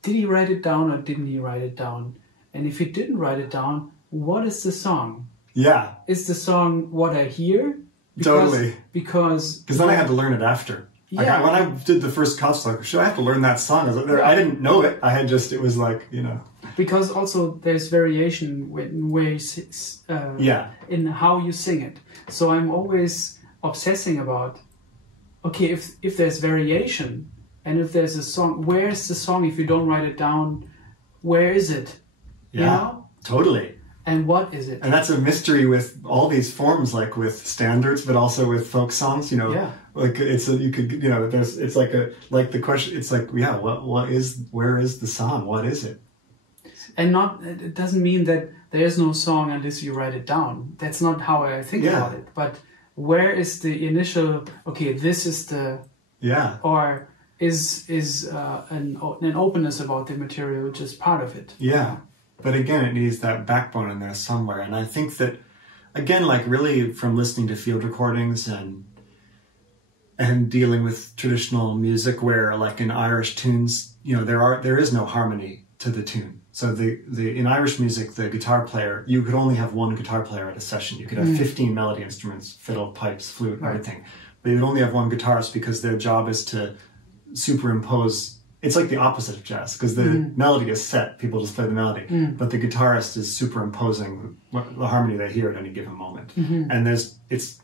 did he write it down or didn't he write it down? And if he didn't write it down, what is the song? Yeah. Is the song what I hear? Totally. Because then I had to learn it after. Yeah. When I did the first concert, like, should I have to learn that song? I didn't know it. It was like, you know. Because also there's variation in how you sing it. So I'm always obsessing about, okay, if there's variation and if there's a song, where's the song if you don't write it down? Where is it? Yeah, you know? Totally. And what is it? And that's a mystery with all these forms, like with standards, but also with folk songs, you know. Yeah. Like it's like the question, it's like, yeah, where is the song? What is it? And it doesn't mean that there is no song unless you write it down. That's not how I think about it. But where is the initial, okay, this is the... Yeah. Or is an openness about the material, which is part of it. Yeah. But again, it needs that backbone in there somewhere. And I think that, again, like really from listening to field recordings and dealing with traditional music where like in Irish tunes, you know, there is no harmony to the tune. So in Irish music, the guitar player, you could only have one guitar player at a session. You could have 15 melody instruments, fiddle, pipes, flute, everything. But you would only have one guitarist because their job is to superimpose. It's like the opposite of jazz, because the melody is set, people just play the melody, but the guitarist is superimposing the harmony they hear at any given moment. And it's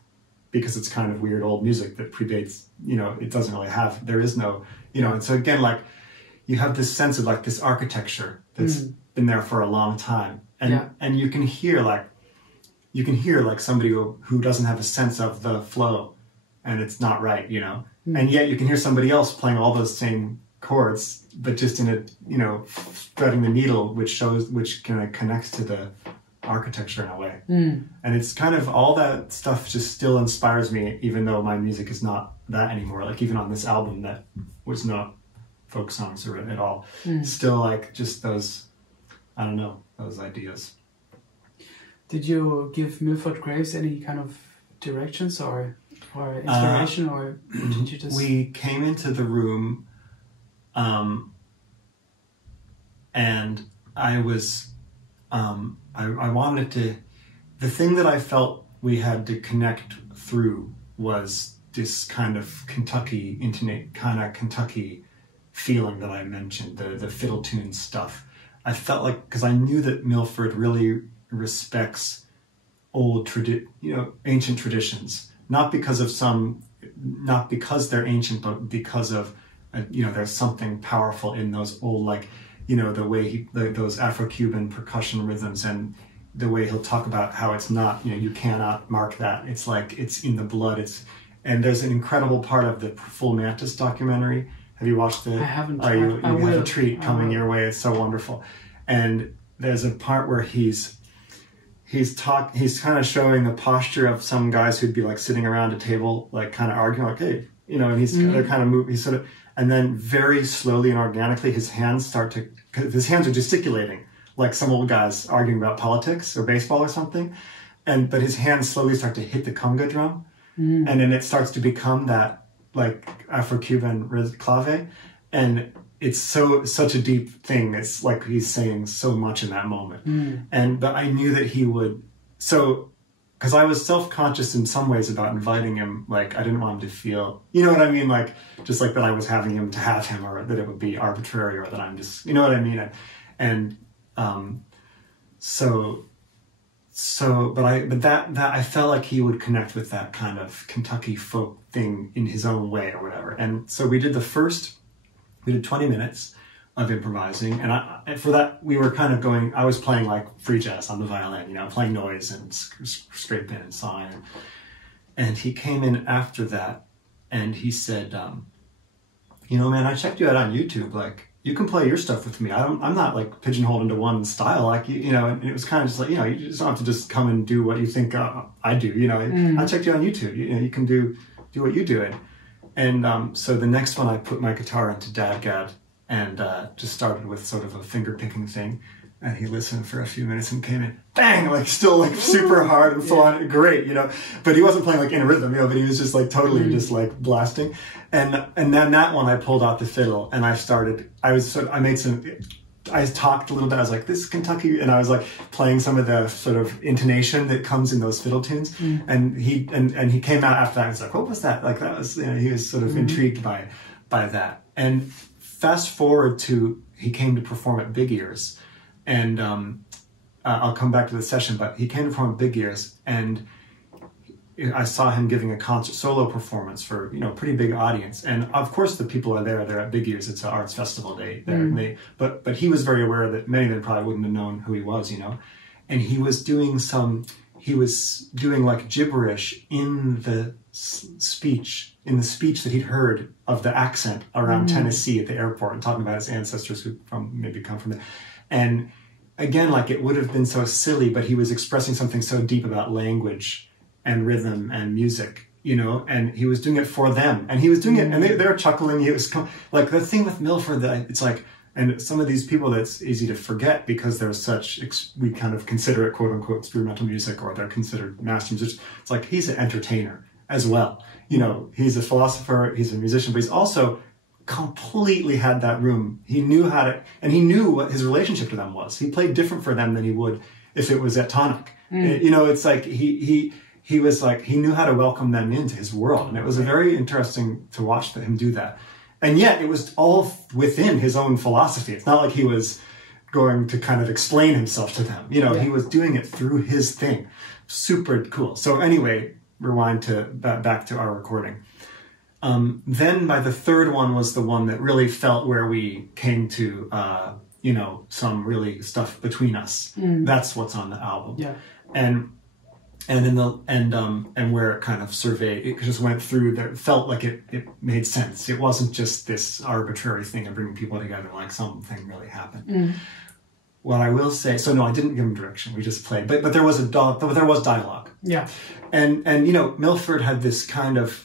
because it's kind of weird old music that predates, you know, it doesn't really have, there is no, you know, and so again, like, you have this sense of like this architecture that's been there for a long time. And you can hear like somebody who doesn't have a sense of the flow, and it's not right, you know, and yet you can hear somebody else playing all those same chords, but just in a, you know, threading the needle, which kind of connects to the architecture in a way. And it's kind of all that stuff just still inspires me, even though my music is not that anymore. Like even on this album that was not folk songs or at all, still like just those, I don't know, those ideas. Did you give Milford Graves any kind of directions or inspiration, or did you just... We came into the room and I was, I wanted to, the thing that I felt we had to connect through was this kind of Kentucky feeling that I mentioned, the fiddle tune stuff. I felt like, because I knew that Milford really respects ancient traditions, not because they're ancient, but because of, you know, there's something powerful in those old, like, you know, the way those Afro-Cuban percussion rhythms, and the way he'll talk about how it's not, you know, you cannot mark that. It's like, it's in the blood. And there's an incredible part of the Full Mantis documentary. Have you watched it? I haven't. You have a treat coming your way. It's so wonderful. And there's a part where he's kind of showing the posture of some guys who'd be like sitting around a table, like kind of arguing, like, hey, you know, and they're kind of moving, and then very slowly and organically his hands are gesticulating, like some old guys arguing about politics or baseball or something. But his hands slowly start to hit the conga drum. And then it starts to become that like Afro-Cuban clave. And it's such a deep thing. It's like he's saying so much in that moment. But I knew that he would, because I was self-conscious in some ways about inviting him. Like, I didn't want him to feel, you know what I mean? Like, just like that I was having him to have him, or that it would be arbitrary, or that I'm just, you know what I mean? But I felt like he would connect with that kind of Kentucky folk thing in his own way or whatever. And so we did 20 minutes of improvising, and for that we were kind of going, I was playing like free jazz on the violin, you know, playing noise and scraping and sawing, and he came in after that and he said, you know, man, I checked you out on YouTube, like, you can play your stuff with me. I'm not like pigeonholed into one style, like, you know, and it was kind of just like, you know, you just don't have to just come and do what you think I do, you know. I checked you on YouTube, you know, you can do what you do. And so the next one I put my guitar into Dadgad, and just started with sort of a finger picking thing. And he listened for a few minutes and came in, bang, like still like super hard and full on, great, you know. But he wasn't playing like in rhythm, you know, but he was just like totally just like blasting. And then that one I pulled out the fiddle and I talked a little bit. I was like, this is Kentucky, and I was like playing some of the sort of intonation that comes in those fiddle tunes. And he came out after that and was like, what was that? Like that was, you know, he was sort of intrigued by that. And fast forward to he came to perform at Big Ears. And I'll come back to the session, but he came to perform at Big Ears, and I saw him giving a concert solo performance for, you know, pretty big audience. And of course the people are there. They're at Big Ears. It's an arts festival day there. And but he was very aware that many of them probably wouldn't have known who he was, you know. And he was doing like gibberish in the speech that he'd heard of the accent around Tennessee at the airport, and talking about his ancestors who maybe come from there. And again, like it would have been so silly, but he was expressing something so deep about language and rhythm and music, you know, and he was doing it for them. And he was doing it, and they were chuckling. It was like the thing with Milford that it's like, and some of these people that's easy to forget because they're such, we kind of consider it quote unquote experimental music, or they're considered master musicians. It's like he's an entertainer as well. You know, he's a philosopher, he's a musician, but he's also completely had that room. He knew how to, and he knew what his relationship to them was. He played different for them than he would if it was at Tonic. You know, it's like he was like, he knew how to welcome them into his world. And it was very interesting to watch him do that. And yet it was all within his own philosophy. It's not like he was going to kind of explain himself to them. You know, he was doing it through his thing. Super cool. So anyway, rewind to back to our recording. Then by the third one was the one that really felt where we came to, you know, some really stuff between us. That's what's on the album. Yeah. And where it kind of surveyed, it just went through there, felt like it made sense. It wasn't just this arbitrary thing of bringing people together, like something really happened. What I will say, so no, I didn't give him direction. We just played, but there was dialogue. Yeah. And you know, Milford had this kind of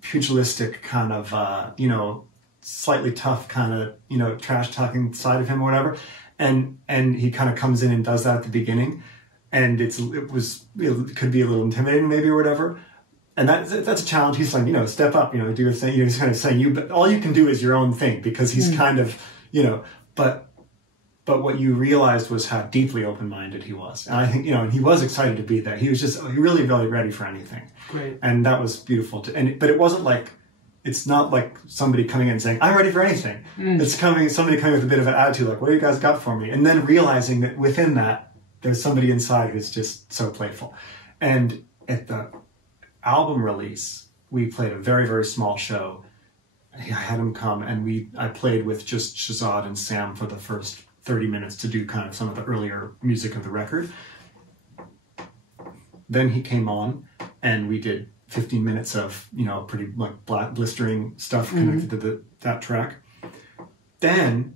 pugilistic kind of, you know, slightly tough kind of, you know, trash talking side of him or whatever. And he kind of comes in and does that at the beginning. And it could be a little intimidating maybe or whatever. And that's a challenge. He's saying, you know, step up, you know, do your thing. He's kind of saying but all you can do is your own thing, because he's kind of, you know, but what you realized was how deeply open-minded he was. And I think, you know, he was excited to be there. He was just really, really ready for anything. Great. And that was beautiful. But it wasn't like, it's not like somebody coming in and saying, I'm ready for anything. It's somebody coming with a bit of an attitude, like, what do you guys got for me? And then realizing that within that, there's somebody inside who's just so playful. And at the album release, we played a very, very small show. I had him come, and I played with just Shazad and Sam for the first 30 minutes to do kind of some of the earlier music of the record. Then he came on, and we did 15 minutes of, you know, pretty like black blistering stuff connected to that track. Then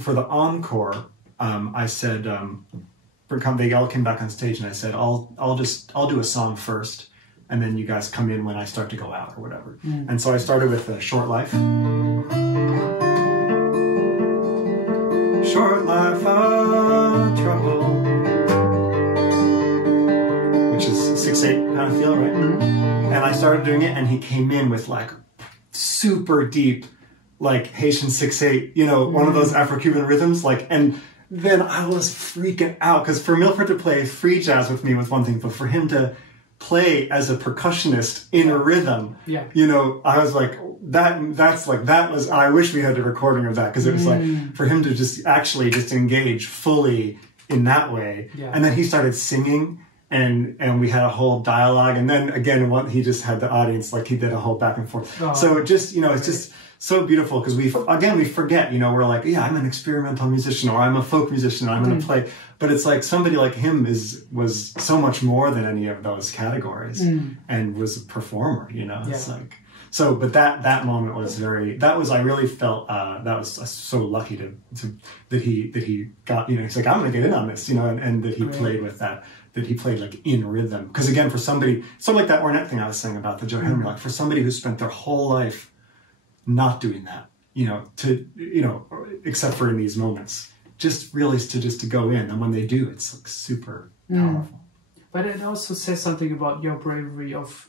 for the encore, I said, they all came back on stage, and I said, I'll do a song first, and then you guys come in when I start to go out or whatever. And so I started with Short Life. Short life of trouble, which is 6/8 kind of feel, right? And I started doing it, and he came in with like super deep, like Haitian 6/8, you know, one of those Afro-Cuban rhythms, like, and then I was freaking out, because for Milford to play free jazz with me was one thing, but for him to play as a percussionist in a rhythm, you know, I was like, I wish we had a recording of that, because it was like, for him to just actually just engage fully in that way. And then he started singing, and we had a whole dialogue, and then again, he just had the audience, like he did a whole back and forth. So it just, you know, it's just so beautiful, because we forget, you know, we're like, yeah, I'm an experimental musician, or I'm a folk musician, or I'm going to play. But it's like somebody like him was so much more than any of those categories, and was a performer, you know. It's like, so, but that moment was I really felt, that was so lucky that he got, you know, he's like, I'm going to get in on this, you know, and that he played with that he played like in rhythm. Because again, for somebody, sort of like that Ornette thing I was saying about the Joe Henry, like for somebody who spent their whole life not doing that, except for in these moments, just really to go in. And when they do, it's like super powerful. But it also says something about your bravery of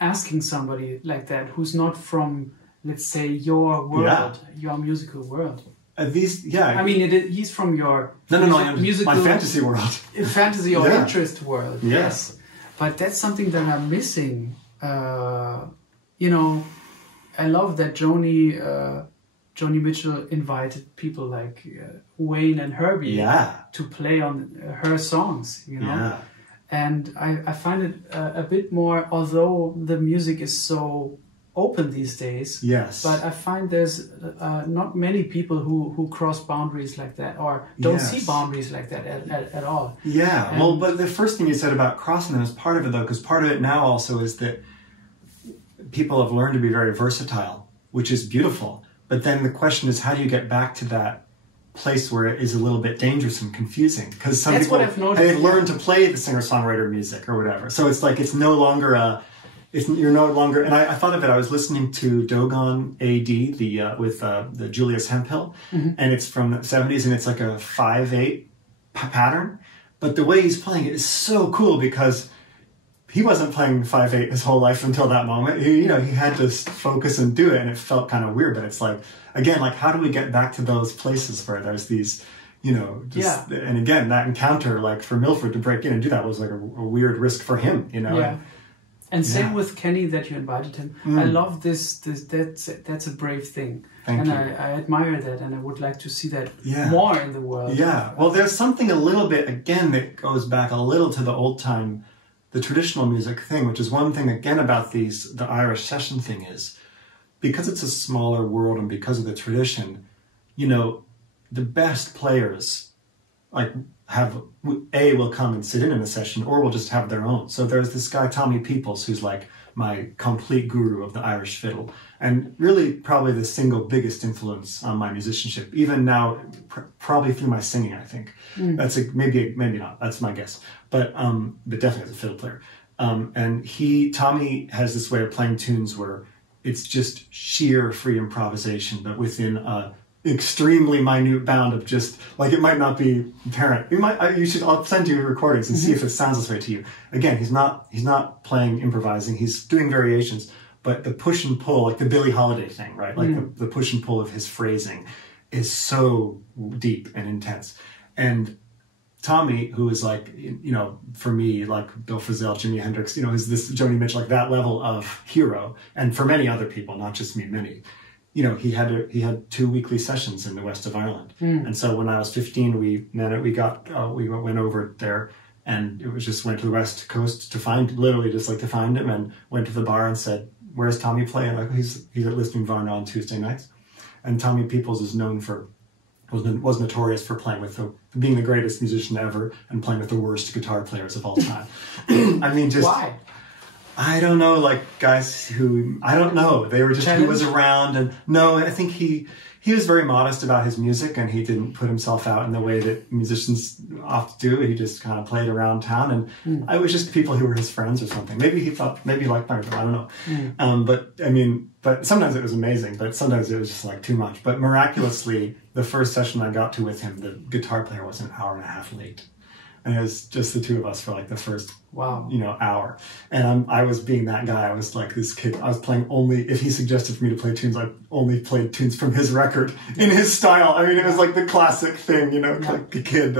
asking somebody like that who's not from, let's say, your world, your musical world. I mean, he's from your musical, my fantasy world, fantasy or interest world. Yeah. Yes, but that's something that I'm missing. I love that Joni Mitchell invited people like Wayne and Herbie to play on her songs. And I find it a bit more, although the music is so open these days. Yes. But I find there's not many people who cross boundaries like that or don't see boundaries like that at all. Yeah. But the first thing you said about crossing them is part of it, though, because part of it now also is that people have learned to be very versatile, which is beautiful. But then the question is, how do you get back to that place where it is a little bit dangerous and confusing? Because some people they've learned to play the singer-songwriter music or whatever. So it's like it's no longer you're no longer. And I thought of it. I was listening to Dogon AD with the Julius Hemphill, and it's from the 70s, and it's like a 5/8 pattern. But the way he's playing it is so cool because he wasn't playing 5/8 his whole life until that moment. He had to focus and do it, and it felt kind of weird. But it's like, again, like how do we get back to those places where there's these, and again, that encounter, like for Milford to break in and do that was like a weird risk for him, Yeah. And same with Kenny that you invited him. I love this that's a brave thing. Thank you. I admire that, and I would like to see that more in the world. Yeah. Well, there's something a little bit, again, that goes back a little to the old time, the traditional music thing, which is one thing, again, about the Irish session thing is, because it's a smaller world and because of the tradition, the best players, like, will come and sit in a session, or will just have their own. So there's this guy, Tommy Peoples, who's like my complete guru of the Irish fiddle, and really probably the single biggest influence on my musicianship, even now, probably through my singing, I think. That's maybe not, that's my guess, but definitely as a fiddle player. And Tommy has this way of playing tunes where it's just sheer free improvisation, but within a extremely minute bound of just, like, it might not be apparent. I'll send you recordings and see if it sounds this way to you. Again, he's not playing improvising, he's doing variations, but the push and pull, like the Billie Holiday thing, right? Like the push and pull of his phrasing is so deep and intense. And Tommy, who is like, for me, like Bill Frisell, Jimi Hendrix, is this Joni Mitchell, like that level of hero. And for many other people, not just me, many, he had 2 weekly sessions in the west of Ireland. And so when I was 15, we went over there, and it was just went to the west coast to find him, and went to the bar and said, "Where's Tommy playing?" Like, he's at Lisbon Varna on Tuesday nights. And Tommy Peoples is was notorious for being the greatest musician ever and playing with the worst guitar players of all time. I mean, just why? I don't know, like guys who, I don't know, they were just, he was around, and no, I think he was very modest about his music, and he didn't put himself out in the way that musicians often do. He just kind of played around town, and I was just people who were his friends or something. Maybe he liked my rhythm, I don't know. But sometimes it was amazing, but sometimes it was just like too much. But miraculously, the first session I got to with him, the guitar player was an hour and a half late. And it was just the two of us for like the first, hour. And I was being that guy. I was like this kid. I was playing only, if he suggested for me to play tunes, I only played tunes from his record in his style. I mean, it was like the classic thing, like a kid.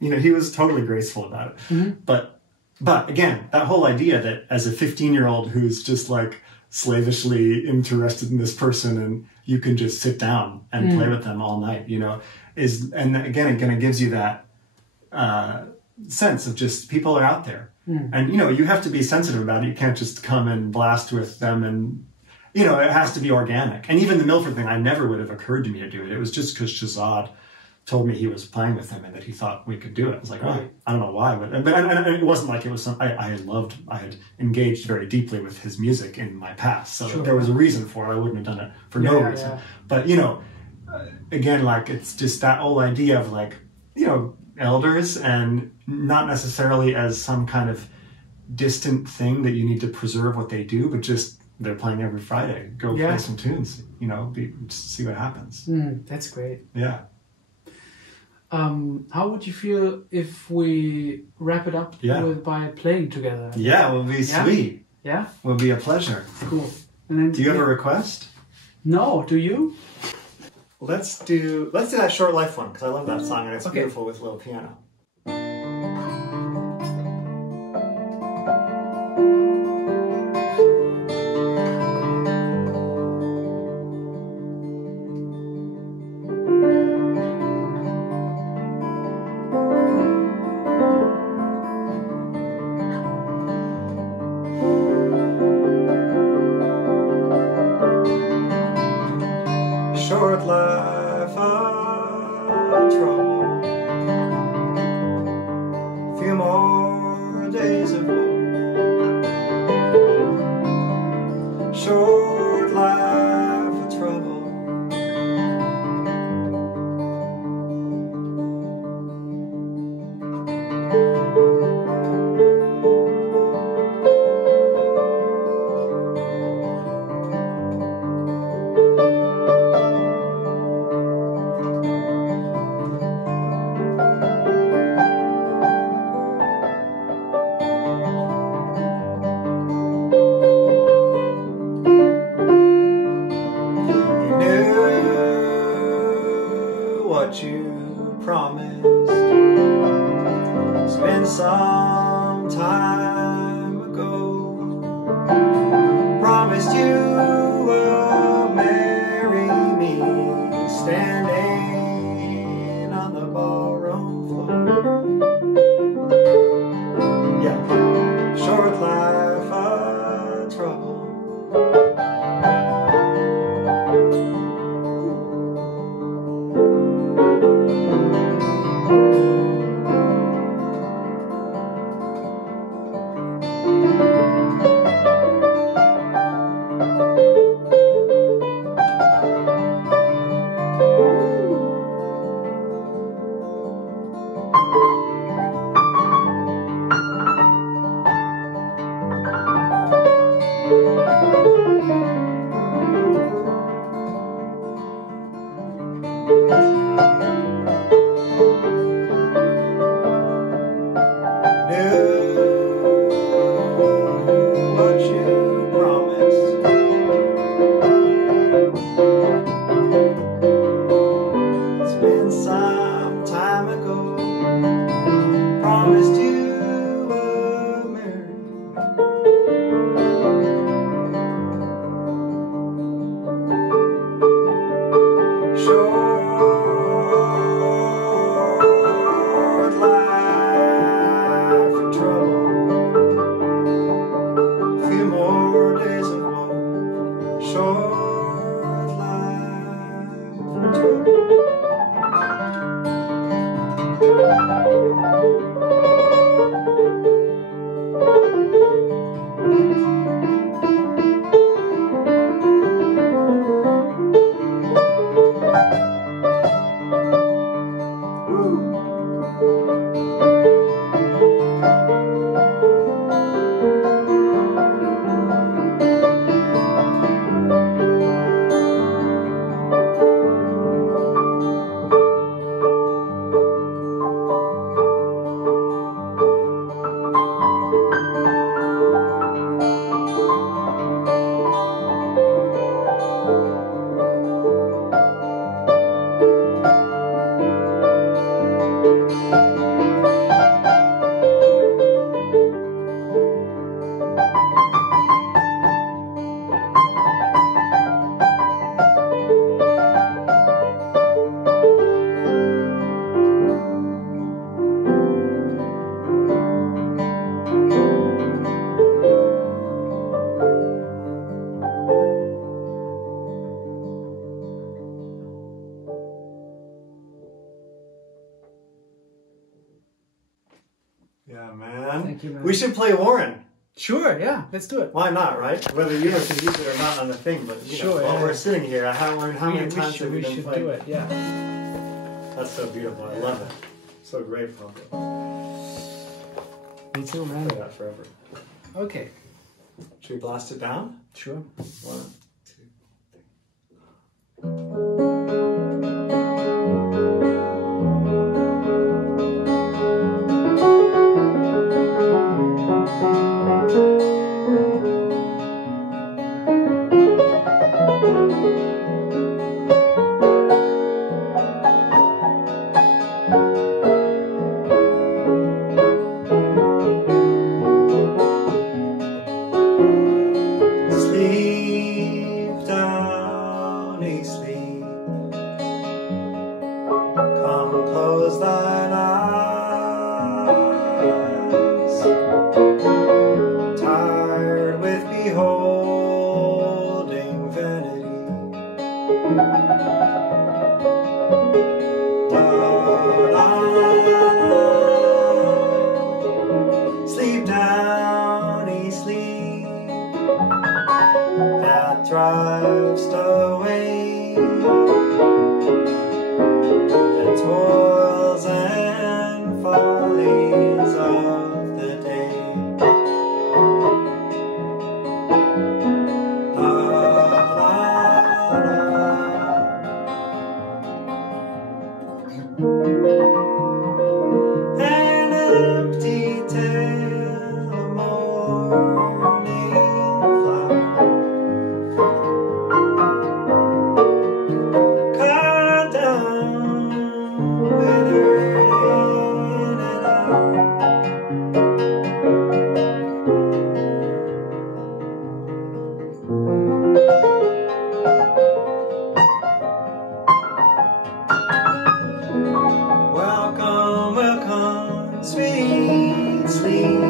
He was totally graceful about it. But again, that whole idea that as a 15-year-old who's just like slavishly interested in this person, and you can just sit down and play with them all night, and again, it kind of gives you that sense of just people are out there, and you have to be sensitive about it. You can't just come and blast with them, and it has to be organic. And even the Milford thing, I never would have occurred to me to do it. It was just because Shahzad told me he was playing with him and that he thought we could do it. I was like, I don't know why, but it wasn't like it was I had engaged very deeply with his music in my past, so there was a reason for it. I wouldn't have done it for no reason. But again, like, it's just that whole idea of like, elders, and not necessarily as some kind of distant thing that you need to preserve what they do, but just they're playing every Friday. Go Yeah. play some tunes, you know, just see what happens. That's great. Yeah. How would you feel if we wrap it up by playing together? Yeah, it will be sweet. Yeah? It will be a pleasure. Cool. And then, Do you have a request? No, do you? Let's do that Short Life one, because I love that song and it's beautiful with a little piano. Short life of trouble, few more days of woe. Short life of trouble. What you promised, spent some time ago. Promised you will marry me, standing on the ballroom floor. Yeah, short life of trouble. What you promised, it's been some time ago. Promised you were married. Short life of trouble, few more days of woe. Short life of trouble. Yeah, man. Thank you, man. We should play Warren. Sure, yeah, let's do it. Why not, right? Whether you guys can use it or not on the thing, but you know, while we're sitting here, how many times have we been playing? do it, yeah. That's so beautiful. I love it. So great, Pablo. Me too, man. Play that forever. Okay. Should we blast it down? Sure. 1, 2. Sleep, Downy, sleep. Come close thine eyes. Tired with beholding vanity. Sleep, Downy, sleep. That drives away the toils and follies of the day. An empty tale, a morning flower, cut down, withered in and out. Welcome, welcome, sweet sleep.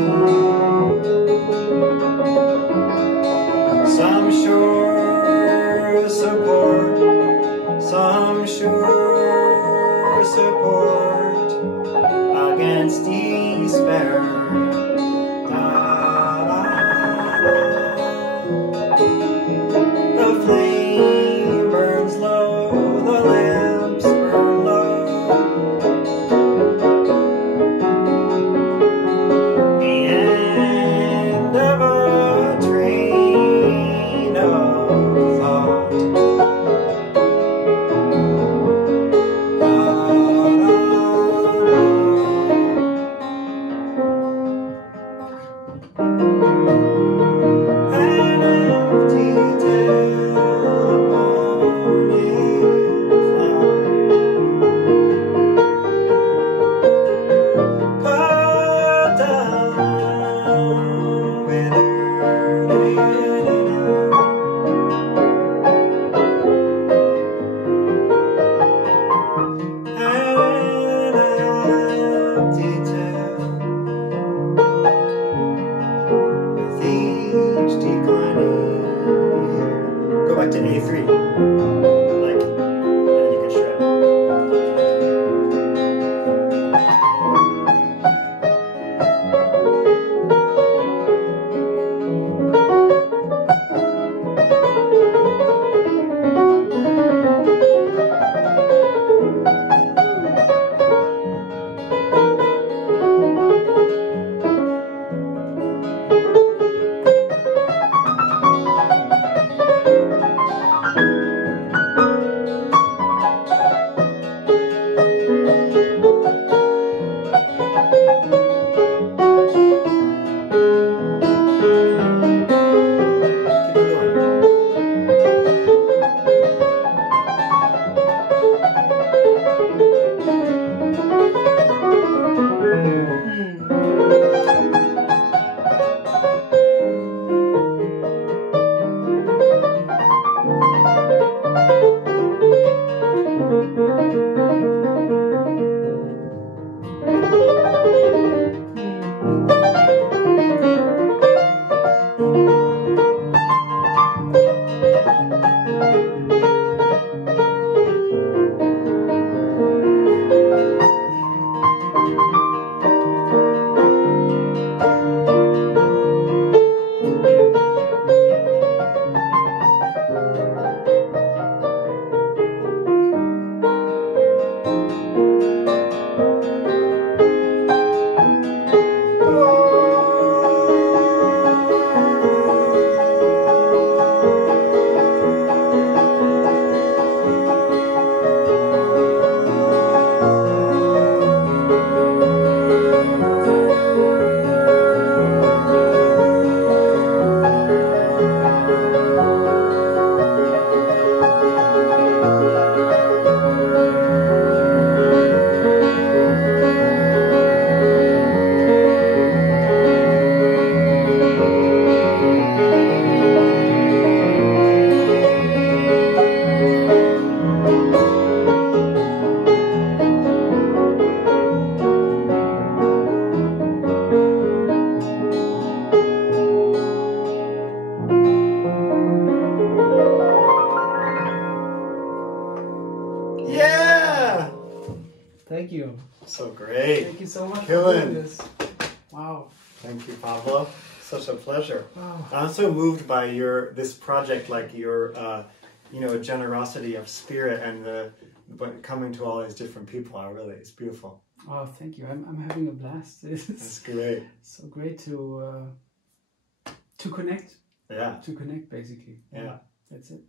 Some sure support, some sure support against despair. The flame burns low, the lamps burn low. The end of a train of thought. So great. Thank you so much for Killing. doing this. Wow. Thank you, Pablo. Such a pleasure. Wow. I'm so moved by this project, like your generosity of spirit and but coming to all these different people. It's beautiful. Oh, thank you. I'm having a blast. That's great. So great to connect. Yeah. To connect, basically. Yeah. That's it.